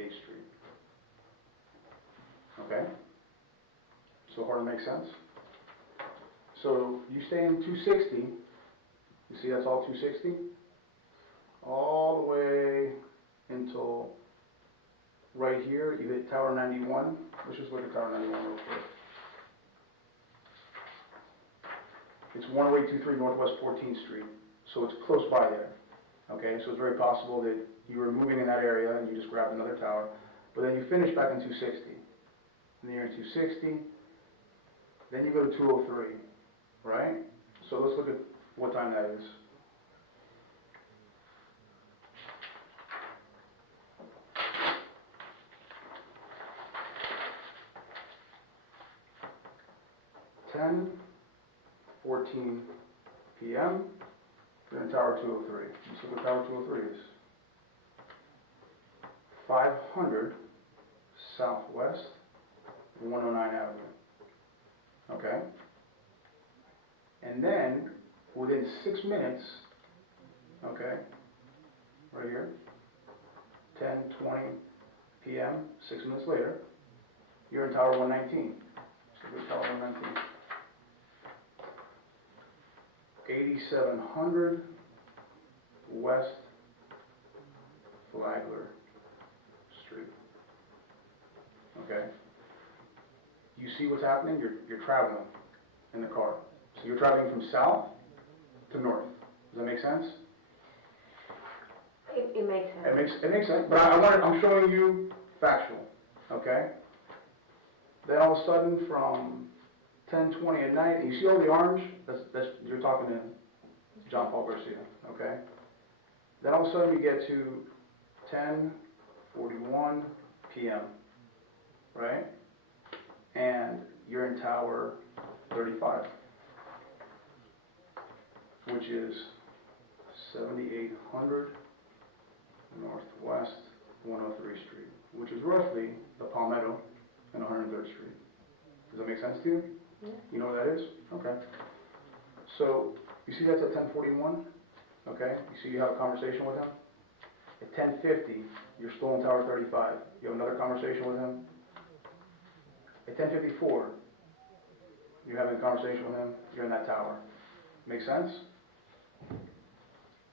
8th Street. Okay? So hard to make sense? So you stay in 260. You see that's all 260? All the way until right here, you hit Tower 91. Let's just look at Tower 91 real quick. It's 1823 Northwest 14th Street, so it's close by there. Okay, so it's very possible that you were moving in that area and you just grabbed another tower, but then you finish back in 260. And then you're in 260, then you go to 203, right? So let's look at what time that is. Ten 14 p.m. You're in Tower 203. You see what Tower 203 is? 500 Southwest 109 Avenue. Okay? And then, within 6 minutes, okay, right here, 10:20 p.m., 6 minutes later, you're in Tower 119. So here's Tower 119. 8700 West Flagler Street. Okay? You see what's happening? You're traveling in the car. So you're traveling from south to north. Does that make sense? It makes sense. It makes sense, but I'm showing you factual, okay? Then all of a sudden from 10:20 at night, and you see all the orange? You're talking to John Paul Garcia, okay? Then all of a sudden you get to 10:41 p.m., right? And you're in Tower 35, which is 7800 Northwest 103 Street, which is roughly the Palmetto and 103rd Street. Does that make sense to you? Yeah. You know what that is? Okay. So, you see that's at 10:41, okay? You see you have a conversation with him? At 10:50, you're still in Tower 35. You have another conversation with him? At 10:54, you're having a conversation with him, you're in that tower. Make sense?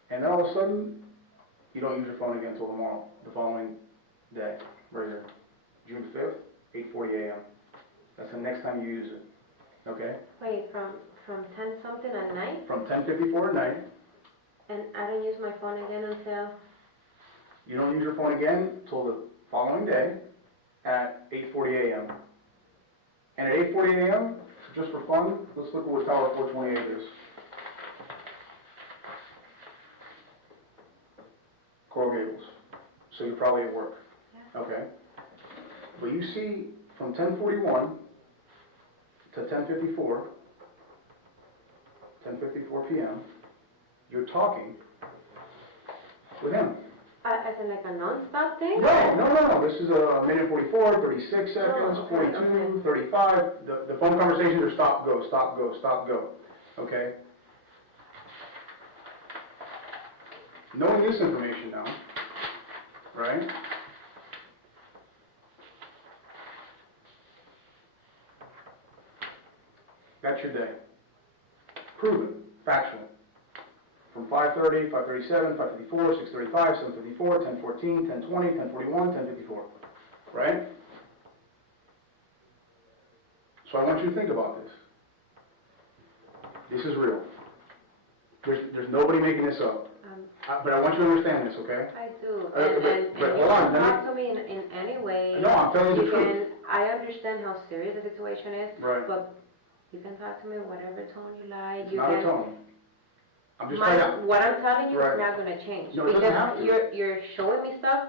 And then all of a sudden, you don't use your phone again until tomorrow, the following day, right here. June 5th, 8:40 a.m. That's the next time you use it, okay? Wait, from 10 something at night? From 10:54 at night, And I don't use my phone again until, you don't use your phone again until the following day at 8:40 a.m. And at 8:40 a.m., just for fun, let's look at what Tower 428 is. Coral Gables. So you're probably at work. Yeah. Okay. But you see from 10:41 to 10:54 p.m., you're talking with him. as in like a non-stop thing? No. This is a minute 44, 36 seconds, Oh, 42, okay. 35. The phone conversations are stop, go, stop, go, stop, go. Okay? Knowing this information now, right? That's your day. Proven, factual. From 5:30, 5:37, 5:54, 6:35, 7:54, 10:14, 10:20, 10:41, 10:54. Right? So I want you to think about this. This is real. There's nobody making this up. But I want you to understand this, okay? I do, but and hold you on, can let me- talk to me in any way. No, I'm telling you the truth. can, I understand how serious the situation is, Right. but you can talk to me whatever tone you like. It's You not can, a tone. I'm just trying to... what I'm telling you Right. is not gonna change. No, it doesn't have to. Because you're showing me stuff,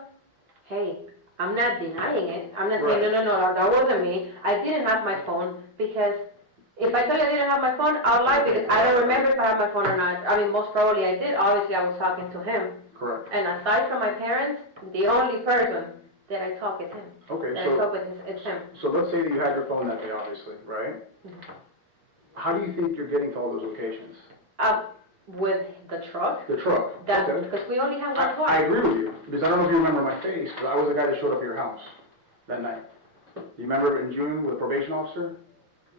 hey, I'm not denying it. I'm not Right. saying, no, that wasn't me. I didn't have my phone because if I tell you I didn't have my phone, I'll lie because I don't remember if I had my phone or not. I mean, most probably I did. Obviously, I was talking to him. Correct. And aside from my parents, the only person that I talk is him. Okay, That I talk with is him. so let's say that you had your phone that day, obviously, right? How do you think you're getting to all those locations? With the truck, The truck. that, Okay. because we only have one car. I agree with you, because I don't know if you remember my face, but I was the guy that showed up at your house that night. You remember in June with the probation officer?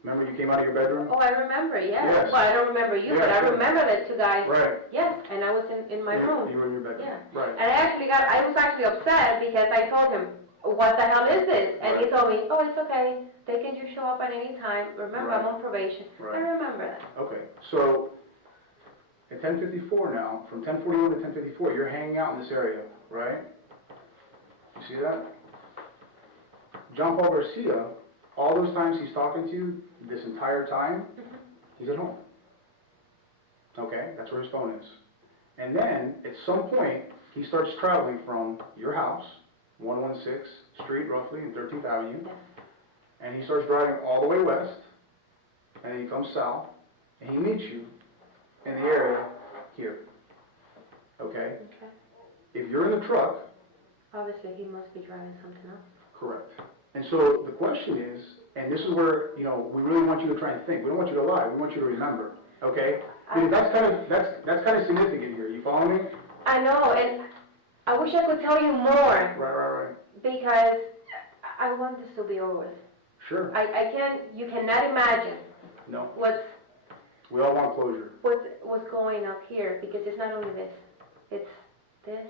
Remember you came out of your bedroom? Oh, I remember, yes. Yes. Well, I don't remember you, but Yeah, I sure. remember the two guys. Right. Yes, and I was in my room. You were in your bedroom. Yeah. Right. And I was actually upset because I told him, what the hell is this? And he Right. told me, oh, it's okay. They can just show up at any time. Remember, I'm Right. on probation. Right. I remember that. Okay, so at 10:54 now, from 10:41 to 10:54, you're hanging out in this area, right? You see that? John Paul Garcia, all those times he's talking to you, this entire time, he's at home. Okay, that's where his phone is. And then, at some point, he starts traveling from your house, 116th Street roughly, and 13th Avenue, Yes. and he starts driving all the way west, and then he comes south, and he meets you in the area here. Okay? Okay. If you're in the truck, Obviously, he must be driving something else. correct. And so the question is, and this is where, we really want you to try and think. We don't want you to lie. We want you to remember. Okay? Because that's kind of significant here. You follow me? I know, and I wish I could tell you more Right. because I want this to be over with. Sure. I can't, you cannot imagine No. what's We all want closure. going up here because it's not only this, it's this,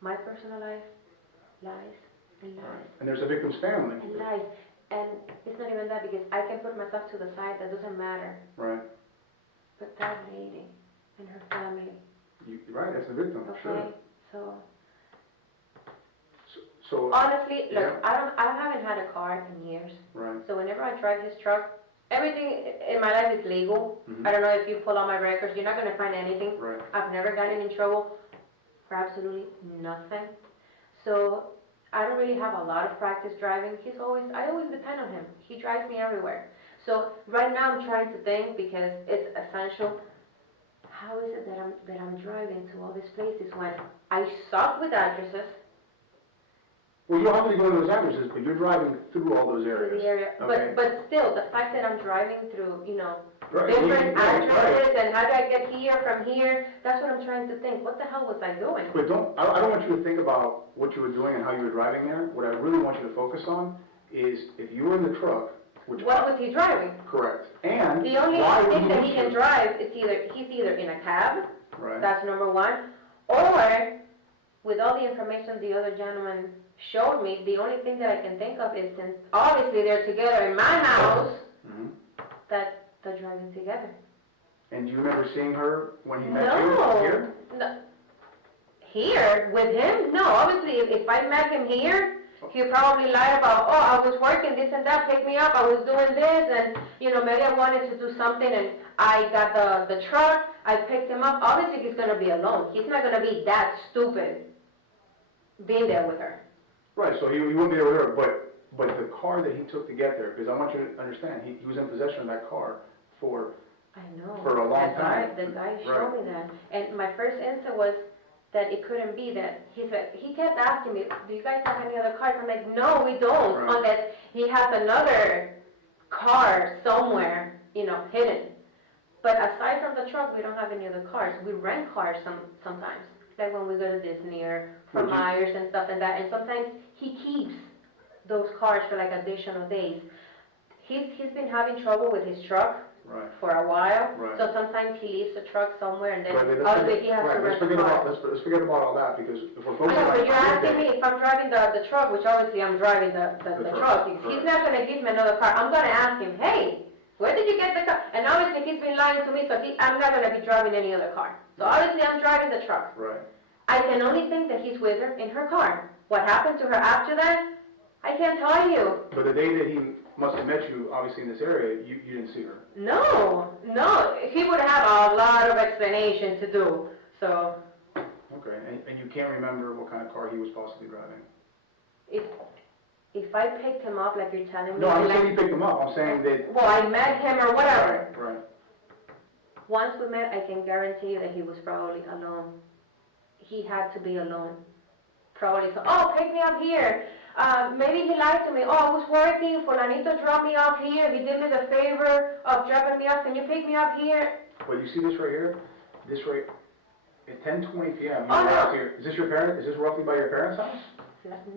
my personal life, lies and lies And there's a victim's family. and lies. And it's not even that, because I can put myself to the side, that doesn't matter. Right. But that lady and her family, Right, that's the victim, sure. okay? So, So, honestly, look, Yeah. I haven't had a car in years. right. So whenever I drive his truck, everything in my life is legal. Mhm. I don't know if you pull all my records, you're not gonna find anything. Right. I've never gotten in trouble for absolutely nothing. So I don't really have a lot of practice driving. I always depend on him. He drives me everywhere. So right now I'm trying to think, because it's essential. How is it that I'm driving to all these places when I suck with addresses? Well, you don't have to go to those addresses, but you're driving through all those To areas. the area, Okay. but still, the fact that I'm driving through, Right, different right. addresses, and how do I get here from here, that's what I'm trying to think, what the hell was I doing? But I don't want you to think about what you were doing and how you were driving there. What I really want you to focus on is if you were in the truck, which. What was he driving? Correct. And The only why would thing you that want he to? can drive is he's either in a cab, Right. that's number one, or, with all the information the other gentleman showed me, the only thing that I can think of is, since obviously they're together in my house, Mhm. that they're driving together. And do you remember seeing her when he met you No. here? No. Here, with him? No, obviously, if I met him here, he'd probably lie about, oh, I was working, this and that, pick me up, I was doing this, and, maybe I wanted to do something, and I got the truck, I picked him up. Obviously, he's gonna be alone. He's not gonna be that stupid being there with her. Right, so he wouldn't be there with her, but the car that he took to get there, because I want you to understand, he was in possession of that car for, I know. For a long time. The guy Right. showed me that. And my first answer was that it couldn't be that. He kept asking me, do you guys have any other cars? I'm like, no, we don't, Right. unless he has another car somewhere, hidden. But aside from the truck, we don't have any other cars. We rent cars sometimes, like when we go to Disney or for Would you- Myers and stuff like that. And sometimes he keeps those cars for like additional days. He's been having trouble with his truck right. for a while. Right. So sometimes he leaves the truck somewhere, and then Right, let's obviously he has to right, rent the car. let's forget about all that, because if we're I focusing know, on. but you're asking me if I'm driving the truck, which obviously I'm driving the The truck, truck, because he's correct. not gonna give me another car. I'm gonna ask him, hey, where did you get the car? And obviously he's been lying to me, so I'm not gonna be driving any other car. So obviously I'm driving the truck. Right. I can only think that he's with her in her car. What happened to her after that, I can't tell you. But the day that he must have met you, obviously in this area, you didn't see her. No, he would have a lot of explanation to do, so. Okay, and you can't remember what kind of car he was possibly driving? If I picked him up like you're telling me. No, I'm not like- saying you picked him up, I'm saying that. Well, I met him or whatever. Right. Once we met, I can guarantee you that he was probably alone. He had to be alone. Probably so, oh, pick me up here. Maybe he lied to me. Oh, I was working, Fulanito dropped me off here. He did me the favor of dropping me off. Can you pick me up here? Well, you see this right here? This right, at 10:20 p.m. you Oh, were no. out here. Is this roughly by your parents' house?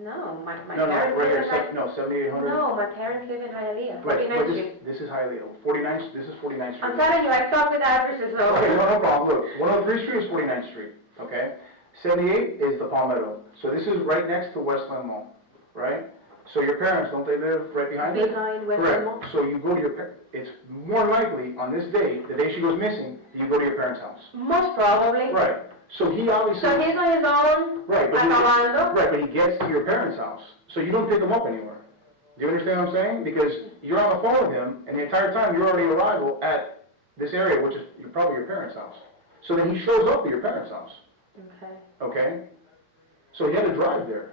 No, my No, parents right live here, in no, 7800? No, my parents live in Hialeah, Right, 49th but Street. this is Hialeah, 49th, this is 49th Street. I'm telling you, I talk with addresses, so. Okay, no problem, look, 103 Street is 49th Street, okay? 78 is the Palmetto, so this is right next to Westland Mall, right? So your parents, don't they live right behind it? Behind Westland Mall? Correct, so you go to it's more likely on this day, the day she goes missing, you go to your parents' house. Most probably. Right, so he obviously. So he's on his own, Right, but acabando. right, but he gets to your parents' house, so you don't pick him up anywhere. Do you understand what I'm saying? Because you're on the phone with him, and the entire time you're already arrival at this area, which is probably your parents' house. So then he shows up at your parents' house, Okay, okay? So he had to drive there.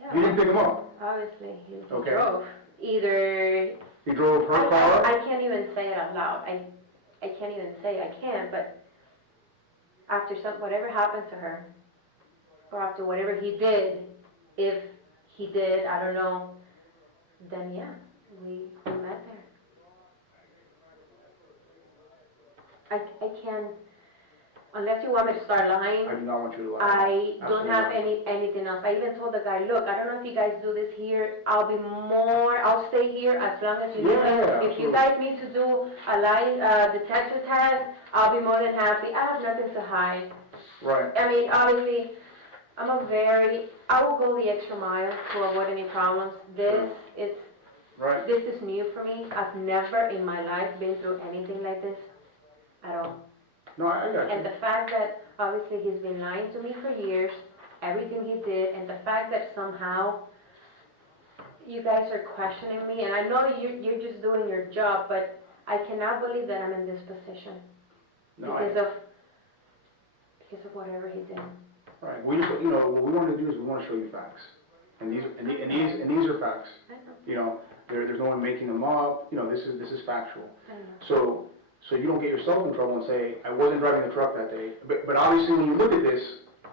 yeah. You didn't pick him up. Obviously, he Okay. drove. Either, He drove her car. I can't even say it out loud. I can't even say I can, but after whatever happened to her, or after whatever he did, if he did, I don't know, then yeah, we met there. I can't, unless you want me to start lying. I do not want you to lie. I don't have Absolutely anything else. I even told the guy, look, I don't know if you guys do this here. I'll stay here as long as you need me. Yeah, If you absolutely. guys need to do a lie detector test, I'll be more than happy. I have nothing to hide. Right. I mean, obviously, I will go the extra mile to avoid any problems. Right. This is new for me. I've never in my life been through anything like this at all. No, I got And you. the fact that obviously he's been lying to me for years, everything he did, and the fact that somehow you guys are questioning me, and I know you're just doing your job, but I cannot believe that I'm in this position No, because of whatever he did. right, we just, what we want to do is we want to show you facts. And these are facts. I know. You know, there's no one making them up, this is factual. I know. So you don't get yourself in trouble and say, I wasn't driving the truck that day. But obviously when you look at this,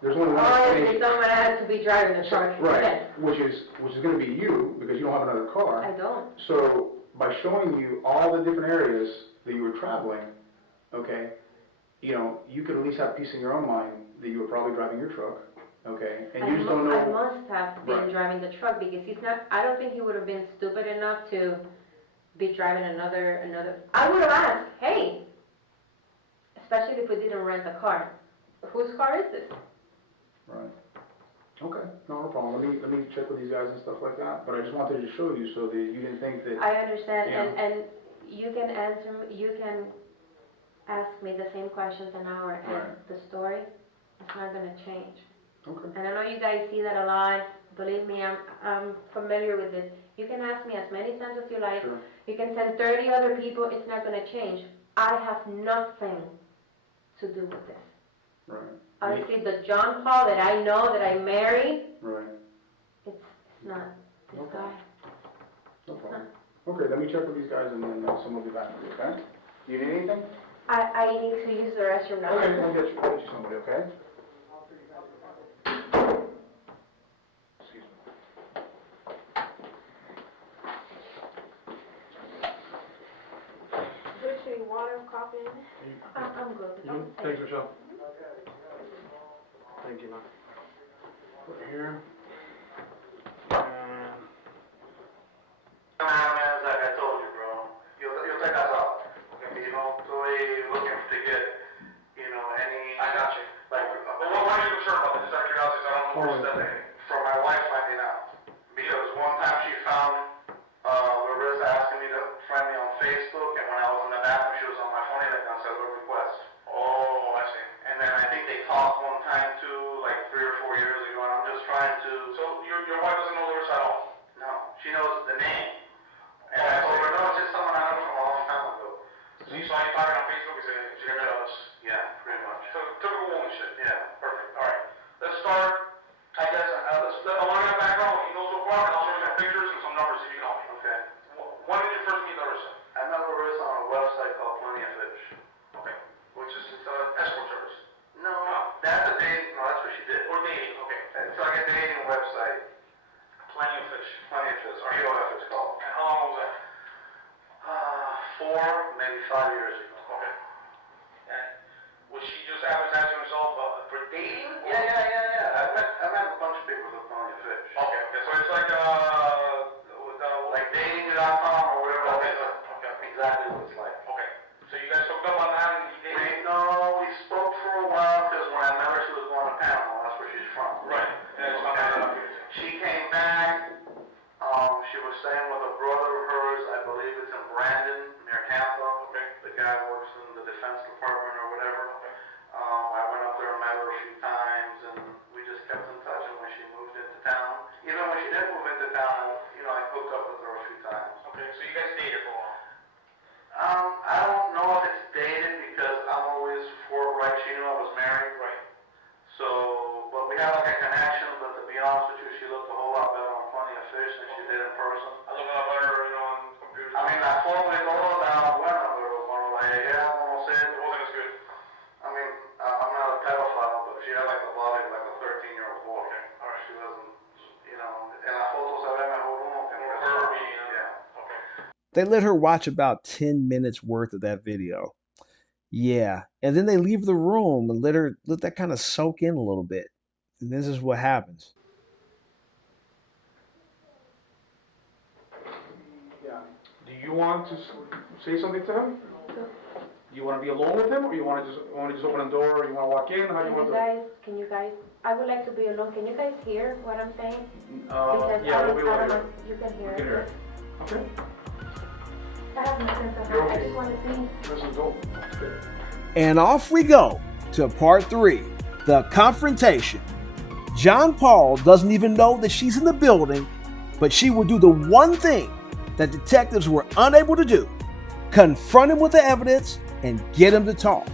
there's only one Obviously, explanation. someone has to be driving the truck. Right, which is gonna be you, because you don't have another car. I don't. So by showing you all the different areas that you were traveling, okay, you could at least have peace in your own mind that you were probably driving your truck, okay? And you just don't know. I must have been Right. driving the truck because I don't think he would have been stupid enough to be driving another, I would have asked, hey, especially if we didn't rent the car, whose car is this? Right. Okay, no problem. Let me check with these guys and stuff like that, but I just wanted to show you so that you didn't think that. I understand, Yeah. and you can answer, you can ask me the same questions an hour, and Right. the story is not gonna change. Okay. And I know you guys see that a lot, believe me, I'm familiar with this. You can ask me as many times as you like, Sure. you can send 30 other people, it's not gonna change. I have nothing to do with this. Right. Honestly, the John Paul that I know, that I married, Right. it's not this Okay. guy. No problem. Okay, let me check with these guys and then someone will be back with you, okay? Do you need anything? I need to use the restroom now. Okay, I'll get you somebody, okay? Excuse me. Is there any water, coffee? I'm good. Thanks, Michelle. Thank you, man. Put it here. Like I told you, bro, you'll take us out. Estoy looking to get, any. I got you. Like, why are you concerned about this? Just out of curiosity, so I don't know where to step in. For my wife finding out. Because one time she found, Larissa asking me to friend me on Facebook, and when I was in the bathroom, she was on my phone and I canceled her request. Oh, I see. And then I think they talked one time too, like 3 or 4 years ago, and I'm just trying to. So your wife doesn't know Larissa at all? No, she knows the name. And I told her, no, it's just someone I know from a long time ago. So you saw you talking on Facebook and said, she didn't know us? Yeah, pretty much. So typical woman shit. Yeah. Perfect, all right. Let's start, I guess, I want to get background, what you know so far, and I'll show you some pictures and some numbers if you can help me. Okay. When did you first meet Larissa? I met Larissa on a website called Plenty of Fish. Okay. Which is, it's an escort service? No, that's a dating, no, that's what she did. Or dating, okay. It's like a dating website. Plenty of Fish. Plenty of Fish, POF it's called. And how long was that? 4, maybe 5 years ago. Okay. And was she just advertising herself for dating? Yeah. I met a bunch of people with Plenty of Fish. Okay. So it's like, like dating.com or whatever. Okay. Exactly what it's like. Okay. So you guys hooked up on that and you dated? No, we spoke for a while because when I met her, she was going to Panama. That's where she's from. Right. She came back. She was staying with a brother of hers. I believe it's in Brandon, near Tampa. Okay. The guy works in the Defense Department or whatever. Okay. I went up there and met her a few times, and we just kept in touch. And when she moved into town, even when she didn't move into town, I hooked up with her a few times. Okay. So you guys dated for a while? I don't know if it's dated because I'm always forthright. She knew I was married. Right. So, but we had like a connection, but to be honest with you, she looked a whole lot better on Plenty of Fish than she did in person. I look a lot better, on computers. I mean, la foto y todo estaba buena, pero cuando la llegué a conocer, it wasn't as good. I mean, I'm not a pedophile, but she had like the body of like a 13-year-old boy. Okay. Alright. She wasn't, en la foto se ve mejor uno que en persona. Yeah. Okay. They let her watch about 10 minutes worth of that video. Yeah. And then they leave the room and let that kind of soak in a little bit. And this is what happens. Yeah. Do you want to say something to him? You wanna be alone with him, or you wanna just open the door, or you wanna walk in, how do you wanna do it? Can you guys, I would like to be alone, can you guys hear what I'm saying? Because Yeah, we'll be I don't over know here. if you can hear We can hear it. it. Okay. I have no sense of You're I okay. just want to see. Listen, go. Good. And off we go to part 3, the confrontation. John Paul doesn't even know that she's in the building, but she will do the one thing that detectives were unable to do: confront him with the evidence and get him to talk.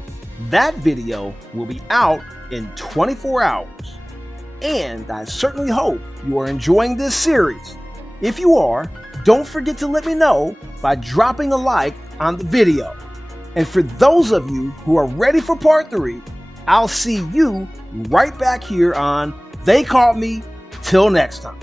That video will be out in 24 hours. And I certainly hope you are enjoying this series. If you are, don't forget to let me know by dropping a like on the video. And for those of you who are ready for part 3, I'll see you right back here on They Caught Me. Till next time.